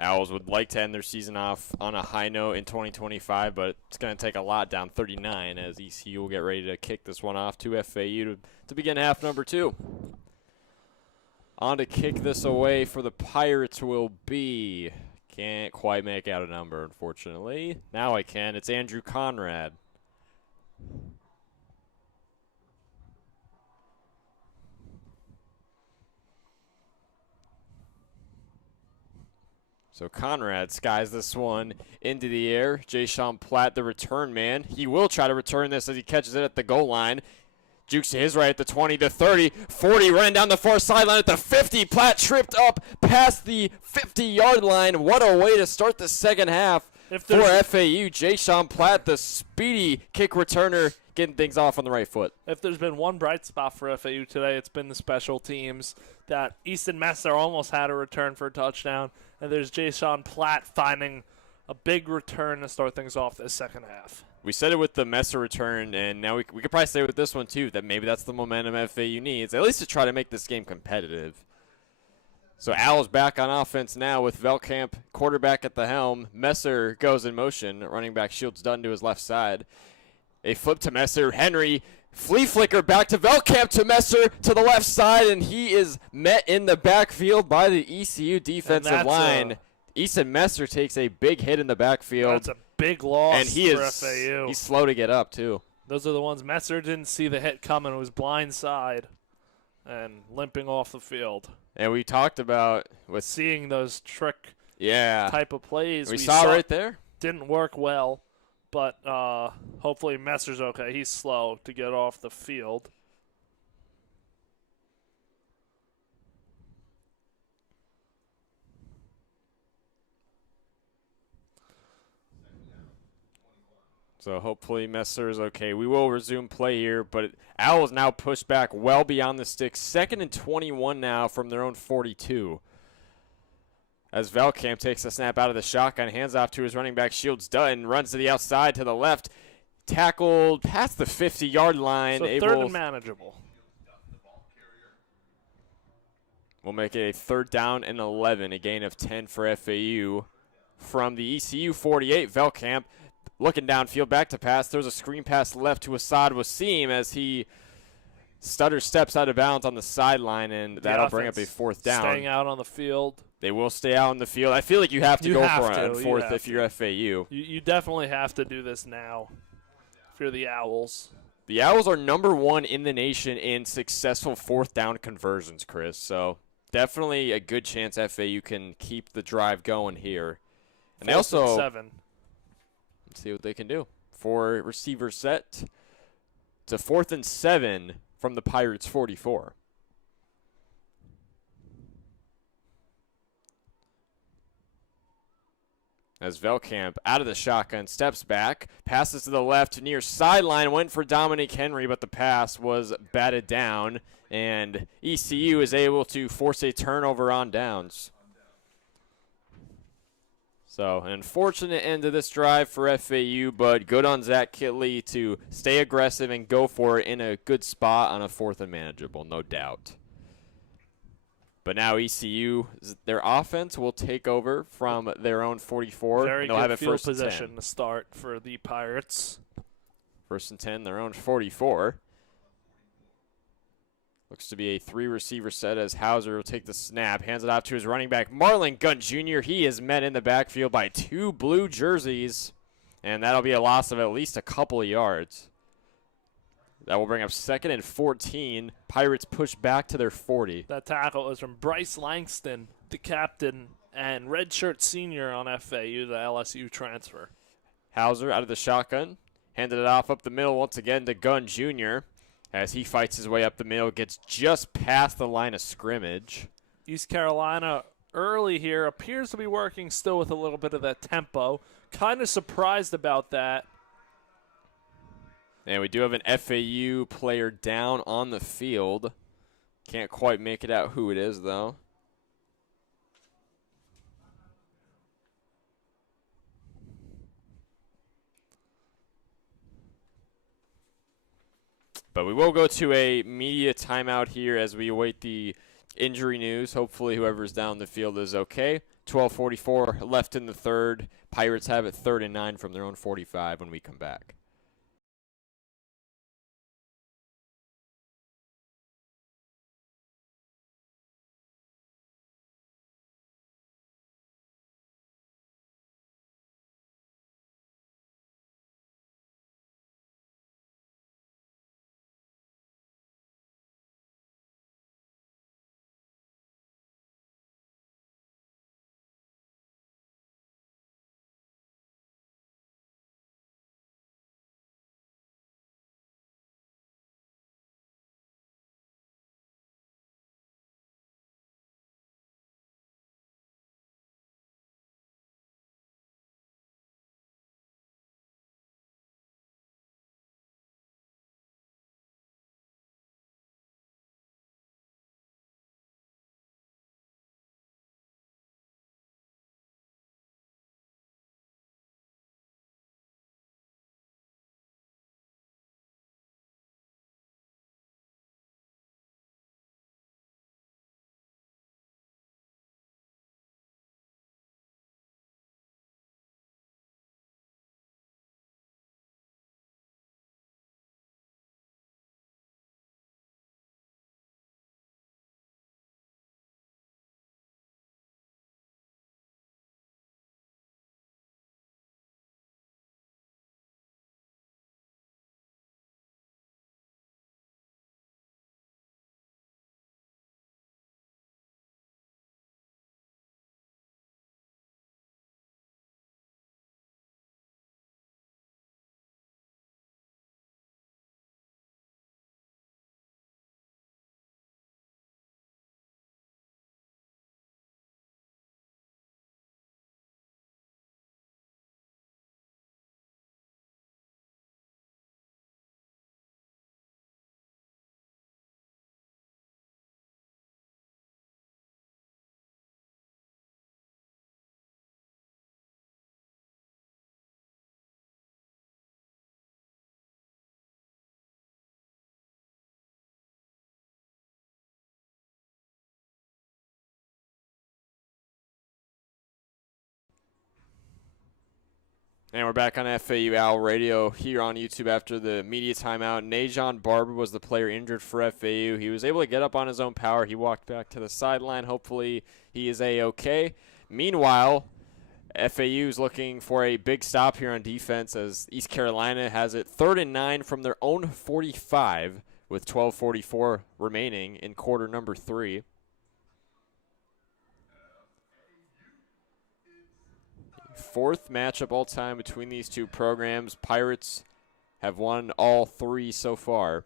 Owls would like to end their season off on a high note in 2025, but it's going to take a lot down 39 as ECU will get ready to kick this one off to FAU to begin half number 2. On to kick this away for the Pirates will be... Can't quite make out a number, unfortunately. Now I can. It's Andrew Conrad. So Conrad skies this one into the air. Jay-Sean Platt, the return man. He will try to return this as he catches it at the goal line. Jukes to his right at the 20, the 30, 40, running down the far sideline at the 50. Platt tripped up past the 50-yard line. What a way to start the second half for FAU. Jay-Sean Platt, the speedy kick returner, getting things off on the right foot. If there's been one bright spot for FAU today, it's been the special teams. That Easton Messer almost had a return for a touchdown, and there's Jay-Sean Platt finding a big return to start things off this second half. We said it with the Messer return, and now we could probably say with this one, too, that maybe that's the momentum FAU needs, at least to try to make this game competitive. So Owls back on offense now with Velkamp, quarterback at the helm. Messer goes in motion, running back Shields Dunn to his left side. A flip to Messer. Henry, flea flicker back to Velkamp to Messer to the left side, and he is met in the backfield by the ECU defensive line. Easton Messer takes a big hit in the backfield. That's a big loss and for FAU. He's slow to get up, too. Those are the ones. Messer didn't see the hit coming. It was blindside and limping off the field. And we talked about with seeing those trick type of plays. We saw right there. Didn't work well, but hopefully Messer's okay. He's slow to get off the field. So hopefully Messer is okay. We will resume play here, but Owls now pushed back well beyond the sticks. 2nd and 21 now from their own 42. As Velkamp takes a snap out of the shotgun, hands off to his running back Shields Dunn, runs to the outside to the left, tackled past the 50-yard line. So third and manageable. We'll make it a 3rd down and 11, a gain of 10 for FAU. From the ECU 48, Velkamp looking downfield, back to pass. There's a screen pass left to Assad Wasim as he steps out of bounds on the sideline, and that'll bring up a 4th down. Staying out on the field. They will stay out on the field. I feel like you have to go for it on 4th if you're FAU. You definitely have to do this now if you're the Owls. The Owls are number 1 in the nation in successful 4th down conversions, Chris. So definitely a good chance FAU can keep the drive going here. And they also... 7. Let's see what they can do. 4 receiver set to 4th and 7 from the Pirates 44. As Velkamp out of the shotgun, steps back, passes to the left near sideline, went for Dominic Henry, but the pass was batted down, and ECU is able to force a turnover on downs. So, an unfortunate end to this drive for FAU, but good on Zach Kitley to stay aggressive and go for it in a good spot on a 4th and manageable, no doubt. But now ECU, their offense will take over from their own 44. Very and they'll good have a field 1st and 10. position to start for the Pirates. 1st and 10, their own 44. Looks to be a 3-receiver set as Hauser will take the snap, hands it off to his running back, Marlon Gunn Jr. He is met in the backfield by 2 blue jerseys, and that'll be a loss of at least a couple of yards. That will bring up 2nd and 14. Pirates push back to their 40. That tackle was from Bryce Langston, the captain and redshirt senior on FAU, the LSU transfer. Hauser out of the shotgun, handed it off up the middle once again to Gunn Jr. as he fights his way up the middle, gets just past the line of scrimmage. East Carolina early here appears to be working still with a little bit of that tempo. Kind of surprised about that. And we do have an FAU player down on the field. Can't quite make it out who it is, though. But we will go to a media timeout here as we await the injury news. Hopefully whoever's down the field is okay. 12:44 left in the third. Pirates have it 3rd and 9 from their own 45 when we come back. And we're back on FAU Owl Radio here on YouTube after the media timeout. Najon Barber was the player injured for FAU. He was able to get up on his own power. He walked back to the sideline. Hopefully he is A-okay. Meanwhile, FAU is looking for a big stop here on defense as East Carolina has it 3rd and 9 from their own 45 with 12:44 remaining in quarter number 3. Fourth matchup all time between these two programs. Pirates have won all 3 so far.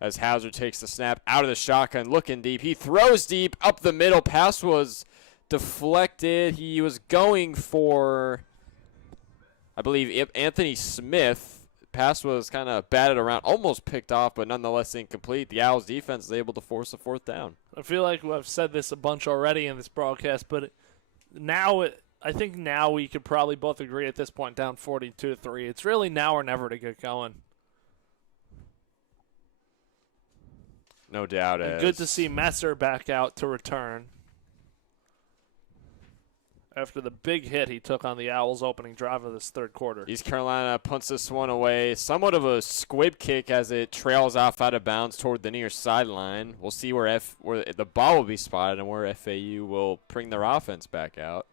As Hauser takes the snap out of the shotgun, looking deep. He throws deep up the middle. Pass was deflected. He was going for, I believe, Anthony Smith. Pass was kind of batted around, almost picked off, but nonetheless incomplete. The Owls defense is able to force a 4th down. I feel like I've said this a bunch already in this broadcast, but I think now we could probably both agree at this point, down 42-3. It's really now or never to get going. No doubt. And good to see Messer back out to return. after the big hit he took on the Owls opening drive of this third quarter. East Carolina punts this one away. Somewhat of a squib kick as it trails off out of bounds toward the near sideline. We'll see where the ball will be spotted and where FAU will bring their offense back out.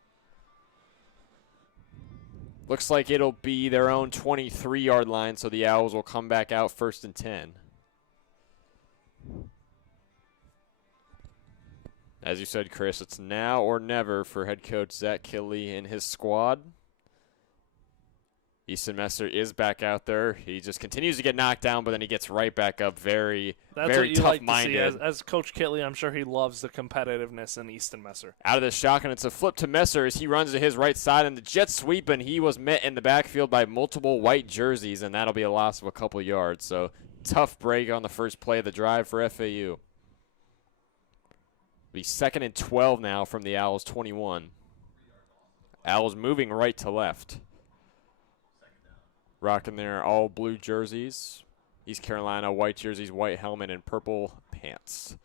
Looks like it'll be their own 23-yard line, so the Owls will come back out 1st and 10. As you said, Chris, it's now or never for head coach Zach Killey and his squad. Easton Messer is back out there. He just continues to get knocked down, but then he gets right back up. Very tough-minded. Like as Coach Killey, I'm sure he loves the competitiveness in Easton Messer. Out of the shotgun, it's a flip to Messer as he runs to his right side, and the jet sweep, and he was met in the backfield by multiple white jerseys, and that'll be a loss of a couple yards. So tough break on the first play of the drive for FAU. Be 2nd and 12 now from the Owls 21. Owls moving right to left. Rocking their all blue jerseys. East Carolina white jerseys, white helmet, and purple pants.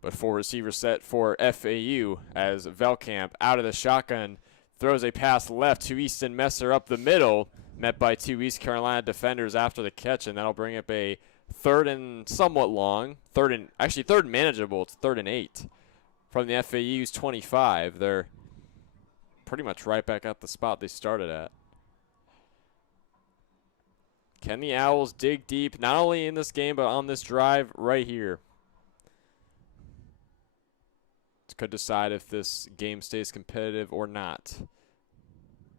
But full receiver set for FAU as Velkamp out of the shotgun throws a pass left to Easton Messer up the middle, met by 2 East Carolina defenders after the catch, and that'll bring up a 3rd and somewhat long, 3rd and manageable. It's 3rd and 8. From the FAU's 25, they're pretty much right back at the spot they started at. Can the Owls dig deep, not only in this game, but on this drive right here? It could decide if this game stays competitive or not.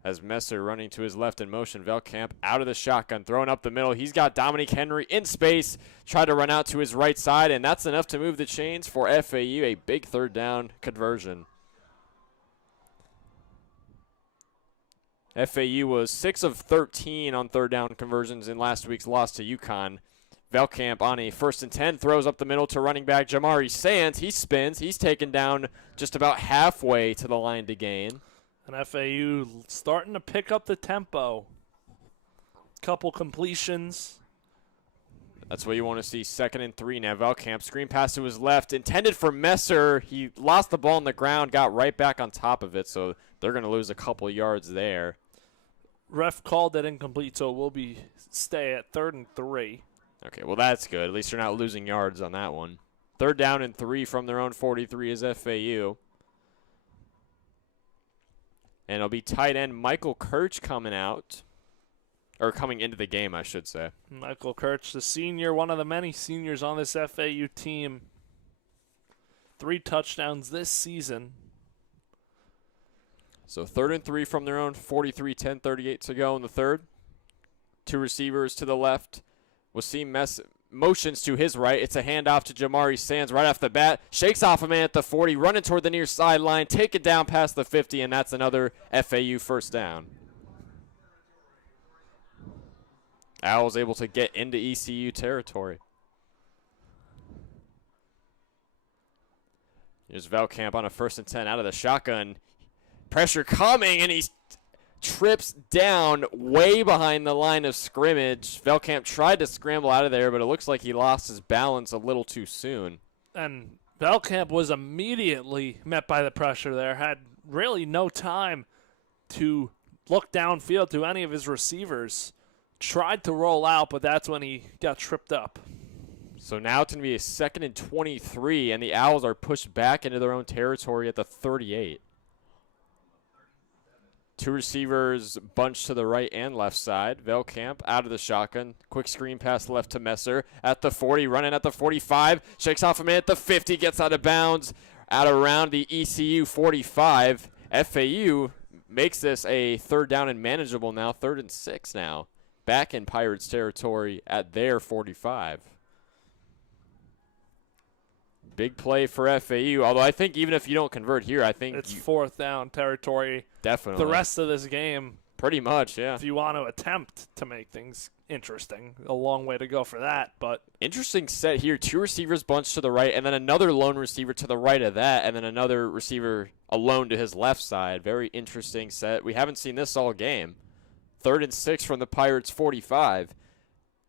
As Messer running to his left in motion, Velkamp out of the shotgun, throwing up the middle. He's got Dominique Henry in space, tried to run out to his right side, and that's enough to move the chains for FAU, a big 3rd down conversion. FAU was 6 of 13 on 3rd down conversions in last week's loss to UConn. Velkamp on a 1st and 10 throws up the middle to running back Jamari Sands. He spins. He's taken down just about halfway to the line to gain. And FAU starting to pick up the tempo. Couple completions. That's what you want to see. 2nd and 3 now. Velkamp screen pass to his left, intended for Messer. He lost the ball on the ground, got right back on top of it, so they're going to lose a couple yards there. Ref called it incomplete, so it will stay at 3rd and 3. Okay, well that's good. At least they're not losing yards on that one. 3rd down and 3 from their own 43 is FAU. And it'll be tight end Michael Kirch coming out. Or coming into the game, I should say. Michael Kirch, the senior, one of the many seniors on this FAU team. 3 touchdowns this season. So 3rd and 3 from their own 43, 10:38 to go in the 3rd. 2 receivers to the left. We'll see motions to his right. It's a handoff to Jamari Sands right off the bat. Shakes off a man at the 40, running toward the near sideline, take it down past the 50, and that's another FAU 1st down. Owls able to get into ECU territory. Here's Velkamp on a 1st and 10 out of the shotgun. Pressure coming, and he trips down way behind the line of scrimmage. Velkamp tried to scramble out of there, but it looks like he lost his balance a little too soon. And Velkamp was immediately met by the pressure there. Had really no time to look downfield to any of his receivers. Tried to roll out, but that's when he got tripped up. So now it's going to be a 2nd and 23, and the Owls are pushed back into their own territory at the 38. 2 receivers bunched to the right and left side. Velkamp out of the shotgun. Quick screen pass left to Messer at the 40, running at the 45. Shakes off a man at the 50, gets out of bounds out around the ECU 45. FAU makes this a 3rd down and manageable now, 3rd and 6 now. Back in Pirates territory at their 45. Big play for FAU, although I think even if you don't convert here, I think it's 4th down territory. Definitely. The rest of this game. Pretty much, yeah. If you want to attempt to make things interesting, a long way to go for that, but interesting set here. 2 receivers bunched to the right, and then another lone receiver to the right of that, and then another receiver alone to his left side. Very interesting set. We haven't seen this all game. 3rd and 6 from the Pirates 45.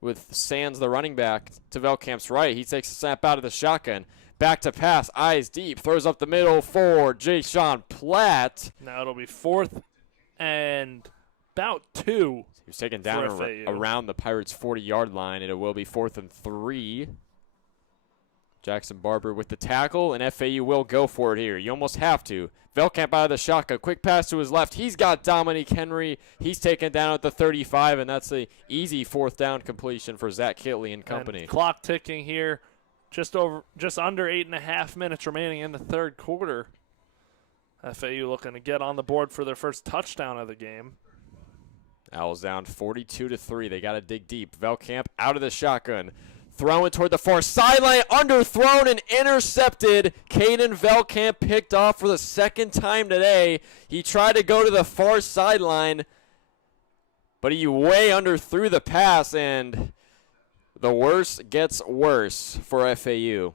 With Sands, the running back, to Velkamp's right. He takes a snap out of the shotgun. Back to pass, eyes deep, throws up the middle for Jay-Sean Platt. Now it'll be 4th and about 2. He was taken down FAU. around the Pirates' 40-yard line, and it will be 4th and 3. Jackson Barber with the tackle, and FAU will go for it here. You almost have to. Velkamp out of the shotgun. Quick pass to his left. He's got Dominique Henry. He's taken down at the 35, and that's an easy 4th down completion for Zach Kitley and company. And clock ticking here. Just under 8.5 minutes remaining in the 3rd quarter. FAU looking to get on the board for their first touchdown of the game. Owls down 42-3. They got to dig deep. Velkamp out of the shotgun. Throwing toward the far sideline, underthrown and intercepted. Caden Velkamp picked off for the 2nd time today. He tried to go to the far sideline, but he way underthrew the pass, and the worst gets worse for FAU.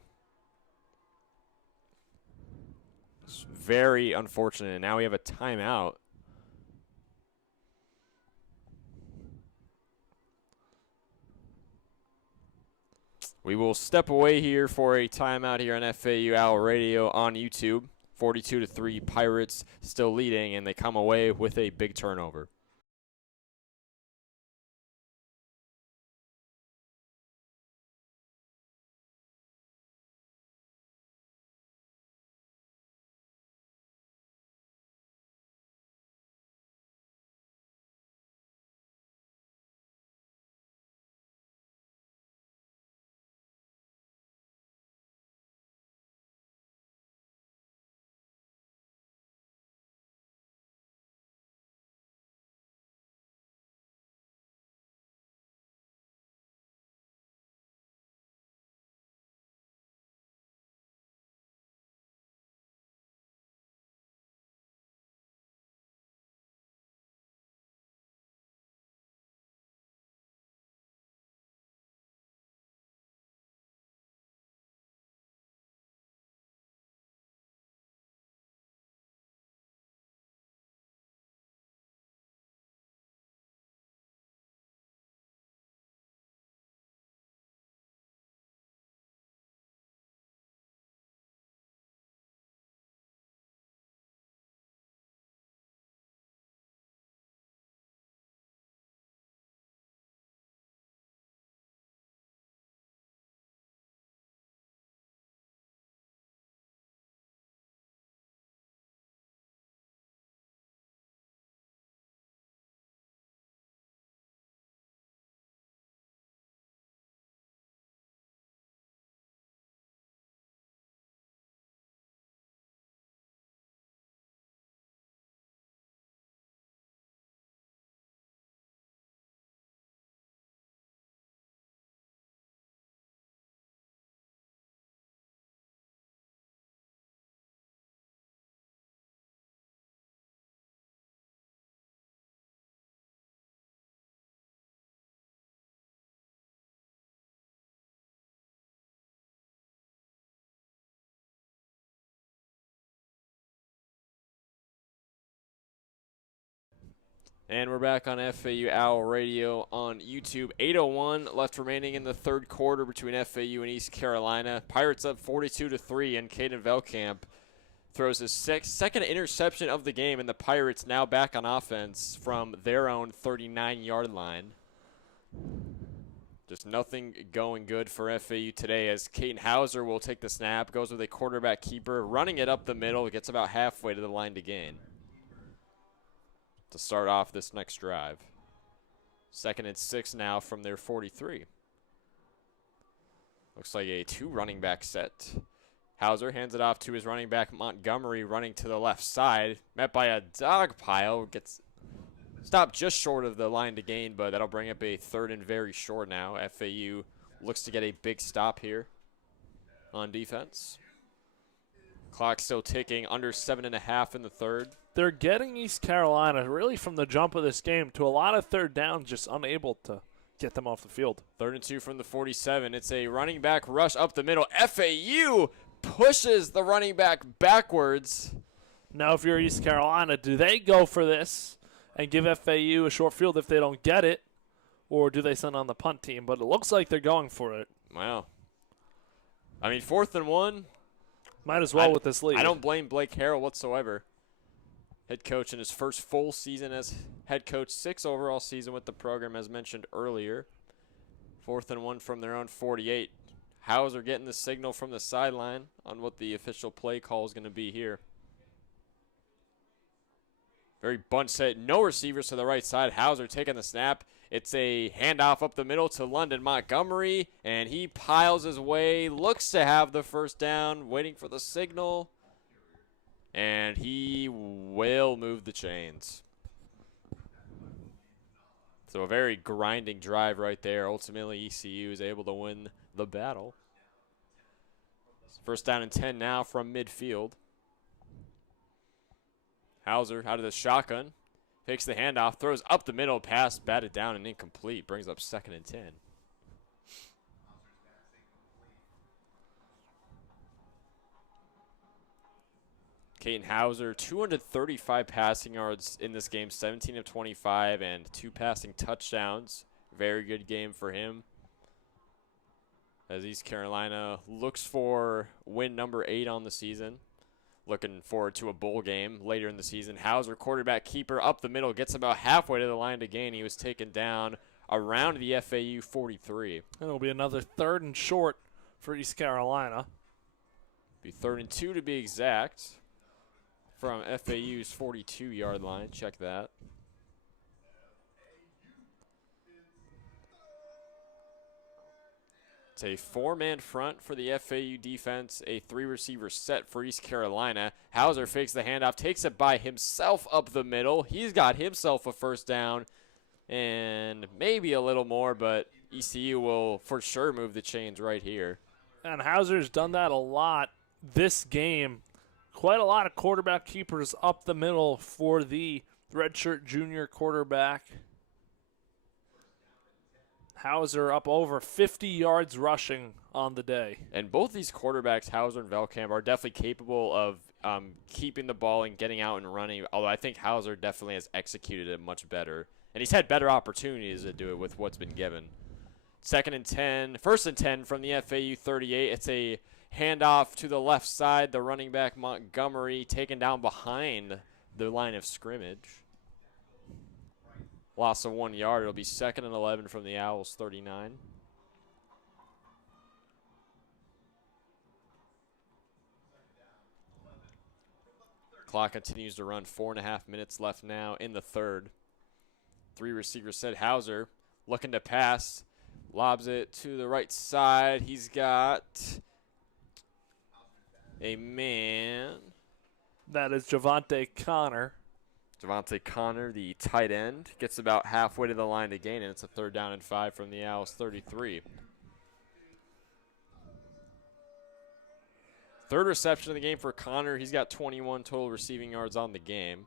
It's very unfortunate. Now we have a timeout. We will step away here for a timeout here on FAU Owl Radio on YouTube. 42-3, Pirates still leading, and they come away with a big turnover. And we're back on FAU Owl Radio on YouTube. 8:01 left remaining in the 3rd quarter between FAU and East Carolina. Pirates up 42-3, and Caden Velkamp throws his 2nd interception of the game, and the Pirates now back on offense from their own 39-yard line. Just nothing going good for FAU today, as Caden Hauser will take the snap, goes with a quarterback keeper, running it up the middle, gets about halfway to the line to gain to start off this next drive. 2nd and 6 now from their 43. Looks like a 2 running back set. Hauser hands it off to his running back Montgomery, running to the left side. Met by a dog pile. Gets stopped just short of the line to gain, but that'll bring up a 3rd and very short now. FAU looks to get a big stop here on defense. Clock still ticking, under 7.5 in the 3rd. They're getting East Carolina really from the jump of this game to a lot of 3rd downs, just unable to get them off the field. 3rd and 2 from the 47. It's a running back rush up the middle. FAU pushes the running back backwards. Now, if you're East Carolina, do they go for this and give FAU a short field if they don't get it, or do they send on the punt team? But it looks like they're going for it. Wow. I mean, 4th and 1. Might as well with this lead. I don't blame Blake Harrell whatsoever. Head coach in his first full season as head coach, 6 overall season with the program, as mentioned earlier. 4th and 1 from their own 48. Hauser getting the signal from the sideline on what the official play call is going to be here. Very bunch set, no receivers to the right side. Hauser taking the snap. It's a handoff up the middle to London Montgomery, and he piles his way, looks to have the first down, waiting for the signal, and he will move the chains. So a very grinding drive right there. Ultimately, ECU is able to win the battle. First down and 10 now from midfield. Hauser out of the shotgun. Takes the handoff, throws up the middle, pass, batted down and incomplete. Brings up 2nd and 10. Caden Hauser, 235 passing yards in this game, 17 of 25, and 2 passing touchdowns. Very good game for him. As East Carolina looks for win number 8 on the season. Looking forward to a bowl game later in the season. Hauser, quarterback keeper, up the middle, gets about halfway to the line to gain. He was taken down around the FAU 43. And it'll be another 3rd and short for East Carolina. Be 3rd and 2 to be exact from FAU's 42-yard line. Check that. It's a 4-man front for the FAU defense, a 3-receiver set for East Carolina. Hauser fakes the handoff, takes it by himself up the middle. He's got himself a first down and maybe a little more, but ECU will for sure move the chains right here. And Hauser's done that a lot this game. Quite a lot of quarterback keepers up the middle for the redshirt junior quarterback. Hauser up over 50 yards rushing on the day. And both these quarterbacks, Hauser and Velkamp, are definitely capable of keeping the ball and getting out and running, although I think Hauser definitely has executed it much better. And he's had better opportunities to do it with what's been given. 1st and 10 from the FAU 38. It's a handoff to the left side. The running back, Montgomery, taken down behind the line of scrimmage. Loss of 1 yard. It'll be 2nd and 11 from the Owls 39. Clock continues to run. 4.5 minutes left now in the 3rd. 3 receivers set. Hauser looking to pass. Lobs it to the right side. He's got a man. That is Javante Connor. Javante Connor, the tight end, gets about halfway to the line to gain, and it's a 3rd down and 5 from the Owls 33. 3rd reception of the game for Connor. He's got 21 total receiving yards on the game.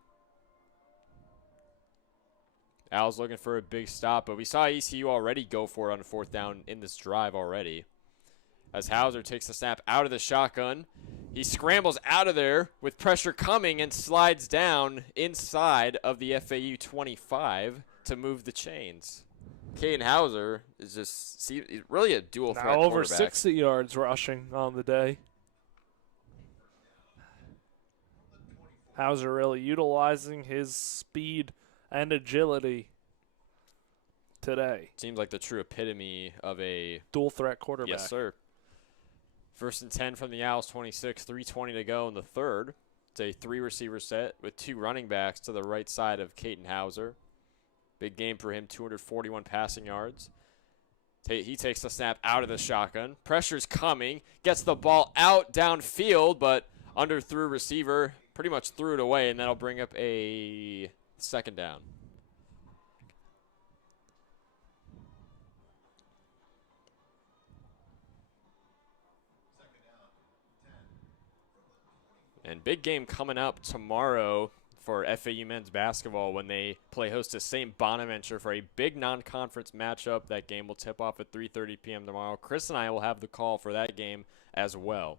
Owls looking for a big stop, but we saw ECU already go for it on 4th down in this drive already. As Hauser takes the snap out of the shotgun. He scrambles out of there with pressure coming and slides down inside of the FAU 25 to move the chains. Caden Hauser is just really a dual threat now over quarterback. 60 yards rushing on the day. Hauser really utilizing his speed and agility today. Seems like the true epitome of a dual threat quarterback. Yes, sir. 1st and 10 from the Owls 26, 3:20 to go in the 3rd. It's a 3-receiver set with 2 running backs to the right side of Caden Hauser. Big game for him, 241 passing yards. He takes the snap out of the shotgun. Pressure's coming, gets the ball out downfield, but underthrew receiver, pretty much threw it away, and that'll bring up a 2nd down. And big game coming up tomorrow for FAU men's basketball when they play host to St. Bonaventure for a big non-conference matchup. That game will tip off at 3:30 p.m. tomorrow. Chris and I will have the call for that game as well.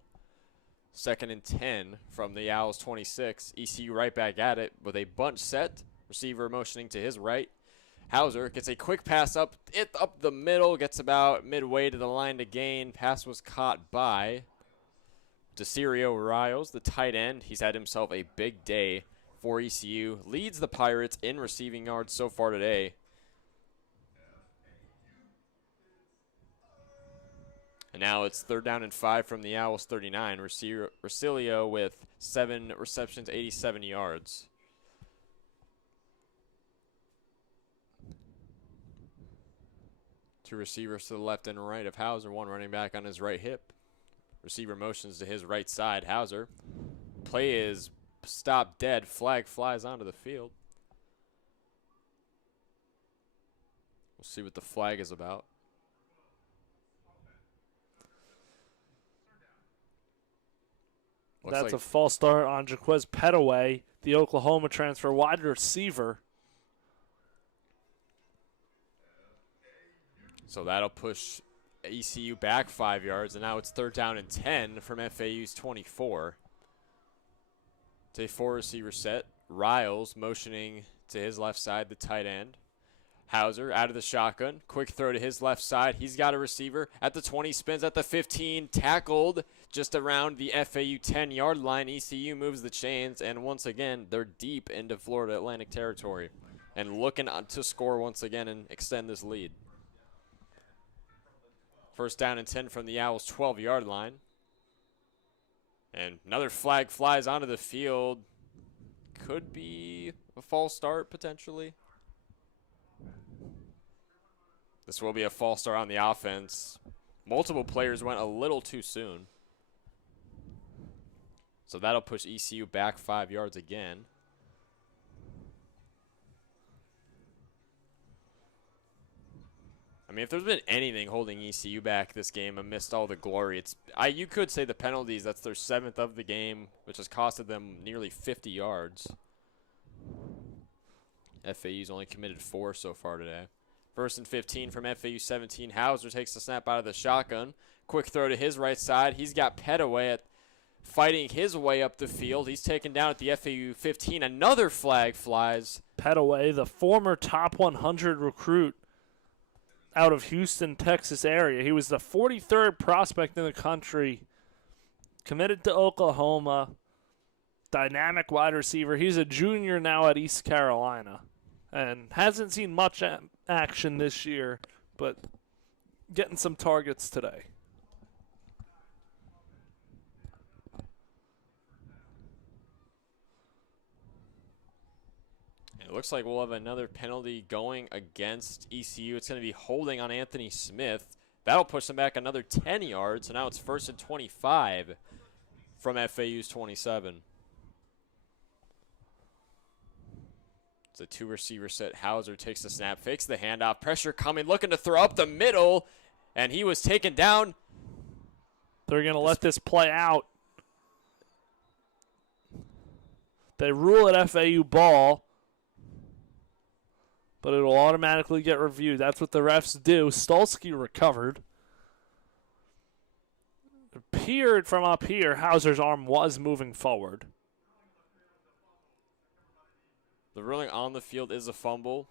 2nd and 10 from the Owls 26. ECU right back at it with a bunch set. Receiver motioning to his right. Hauser gets a quick pass up the middle, gets about midway to the line to gain. Pass was caught by Desirio Riles, the tight end. He's had himself a big day for ECU. Leads the Pirates in receiving yards so far today. And now it's 3rd down and 5 from the Owls 39. Rosilio with 7 receptions, 87 yards. Two receivers to the left and right of Hauser, one running back on his right hip. Receiver motions to his right side. Hauser. Play is stopped dead. Flag flies onto the field. We'll see what the flag is about. That's like a false start on Jaquez Petaway, the Oklahoma transfer wide receiver. So that'll push ECU back 5 yards, and now it's 3rd down and 10 from FAU's 24. It's a 4-receiver set. Riles motioning to his left side, the tight end. Hauser out of the shotgun. Quick throw to his left side. He's got a receiver at the 20, spins at the 15, tackled just around the FAU 10-yard line. ECU moves the chains, and once again, they're deep into Florida Atlantic territory and looking to score once again and extend this lead. 1st down and 10 from the Owls' 12-yard line. And another flag flies onto the field. Could be a false start, potentially. This will be a false start on the offense. Multiple players went a little too soon. So that'll push ECU back 5 yards again. I mean, if there's been anything holding ECU back this game amidst all the glory, you could say the penalties. That's their 7th of the game, which has costed them nearly 50 yards. FAU's only committed 4 so far today. 1st and 15 from FAU 17. Hauser takes the snap out of the shotgun. Quick throw to his right side. He's got Petaway fighting his way up the field. He's taken down at the FAU 15. Another flag flies. Petaway, the former top 100 recruit out of Houston, Texas area. He was the 43rd prospect in the country, committed to Oklahoma, dynamic wide receiver. He's a junior now at East Carolina and hasn't seen much action this year, but getting some targets today. It looks like we'll have another penalty going against ECU. It's going to be holding on Anthony Smith. That'll push them back another 10 yards, so now it's 1st and 25 from FAU's 27. It's a 2-receiver set. Hauser takes the snap, fakes the handoff, pressure coming, looking to throw up the middle, and he was taken down. They're going to let this play out. They rule it FAU ball, but it'll automatically get reviewed. That's what the refs do. Stolsky recovered. It appeared from up here, Hauser's arm was moving forward. The ruling on the field is a fumble.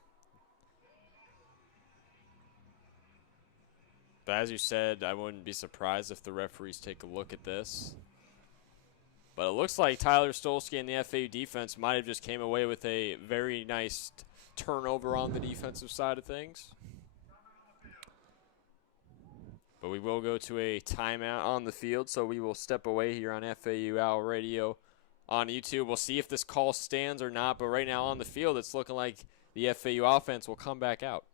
But as you said, I wouldn't be surprised if the referees take a look at this. But it looks like Tyler Stolsky and the FAU defense might have just came away with a very nice turnover on the defensive side of things. But we will go to a timeout on the field, so we will step away here on FAU Owl Radio on YouTube. We'll see if this call stands or not, but right now on the field, it's looking like the FAU offense will come back out.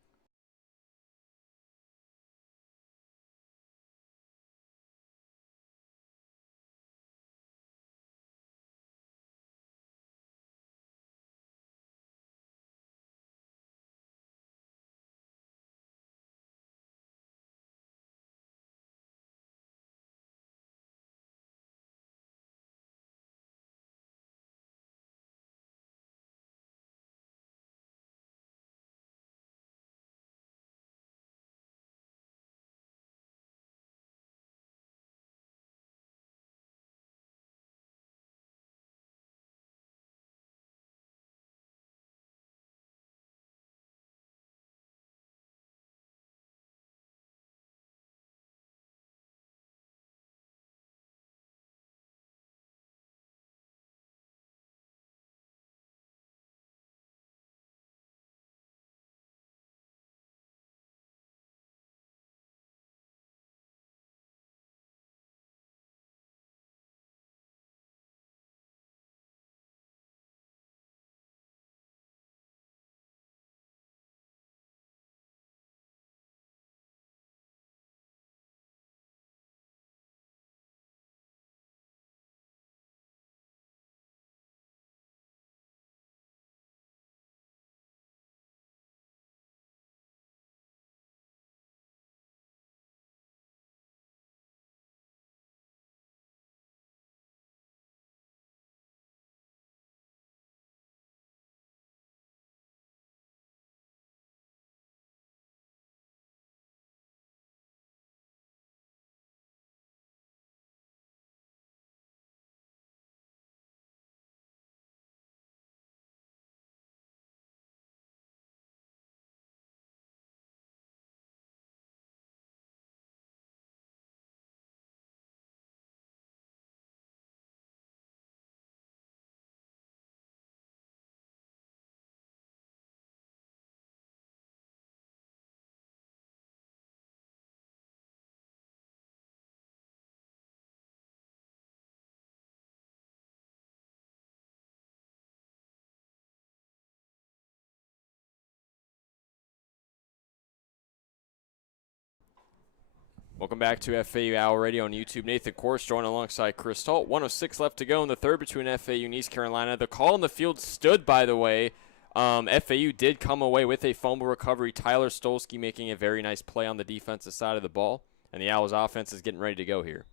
Welcome back to FAU Owl Radio on YouTube. Nathan Korst joined alongside Chris Talt. 1:06 left to go in the third between FAU and East Carolina. The call in the field stood, by the way. FAU did come away with a fumble recovery. Tyler Stolsky making a very nice play on the defensive side of the ball. And the Owls offense is getting ready to go here.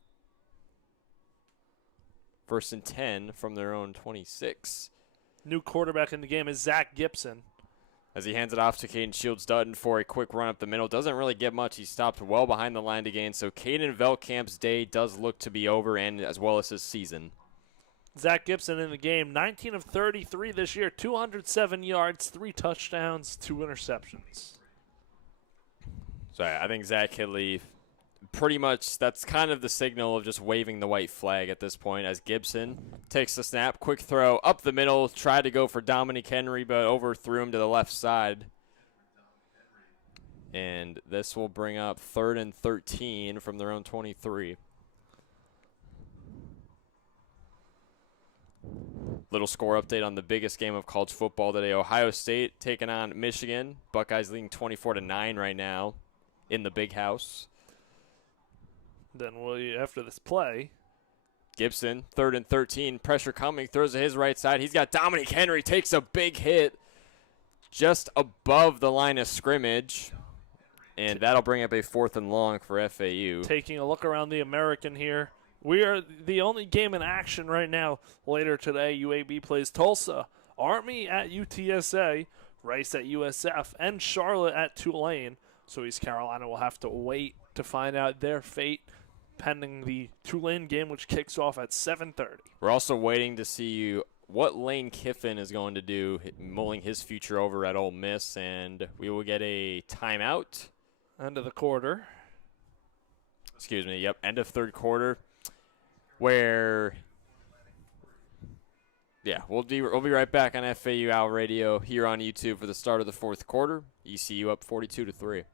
1st and 10 from their own 26. New quarterback in the game is Zach Gibson. As he hands it off to Caden Shields-Dutton for a quick run up the middle. Doesn't really get much. He stopped well behind the line to gain. So Caden Veldkamp's day does look to be over, and as well as his season. Zach Gibson in the game, 19 of 33 this year, 207 yards, 3 touchdowns, 2 interceptions. So I think Zach Hidley, pretty much that's kind of the signal of just waving the white flag at this point as Gibson takes the snap, quick throw up the middle, tried to go for Dominic Henry, but overthrew him to the left side. And this will bring up 3rd and 13 from their own 23. Little score update on the biggest game of college football today. Ohio State taking on Michigan. Buckeyes leading 24-9 right now in the big house. Then after this play, Gibson, 3rd and 13, pressure coming, throws to his right side. He's got Dominic Henry, takes a big hit just above the line of scrimmage. And that'll bring up a 4th and long for FAU. Taking a look around the American here. We are the only game in action right now. Later today, UAB plays Tulsa, Army at UTSA, Rice at USF, and Charlotte at Tulane. So East Carolina will have to wait to find out their fate pending the Tulane game, which kicks off at 7:30. We're also waiting to see what Lane Kiffin is going to do, mulling his future over at Ole Miss, and we will get a timeout. End of the quarter. Excuse me, yep, end of third quarter. Where, yeah, we'll be right back on FAU Owl Radio here on YouTube for the start of the 4th quarter. ECU up 42-3.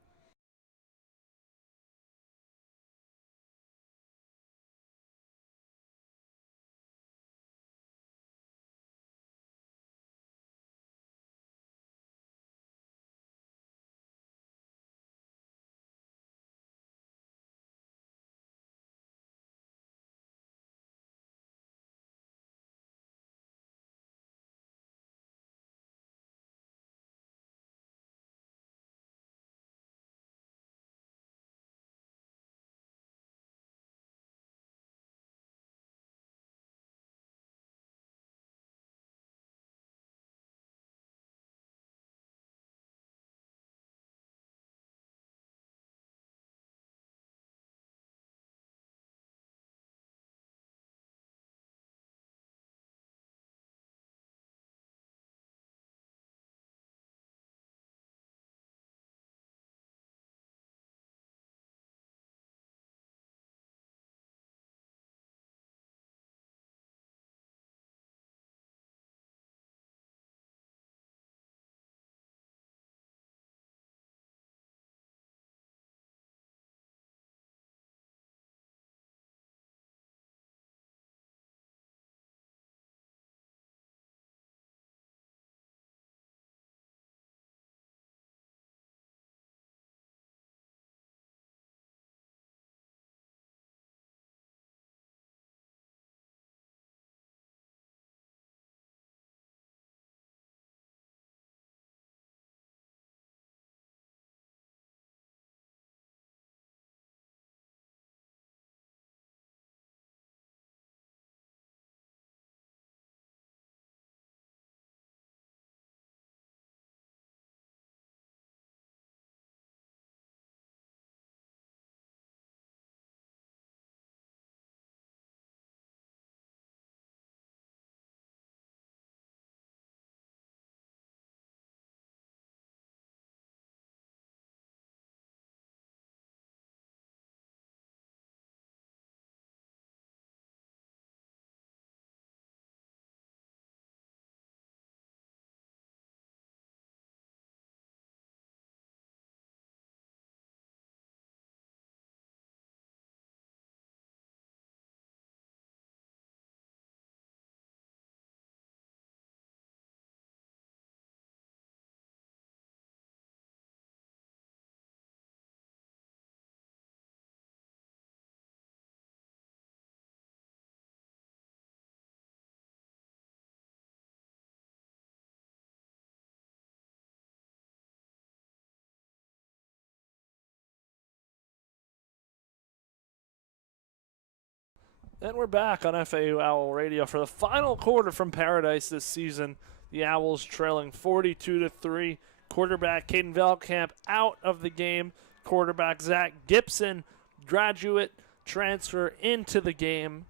And we're back on FAU Owl Radio for the final quarter from Paradise this season. The Owls trailing 42-3. Quarterback Caden Velkamp out of the game. Quarterback Zach Gibson, graduate transfer, into the game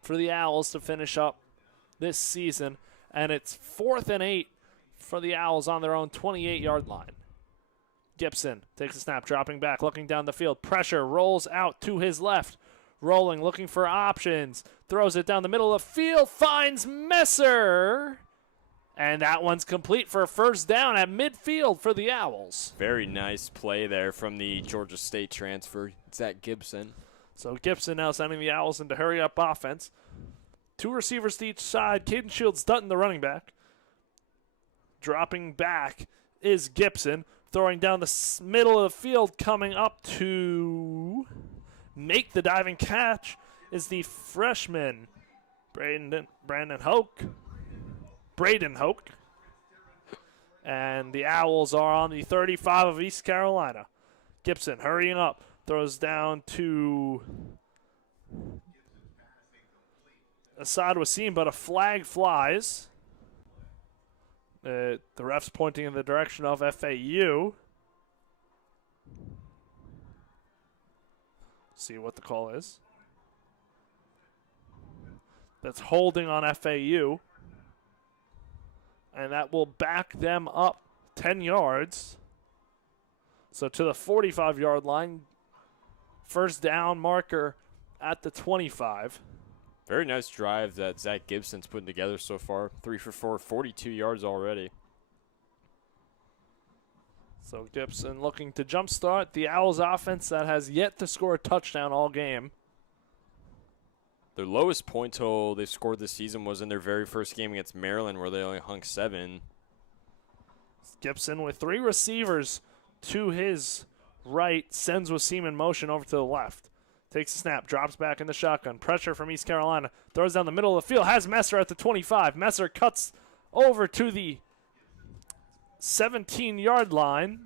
for the Owls to finish up this season. And it's 4th and 8 for the Owls on their own 28-yard line. Gibson takes a snap, dropping back, looking down the field. Pressure, rolls out to his left. Rolling, looking for options. Throws it down the middle of the field, finds Messer. And that one's complete for a first down at midfield for the Owls. Very nice play there from the Georgia State transfer, Zach Gibson. So Gibson now sending the Owls into hurry-up offense. 2 receivers to each side. Caden Shields Dutton, the running back. Dropping back is Gibson. Throwing down the middle of the field, coming up to make the diving catch is the freshman, Braden Hoke. And the Owls are on the 35 of East Carolina. Gibson hurrying up, throws down to Assad Wasim, but a flag flies. The ref's pointing in the direction of FAU. See what the call is. That's holding on FAU. And that will back them up 10 yards. So to the 45-yard line. First down marker at the 25. Very nice drive that Zach Gibson's putting together so far. 3 for 4, 42 yards already. So Gibson looking to jumpstart the Owls offense that has yet to score a touchdown all game. Their lowest point total they scored this season was in their very first game against Maryland, where they only hung 7. Gibson with 3 receivers to his right, sends Wasim in motion over to the left. Takes a snap, drops back in the shotgun. Pressure from East Carolina. Throws down the middle of the field. Has Messer at the 25. Messer cuts over to the 17-yard line.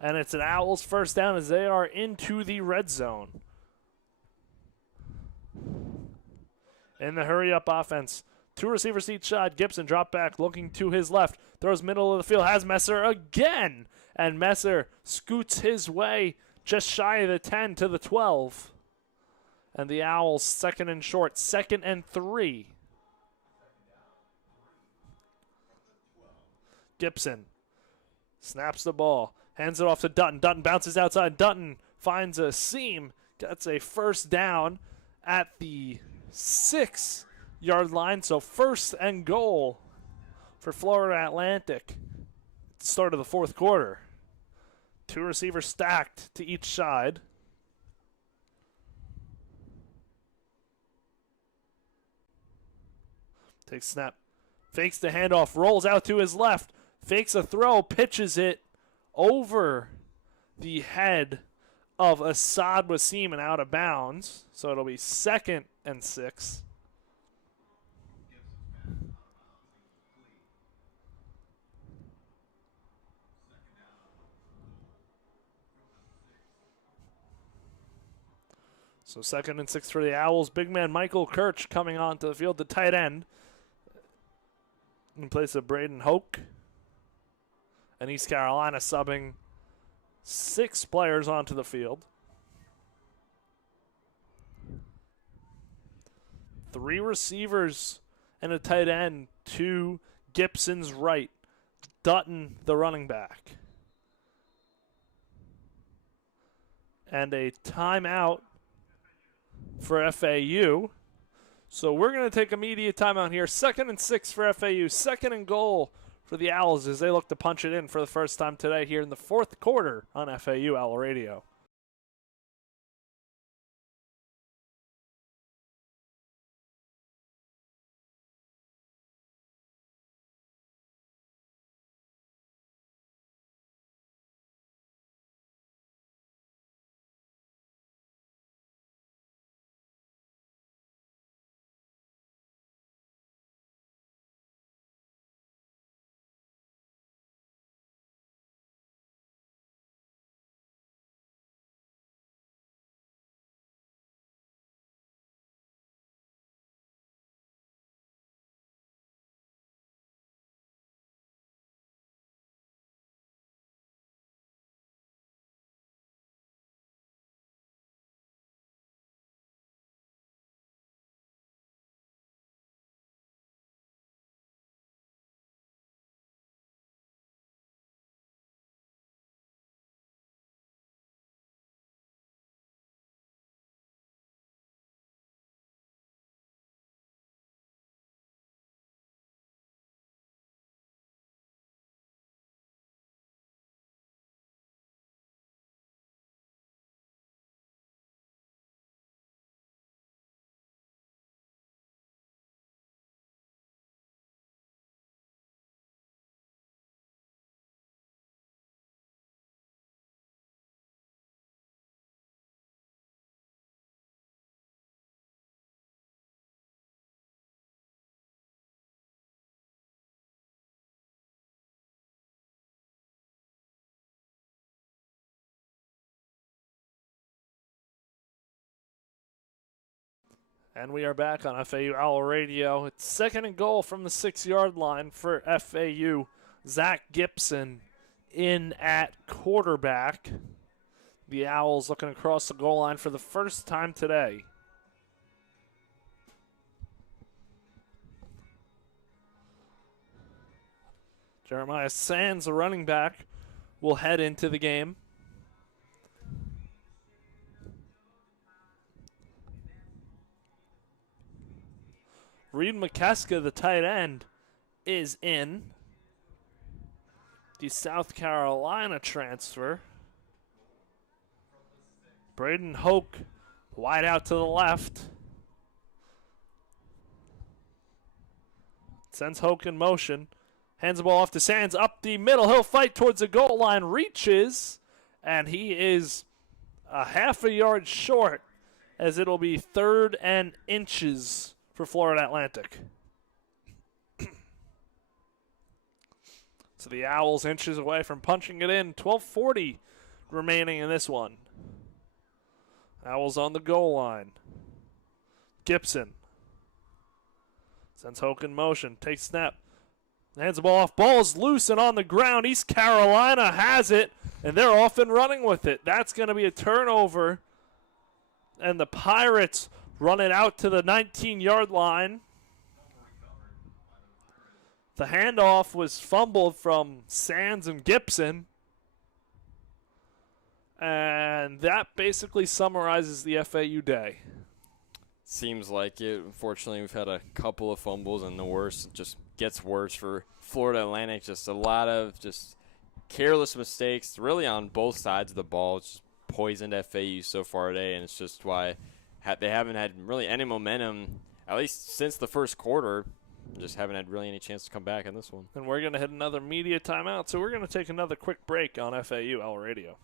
And it's an Owls first down as they are into the red zone. In the hurry-up offense. 2 receivers each side. Gibson drop back, looking to his left. Throws middle of the field. Has Messer again. And Messer scoots his way just shy of the 10 to the 12. And the Owls second and short. 2nd and 3. Gibson snaps the ball. Hands it off to Dutton. Dutton bounces outside. Dutton finds a seam. Gets a first down at the 6-yard line. So 1st and goal for Florida Atlantic at the start of the 4th quarter. 2 receivers stacked to each side. Takes snap. Fakes the handoff. Rolls out to his left. Fakes a throw. Pitches it over the head of Assad Wasim and out of bounds. So it'll be 2nd and 6. So 2nd and 6 for the Owls. Big man Michael Kirch coming onto the field, the tight end, in place of Braden Hoke. And East Carolina subbing 6 players onto the field. 3 receivers and a tight end to Gibson's right. Dutton, the running back. And a timeout for FAU. So we're going to take immediate timeout here. 2nd and 6 for FAU. 2nd and goal for the Owls as they look to punch it in for the first time today here in the 4th quarter on FAU Owl Radio. And we are back on FAU Owl Radio. It's 2nd and goal from the 6-yard line for FAU. Zach Gibson in at quarterback. The Owls looking across the goal line for the first time today. Jeremiah Sands, the running back, will head into the game. Reed McKeska, the tight end, is in. The South Carolina transfer. Braden Hoke, wide out to the left. Sends Hoke in motion. Hands the ball off to Sands up the middle. He'll fight towards the goal line. Reaches, and he is a half a yard short as it'll be 3rd and inches for Florida Atlantic. So the Owls inches away from punching it in. 12:40 remaining in this one. Owls on the goal line. Gibson sends Hoke in motion. Takes snap. Hands the ball off. Ball's loose and on the ground. East Carolina has it, and they're off and running with it. That's going to be a turnover. And the Pirates run it out to the 19-yard line. The handoff was fumbled from Sands and Gibson. And that basically summarizes the FAU day. Seems like it. Unfortunately, we've had a couple of fumbles, and the worst just gets worse for Florida Atlantic. Just a lot of just careless mistakes, really on both sides of the ball. It's just poisoned FAU so far today, and it's just why they haven't had really any momentum, at least since the first quarter. Just haven't had really any chance to come back in this one. And we're going to hit another media timeout, so we're going to take another quick break on FAU Owl Radio.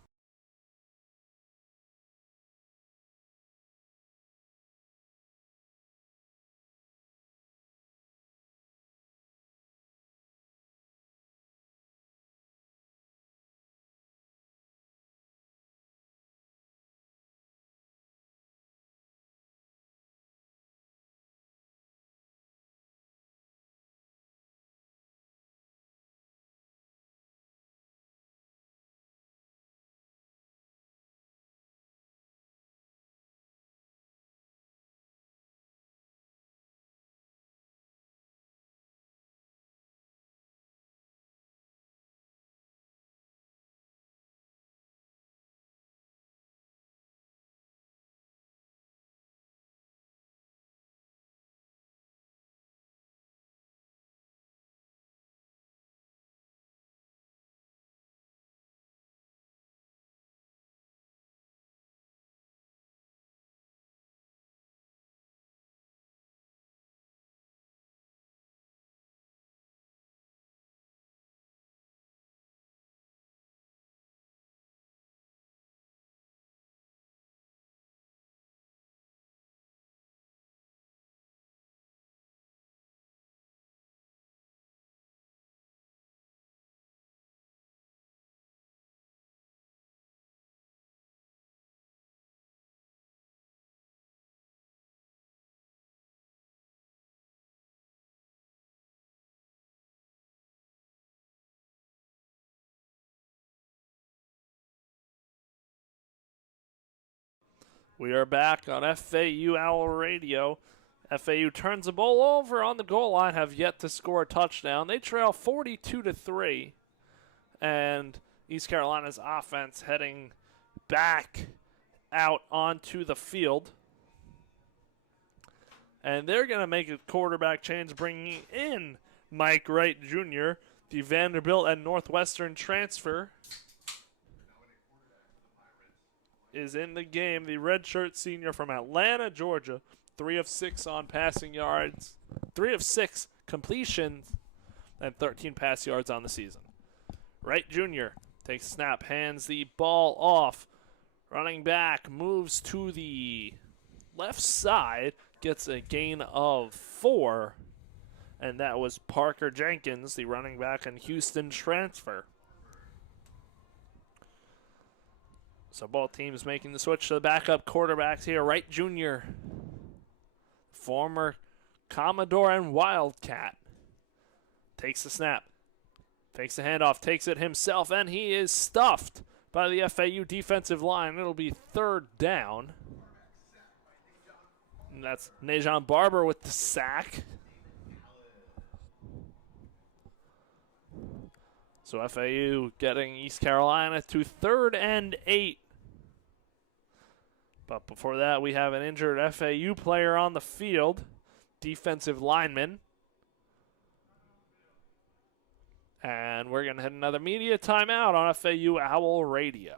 We are back on FAU Owl Radio. FAU turns the ball over on the goal line, have yet to score a touchdown. They trail 42-3, and East Carolina's offense heading back out onto the field. And they're going to make a quarterback change, bringing in Mike Wright Jr., the Vanderbilt and Northwestern transfer, is in the game. The redshirt senior from Atlanta, Georgia, 3 of 6 on passing yards, 3 of 6 completions, and 13 pass yards on the season. Wright Jr. takes snap, hands the ball off. Running back moves to the left side, gets a gain of 4, and that was Parker Jenkins, the running back and Houston transfer. So both teams making the switch to the backup quarterbacks here. Wright Jr., former Commodore and Wildcat. Takes the snap. Fakes the handoff. Takes it himself, and he is stuffed by the FAU defensive line. It'll be 3rd down. And that's Najon Barber with the sack. So FAU getting East Carolina to 3rd and 8. But before that, we have an injured FAU player on the field, defensive lineman. And we're going to hit another media timeout on FAU Owl Radio.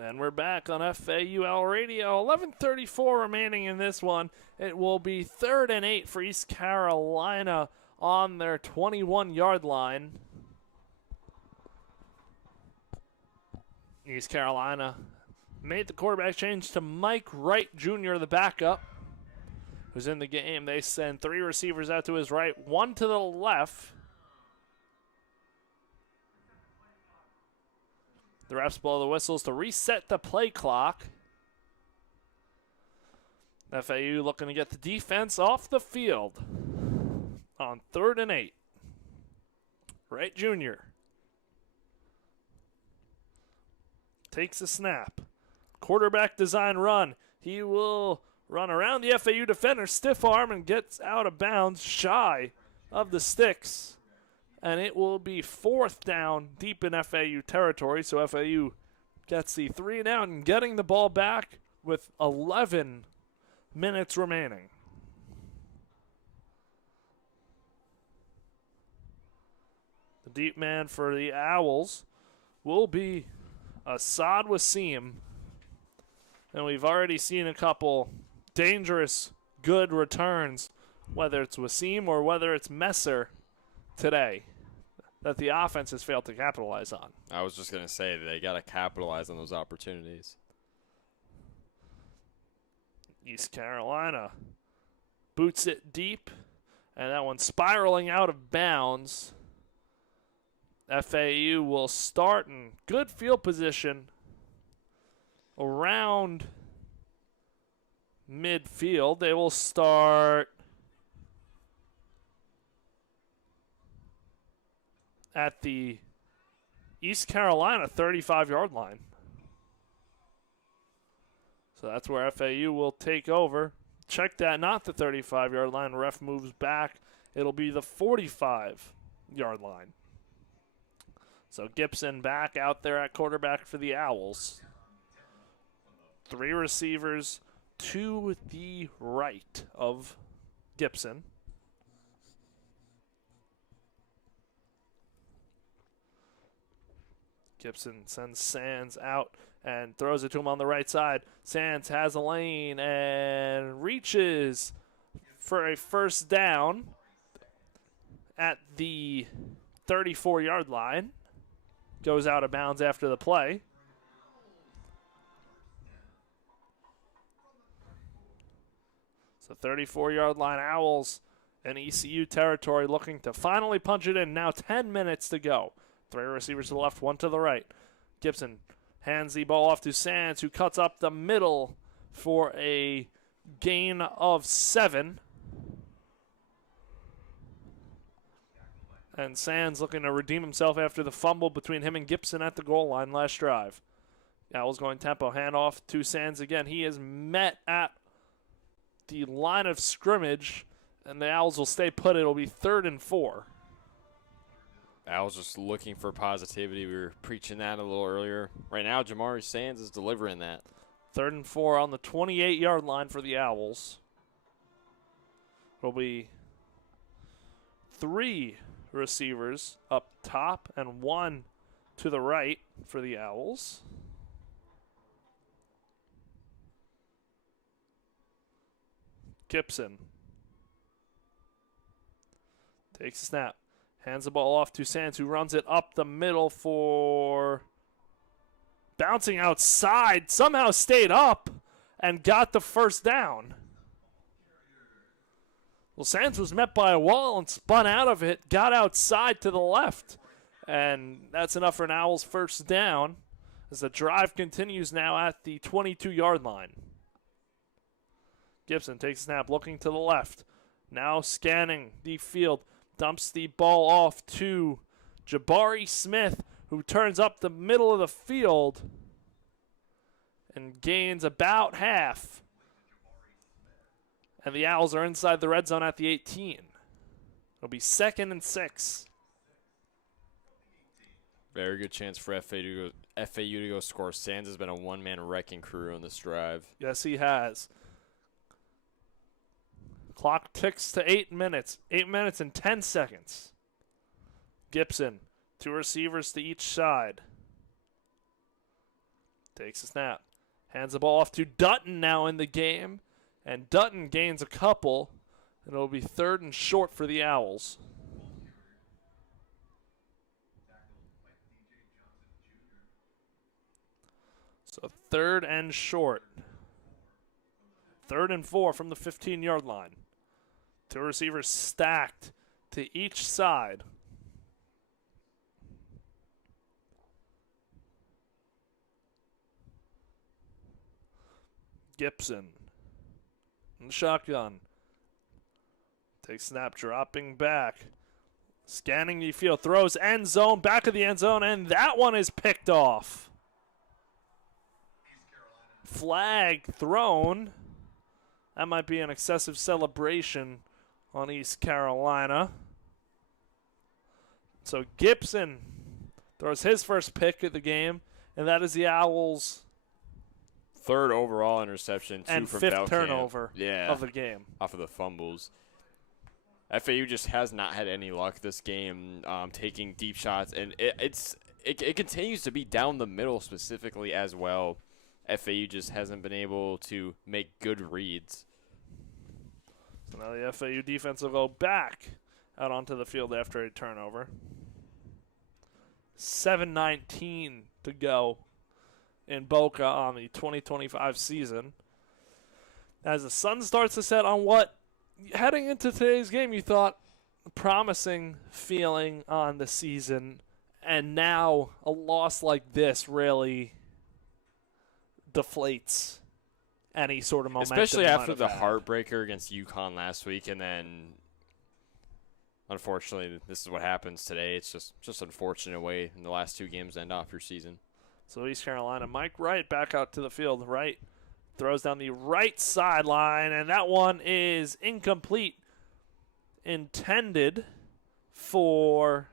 And we're back on FAUL Radio. 11:34 remaining in this one. It will be 3rd and 8 for East Carolina on their 21-yard line. East Carolina made the quarterback change to Mike Wright Jr., the backup, who's in the game. They send 3 receivers out to his right, 1 to the left. The refs blow the whistles to reset the play clock. FAU looking to get the defense off the field on 3rd and 8. Wright Jr. takes a snap. Quarterback design run. He will run around the FAU defender, stiff arm, and gets out of bounds shy of the sticks. And it will be 4th down deep in FAU territory. So FAU gets the 3 and out and getting the ball back with 11 minutes remaining. The deep man for the Owls will be Assad Wasim. And we've already seen a couple dangerous, good returns, whether it's Wasim or whether it's Messer today, that the offense has failed to capitalize on. I was just going to say, they got to capitalize on those opportunities. East Carolina boots it deep, and that one spiraling out of bounds. FAU will start in good field position around midfield. They will start at the East Carolina 35-yard line. So that's where FAU will take over. Check that, not the 35-yard line. Ref moves back. It'll be the 45-yard line. So Gibson back out there at quarterback for the Owls. 3 receivers to the right of Gibson. Gibson sends Sands out and throws it to him on the right side. Sands has a lane and reaches for a first down at the 34-yard line. Goes out of bounds after the play. So 34-yard line Owls in ECU territory looking to finally punch it in. Now 10 minutes to go. 3 receivers to the left, 1 to the right. Gibson hands the ball off to Sands, who cuts up the middle for a gain of 7. And Sands looking to redeem himself after the fumble between him and Gibson at the goal line last drive. Owls going tempo, handoff to Sands again. He is met at the line of scrimmage, and the Owls will stay put. It'll be 3rd and 4. Owls just looking for positivity. We were preaching that a little earlier. Right now, Jamari Sands is delivering that. 3rd and 4 on the 28-yard line for the Owls. It'll be 3 receivers up top and 1 to the right for the Owls. Gibson takes a snap, hands the ball off to Sands, who runs it up the middle for bouncing outside, somehow stayed up and got the first down. Well, Sands was met by a wall and spun out of it, got outside to the left, and that's enough for an Owls first down as the drive continues now at the 22-yard line. Gibson takes a snap, looking to the left, now scanning the field, dumps the ball off to Jabari Smith, who turns up the middle of the field and gains about half. And the Owls are inside the red zone at the 18. It'll be 2nd and 6. Very good chance for FAU to go score. Sands has been a one-man wrecking crew on this drive. Yes, he has. Clock ticks to 8 minutes. 8 minutes and 10 seconds. Gibson, 2 receivers to each side. Takes a snap. Hands the ball off to Dutton now in the game. And Dutton gains a couple. And it'll be 3rd and short for the Owls. So 3rd and short. 3rd and 4 from the 15-yard line. 2 receivers stacked to each side. Gibson in the shotgun. Takes snap, dropping back. Scanning the field, throws end zone, back of the end zone, and that one is picked off. Flag thrown. That might be an excessive celebration on East Carolina. So Gibson throws his first pick of the game, and that is the Owls' 3rd overall interception, 2 and from 5th Belcamp. turnover of the game. Off of the fumbles. FAU just has not had any luck this game taking deep shots, and it continues to be down the middle specifically as well. FAU just hasn't been able to make good reads. So now the FAU defense will go back out onto the field after a turnover. 7:19 to go in Boca on the 2025 season. As the sun starts to set on what, heading into today's game, you thought promising feeling on the season, and now a loss like this really deflates any sort of momentum. Especially you might after have the had. heartbreaker against UConn last week, and then unfortunately this is what happens today. It's just unfortunate way in the last 2 games to end off your season. So East Carolina, Mike Wright back out to the field. Wright throws down the right sideline, and that one is incomplete. Intended for,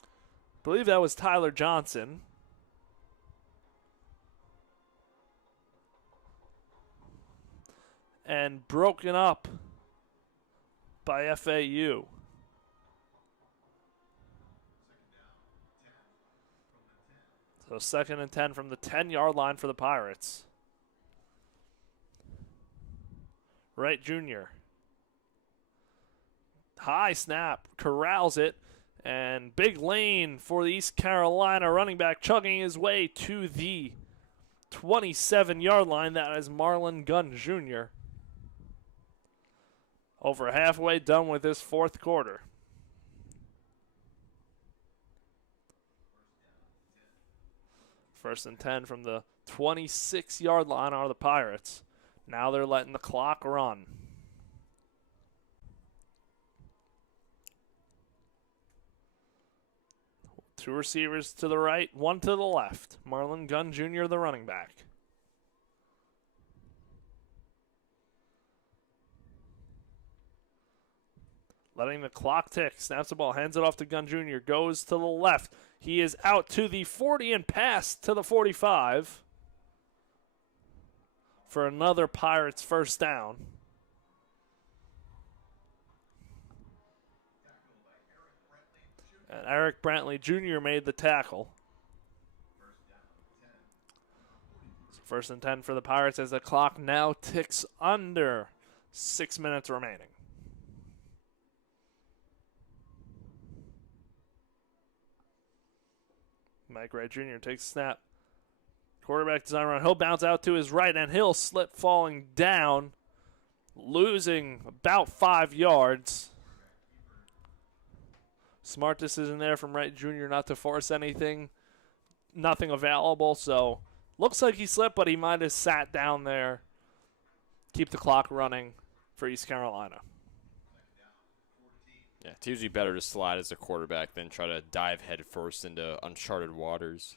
I believe that was Tyler Johnson. And broken up by FAU. So 2nd and 10 from the 10-yard line for the Pirates. Wright Jr. High snap, corrals it, and big lane for the East Carolina running back chugging his way to the 27-yard line. That is Marlon Gunn Jr. Over halfway done with this 4th quarter. First and 10 from the 26-yard line are the Pirates. Now they're letting the clock run. Two receivers to the right, one to the left. Marlon Gunn Jr., the running back. Letting the clock tick. Snaps the ball, hands it off to Gunn Jr., goes to the left. He is out to the 40 and pass to the 45 for another Pirates first down. And Eric Brantley Jr. made the tackle. So 1st and 10 for the Pirates as the clock now ticks under 6 minutes remaining. Mike Wright Jr. takes a snap. Quarterback design run. He'll bounce out to his right, and he'll slip falling down, losing about 5 yards. Smart decision there from Wright Jr. not to force anything. Nothing available, so looks like he slipped, but he might have sat down there. Keep the clock running for East Carolina. Yeah, it's usually better to slide as a quarterback than try to dive headfirst into uncharted waters.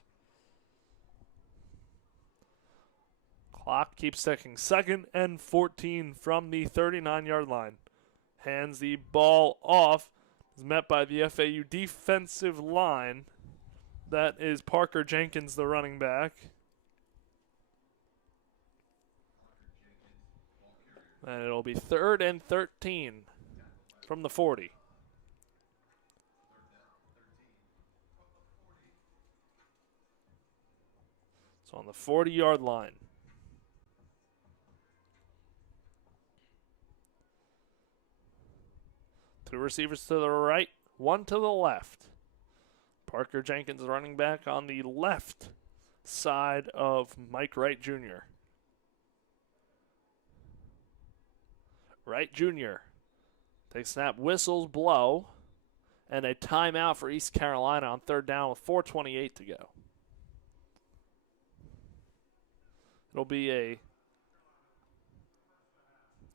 Clock keeps ticking. 2nd and 14 from the 39-yard line. Hands the ball off. Is met by the FAU defensive line. That is Parker Jenkins, the running back. And it'll be 3rd and 13 from the 40. So on the 40-yard line. Two receivers to the right, one to the left. Parker Jenkins, running back, on the left side of Mike Wright Jr. Wright Jr. takes snap, whistles, blow, and a timeout for East Carolina on 3rd down with 4:28 to go. It'll be a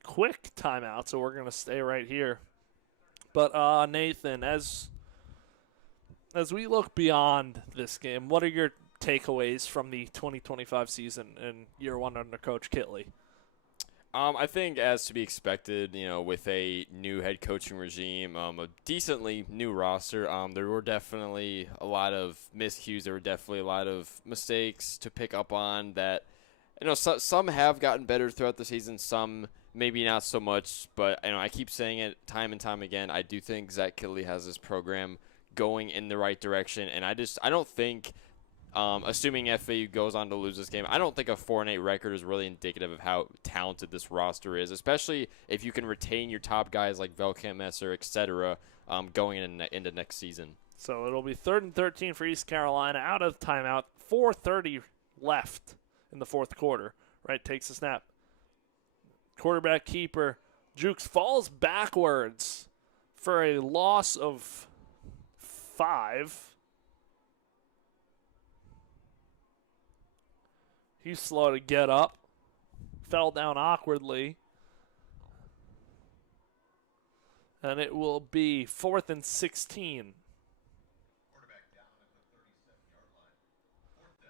quick timeout, so we're going to stay right here. But Nathan, as we look beyond this game, what are your takeaways from the 2025 season in year 1 under Coach Kitley? I think, as to be expected, with a new head coaching regime, a decently new roster, there were definitely a lot of miscues. There were definitely a lot of mistakes to pick up on that. Some have gotten better throughout the season, some maybe not so much, but I keep saying it time and time again. I do think Zach Kitley has this program going in the right direction, and I don't think, assuming FAU goes on to lose this game, I don't think a 4-8 record is really indicative of how talented this roster is, especially if you can retain your top guys like Velkamp Messer, etc., going into next season. So it'll be 3rd and 13 for East Carolina out of timeout, 4:30 left in the 4th quarter. Right, takes a snap. Quarterback keeper Jukes falls backwards for a loss of 5. He's slow to get up. Fell down awkwardly. And it will be 4th and 16.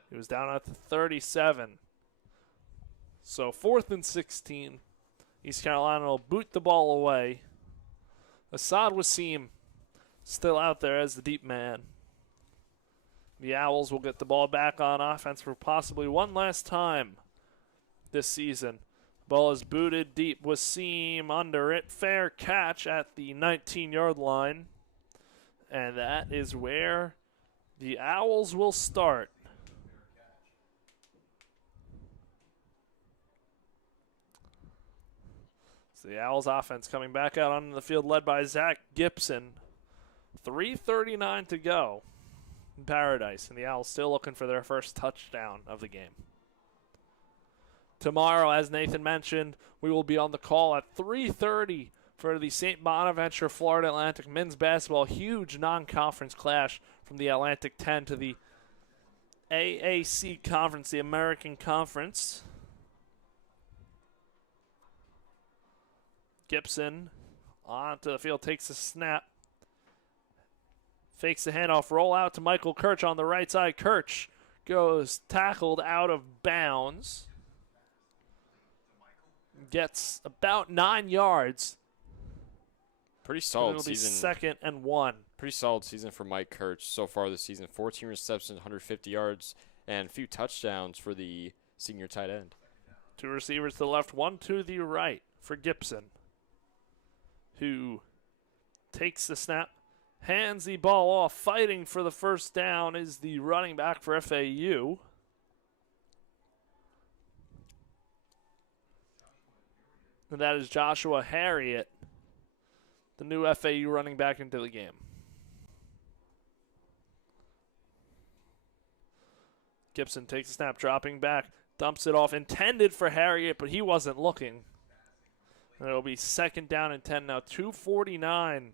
He was down at the 37. So 4th and 16. East Carolina will boot the ball away. Assad Wasim still out there as the deep man. The Owls will get the ball back on offense for possibly one last time this season. Ball is booted deep. Wasim under it. Fair catch at the 19-yard line. And that is where the Owls will start. So the Owls offense coming back out onto the field led by Zach Gibson. 3:39 to go in Paradise. And the Owls still looking for their first touchdown of the game. Tomorrow, as Nathan mentioned, we will be on the call at 3:30 for the St. Bonaventure Florida Atlantic men's basketball huge non-conference clash from the Atlantic 10 to the AAC Conference, the American Conference. Gibson onto the field, takes a snap, fakes the handoff, roll out to Michael Kirch on the right side. Kirch goes tackled out of bounds. Gets about 9 yards. Pretty solid It'll be season. 2nd and 1. Pretty solid season for Mike Kirch so far this season. 14 receptions, 150 yards, and a few touchdowns for the senior tight end. 2 receivers to the left, 1 to the right for Gibson, who takes the snap, hands the ball off. Fighting for the first down is the running back for FAU. And that is Joshua Harriet, the new FAU running back into the game. Gibson takes a snap, dropping back, dumps it off, intended for Harriet, but he wasn't looking. And it'll be 2nd down and 10 now. 2:49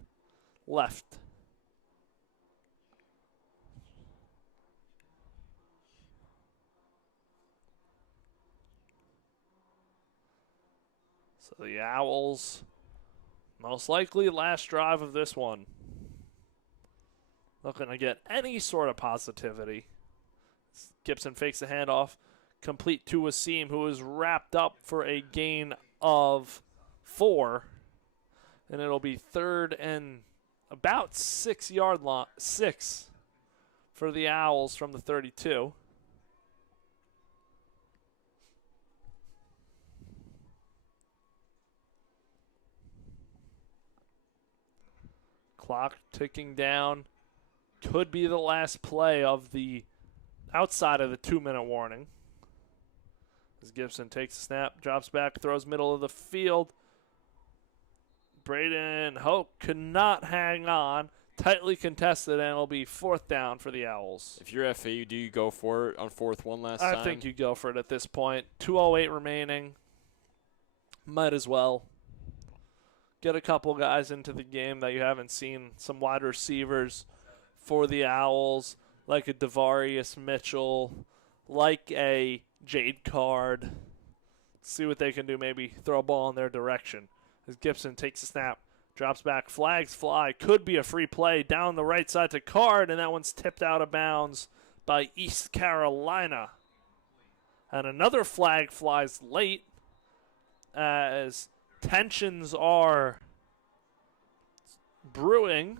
left. So the Owls, most likely last drive of this one. Not going to get any sort of positivity. Gibson fakes the handoff, complete to Wasim, who is wrapped up for a gain of 4. And it'll be 3rd and about 6-yard line, 6 for the Owls from the 32. Clock ticking down. Could be the last play of the outside of the 2-minute warning. As Gibson takes a snap, drops back, throws middle of the field. Braden Hoke could not hang on. Tightly contested, and it'll be 4th down for the Owls. If you're FAU, do you go for it on 4th one last time? I think you go for it at this point. 2:08 remaining. Might as well. Get a couple guys into the game that you haven't seen. Some wide receivers for the Owls, like a Devarius Mitchell, like a Jade Card. See what they can do, maybe throw a ball in their direction. As Gibson takes a snap, drops back, flags fly. Could be a free play down the right side to Card, and that one's tipped out of bounds by East Carolina. And another flag flies late as tensions are brewing.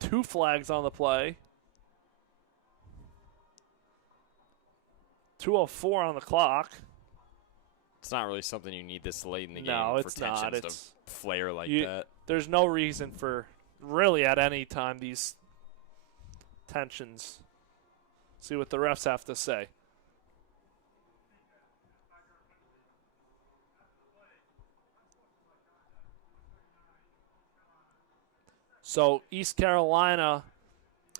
Two flags on the play. 2:04 on the clock. It's not really something you need this late in the game No, for it's not. tensions to flare like You- that. There's no reason for really at any time these tensions. See what the refs have to say. So East Carolina,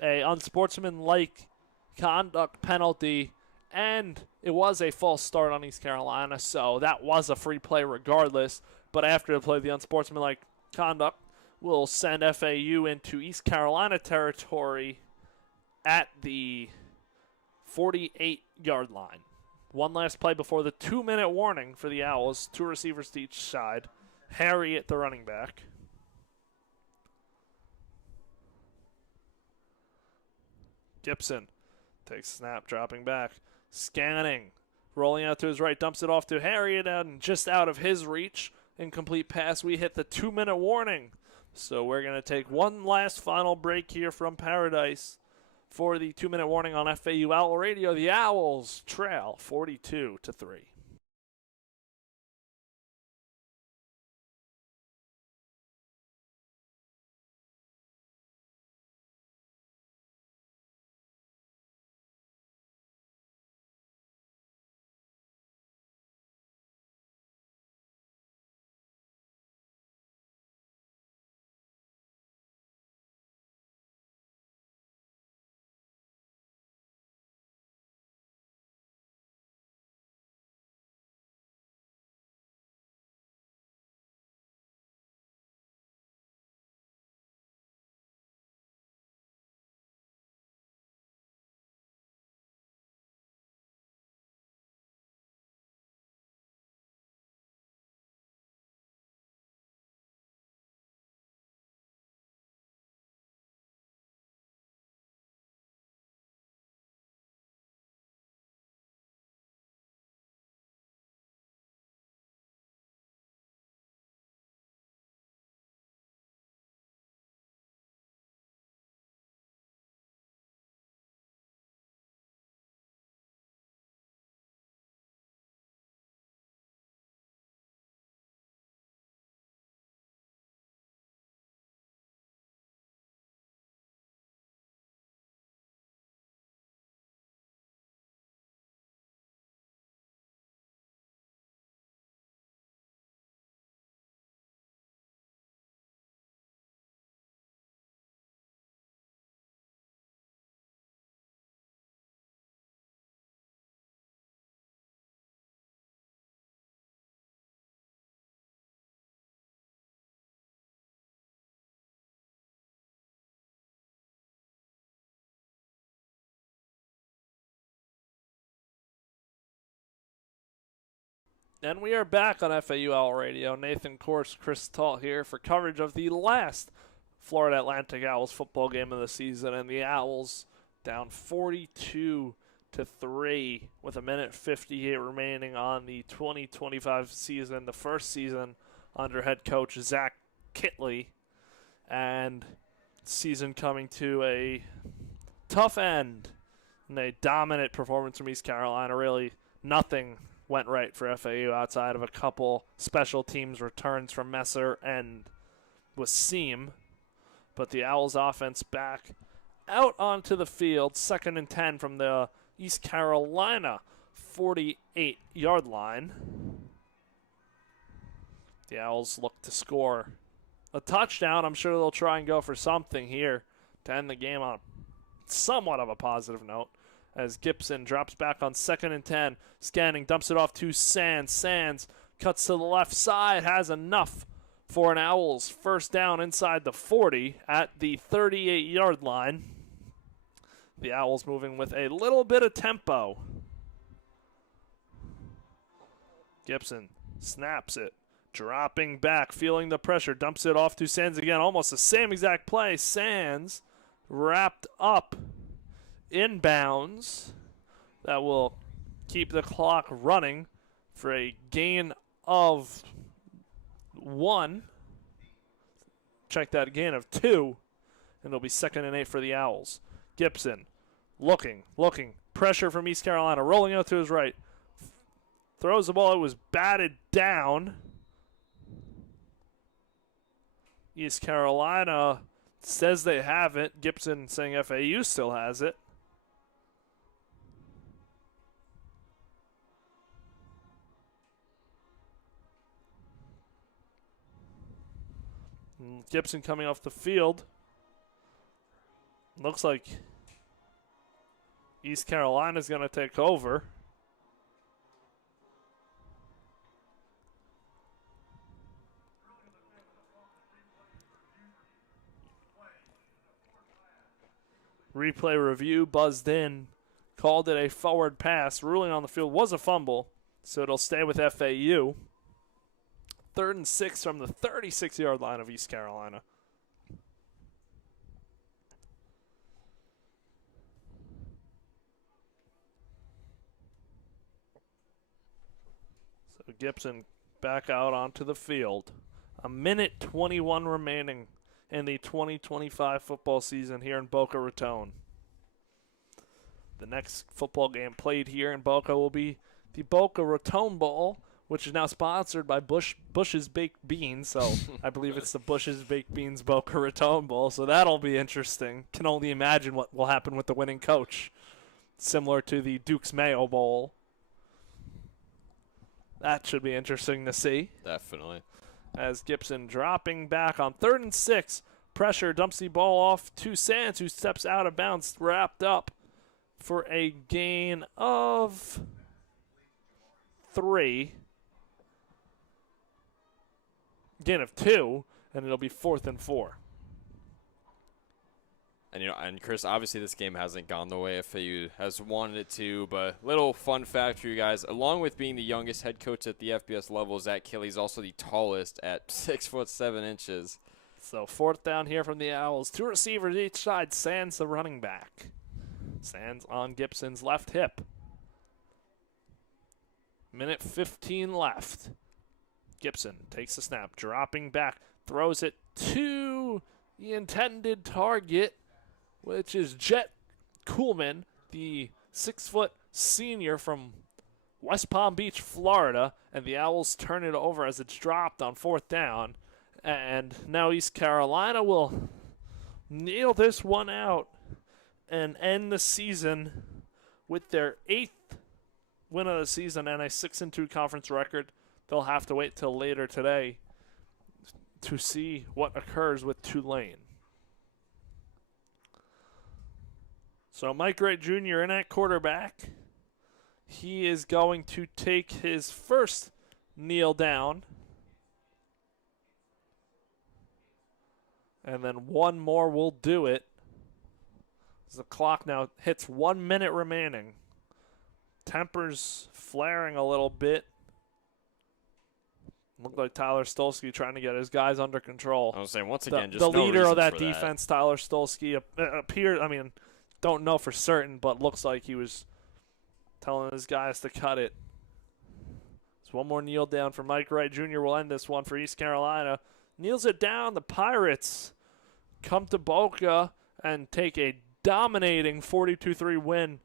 a unsportsmanlike conduct penalty, and it was a false start on East Carolina, so that was a free play regardless. But after the play, the unsportsmanlike conduct will send FAU into East Carolina territory at the 48-yard line. One last play before the 2-minute warning for the Owls. 2 receivers to each side. Harry at the running back. Gibson takes a snap, dropping back. Scanning. Rolling out to his right, dumps it off to Harry, and just out of his reach. Incomplete pass. We hit the 2-minute warning. So we're going to take one last final break here from Paradise for the 2-minute warning on FAU Owl Radio. The Owls trail 42-3. And we are back on FAU Owl Radio. Nathan Korst, Chris Talt here for coverage of the last Florida Atlantic Owls football game of the season. And the Owls down 42-3 with 1:58 remaining on the 2025 season, the first season under head coach Zach Kitley. And season coming to a tough end and a dominant performance from East Carolina. Really nothing went right for FAU outside of a couple special teams returns from Messer and Wasim. But the Owls offense back out onto the field, 2nd and 10 from the East Carolina 48-yard line. The Owls look to score a touchdown. I'm sure they'll try and go for something here to end the game on somewhat of a positive note, as Gibson drops back on 2nd and 10. Scanning, dumps it off to Sands. Sands cuts to the left side, has enough for an Owls first down inside the 40 at the 38-yard line. The Owls moving with a little bit of tempo. Gibson snaps it, dropping back, feeling the pressure, dumps it off to Sands again. Almost the same exact play. Sands wrapped up inbounds. That will keep the clock running for a gain of 1. Check that, gain of 2. And it'll be 2nd and 8 for the Owls. Gibson looking. Pressure from East Carolina, rolling out to his right. Throws the ball. It was batted down. East Carolina says they have it. Gibson saying FAU still has it. Gibson coming off the field. Looks like East Carolina's going to take over. Replay review buzzed in, called it a forward pass. Ruling on the field was a fumble, so it'll stay with FAU. 3rd and 6 from the 36-yard line of East Carolina. So Gibson back out onto the field. 1:21 remaining in the 2025 football season here in Boca Raton. The next football game played here in Boca will be the Boca Raton Bowl, which is now sponsored by Bush's Baked Beans. So I believe it's the Bush's Baked Beans Boca Raton Bowl. So that'll be interesting. Can only imagine what will happen with the winning coach. Similar to the Duke's Mayo Bowl. That should be interesting to see. Definitely. As Gibson dropping back on 3rd and 6. Pressure dumps the ball off to Sands, who steps out of bounds, wrapped up for a gain of 3. Gain of 2, and it'll be 4th and 4. And Chris, obviously this game hasn't gone the way FAU has wanted it to, but little fun fact for you guys, along with being the youngest head coach at the FBS level, Zach Kelly's also the tallest at 6'7". So 4th down here from the Owls. 2 receivers each side. Sands the running back. Sands on Gibson's left hip. 1:15 left. Gibson takes the snap, dropping back, throws it to the intended target, which is Jet Kuhlman, the 6-foot senior from West Palm Beach, Florida, and the Owls turn it over as it's dropped on 4th down. And now East Carolina will kneel this one out and end the season with their 8th win of the season and a 6-2 conference record. They'll have to wait till later today to see what occurs with Tulane. So Mike Wright Jr. in at quarterback. He is going to take his first kneel down. And then one more will do it. As the clock now hits 1 minute remaining. Tempers flaring a little bit. Looked like Tyler Stolsky trying to get his guys under control. I was saying, once again, just the no leader of that reason for defense, Tyler Stolsky, appeared, don't know for certain, but looks like he was telling his guys to cut it. So one more kneel down for Mike Wright Jr. will end this one for East Carolina. Kneels it down. The Pirates come to Boca and take a dominating 42-3 win,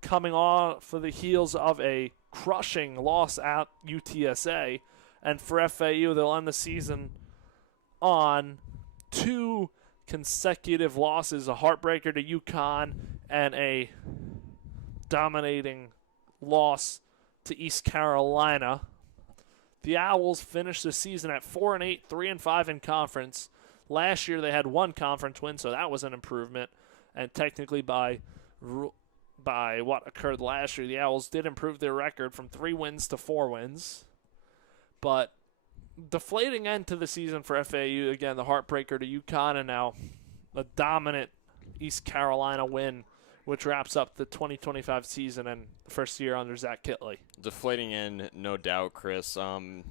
coming off for the heels of a crushing loss at UTSA. And for FAU, they'll end the season on 2 consecutive losses, a heartbreaker to UConn and a dominating loss to East Carolina. The Owls finished the season at 4-8, 3-5 in conference. Last year they had 1 conference win, so that was an improvement. And technically by what occurred last year, the Owls did improve their record from 3 wins to 4 wins. But deflating end to the season for FAU, again, the heartbreaker to UConn, and now a dominant East Carolina win, which wraps up the 2025 season and the first year under Zach Kitley. Deflating end, no doubt, Chris. Talking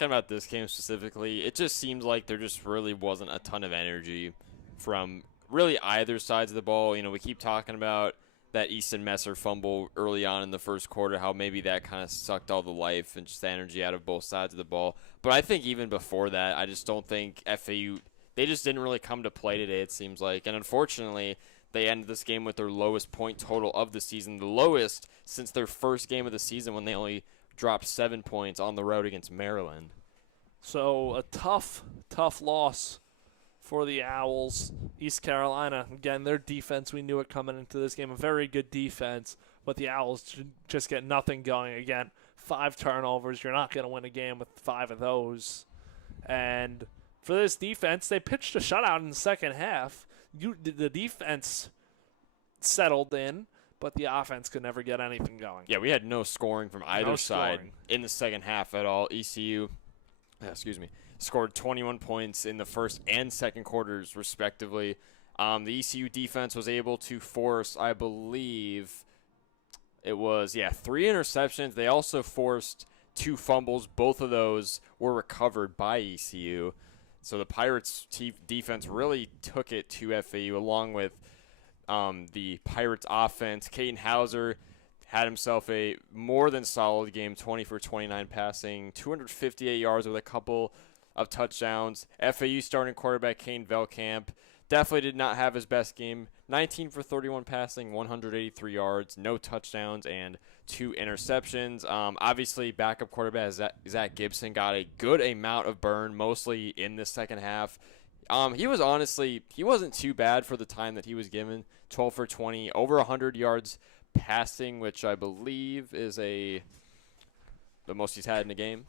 about this game specifically, it just seems like there just really wasn't a ton of energy from really either sides of the ball. We keep talking about that Easton Messer fumble early on in the first quarter, how maybe that kind of sucked all the life and just the energy out of both sides of the ball. But I think even before that, I just don't think FAU, they just didn't really come to play today, it seems like. And unfortunately, they ended this game with their lowest point total of the season, the lowest since their first game of the season when they only dropped 7 points on the road against Maryland. So a tough loss for the Owls. East Carolina, again, their defense, we knew it coming into this game, a very good defense, but the Owls just get nothing going. Again, 5 turnovers. You're not going to win a game with 5 of those. And for this defense, they pitched a shutout in the second half. The defense settled in, but the offense could never get anything going. Yeah, we had no scoring from either side in the second half at all. ECU, scored 21 points in the first and second quarters, respectively. The ECU defense was able to force, I believe, it was, 3 interceptions. They also forced 2 fumbles. Both of those were recovered by ECU. So the Pirates defense really took it to FAU, along with the Pirates offense. Caden Hauser had himself a more than solid game, 20 for 29 passing, 258 yards with a couple of touchdowns. FAU starting quarterback Kane Velkamp definitely did not have his best game. 19 for 31 passing, 183 yards, no touchdowns, and 2 interceptions. Obviously, backup quarterback Zach Gibson got a good amount of burn, mostly in the second half. He wasn't too bad for the time that he was given. 12 for 20, over 100 yards passing, which I believe is the most he's had in a game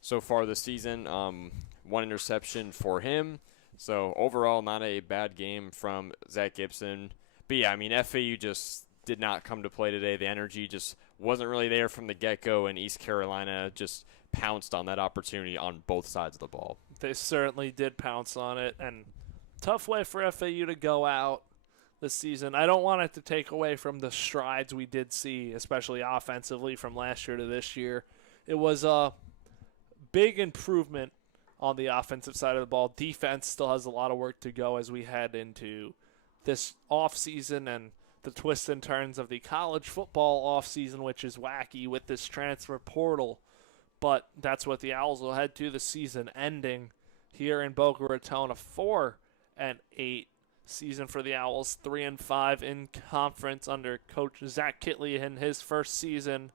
so far this season. 1 interception for him. So overall, not a bad game from Zach Gibson. But yeah, I mean, FAU just did not come to play today. The energy just wasn't really there from the get-go, and East Carolina just pounced on that opportunity on both sides of the ball. They certainly did pounce on it, and tough way for FAU to go out this season. I don't want it to take away from the strides we did see, especially offensively, from last year to this year. It was a big improvement on the offensive side of the ball. Defense still has a lot of work to go as we head into this offseason and the twists and turns of the college football offseason, which is wacky with this transfer portal. But that's what the Owls will head to, the season ending here in Boca Raton. A 4-8 season for the Owls, 3-5 in conference under Coach Zach Kitley in his first season.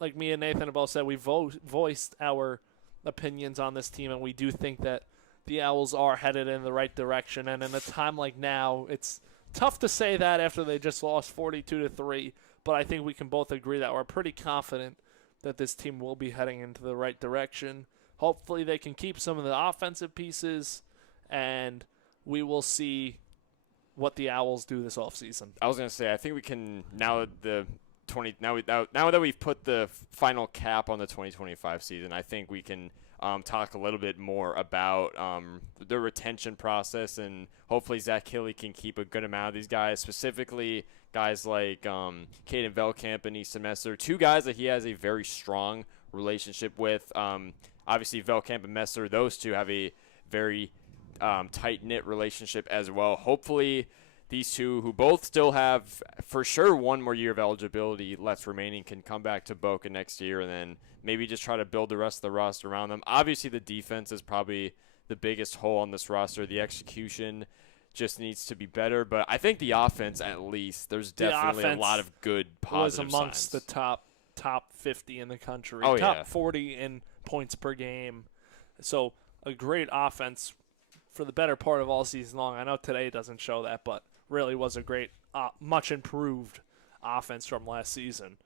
Like me and Nathan have both said, we voiced our opinions on this team, and we do think that the Owls are headed in the right direction. And in a time like now, it's tough to say that after they just lost 42-3, but I think we can both agree that we're pretty confident that this team will be heading into the right direction. Hopefully they can keep some of the offensive pieces, and we will see what the Owls do this offseason. I was going to say, I think we can, now that we've put the final cap on the 2025 season, I think we can talk a little bit more about the retention process, and hopefully Zach Kitley can keep a good amount of these guys, specifically guys like Caden Velkamp and Easton Messer, 2 guys that he has a very strong relationship with. Obviously, Velkamp and Messer, those 2 have a very tight-knit relationship as well. Hopefully, these 2, who both still have for sure 1 more year of eligibility left remaining, can come back to Boca next year and then maybe just try to build the rest of the roster around them. Obviously, the defense is probably the biggest hole on this roster. The execution just needs to be better, but I think the offense, at least, there's definitely a lot of good positive was amongst signs. The top 50 in the country, Oh, top yeah. 40 in points per game. So a great offense for the better part of all season long. I know today doesn't show that, but really was a great, much improved offense from last season.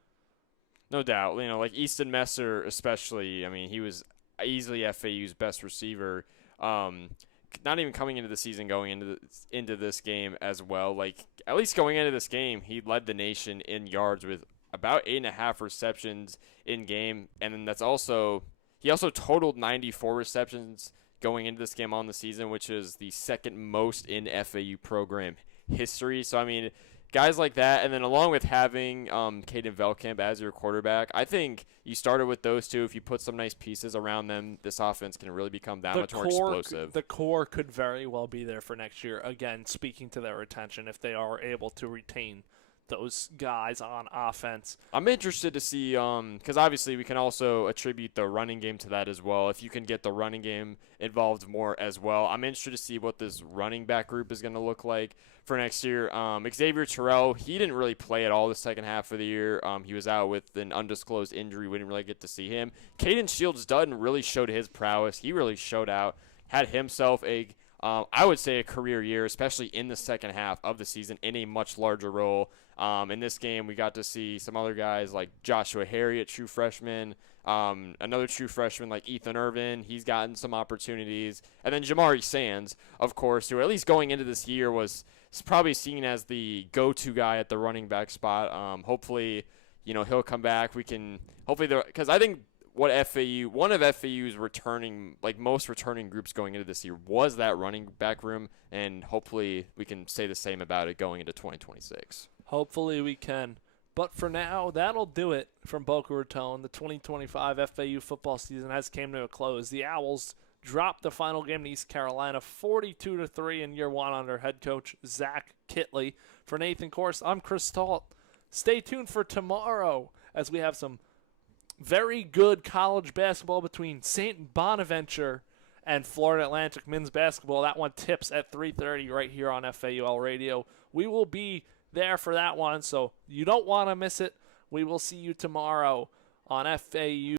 No doubt. Like Easton Messer especially, I mean, he was easily FAU's best receiver. Not even coming into the season, going into this game as well. Like, at least going into this game, he led the nation in yards with about 8.5 receptions in game. And then he also totaled 94 receptions going into this game on the season, which is the second most in FAU program history. So, I mean, guys like that, and then along with having Caden Velkamp as your quarterback, I think you started with those 2. If you put some nice pieces around them, this offense can really become much more explosive. The core could very well be there for next year. Again, speaking to their retention, if they are able to retain those guys on offense. I'm interested to see, because obviously we can also attribute the running game to that as well. If you can get the running game involved more as well, I'm interested to see what this running back group is going to look like for next year. Xavier Terrell, he didn't really play at all the second half of the year. He was out with an undisclosed injury. We didn't really get to see him. Caden Shields-Dutton really showed his prowess. He really showed out, had himself I would say a career year, especially in the second half of the season in a much larger role. In this game, we got to see some other guys like Joshua Harriet, true freshman, another true freshman like Ethan Irvin. He's gotten some opportunities. And then Jamari Sands, of course, who at least going into this year was probably seen as the go-to guy at the running back spot. Hopefully, he'll come back. We can hopefully, because I think what one of FAU's most returning groups going into this year was that running back room, and hopefully we can say the same about it going into 2026. Hopefully we can. But for now, that'll do it from Boca Raton. The 2025 FAU football season has came to a close. The Owls dropped the final game to East Carolina 42-3 in year one under head coach Zach Kitley. For Nathan Korst, I'm Chris Talt. Stay tuned for tomorrow as we have some very good college basketball between St. Bonaventure and Florida Atlantic men's basketball. That one tips at 3:30 right here on FAUL Radio. We will be there for that one, so you don't want to miss it. We will see you tomorrow on FAU.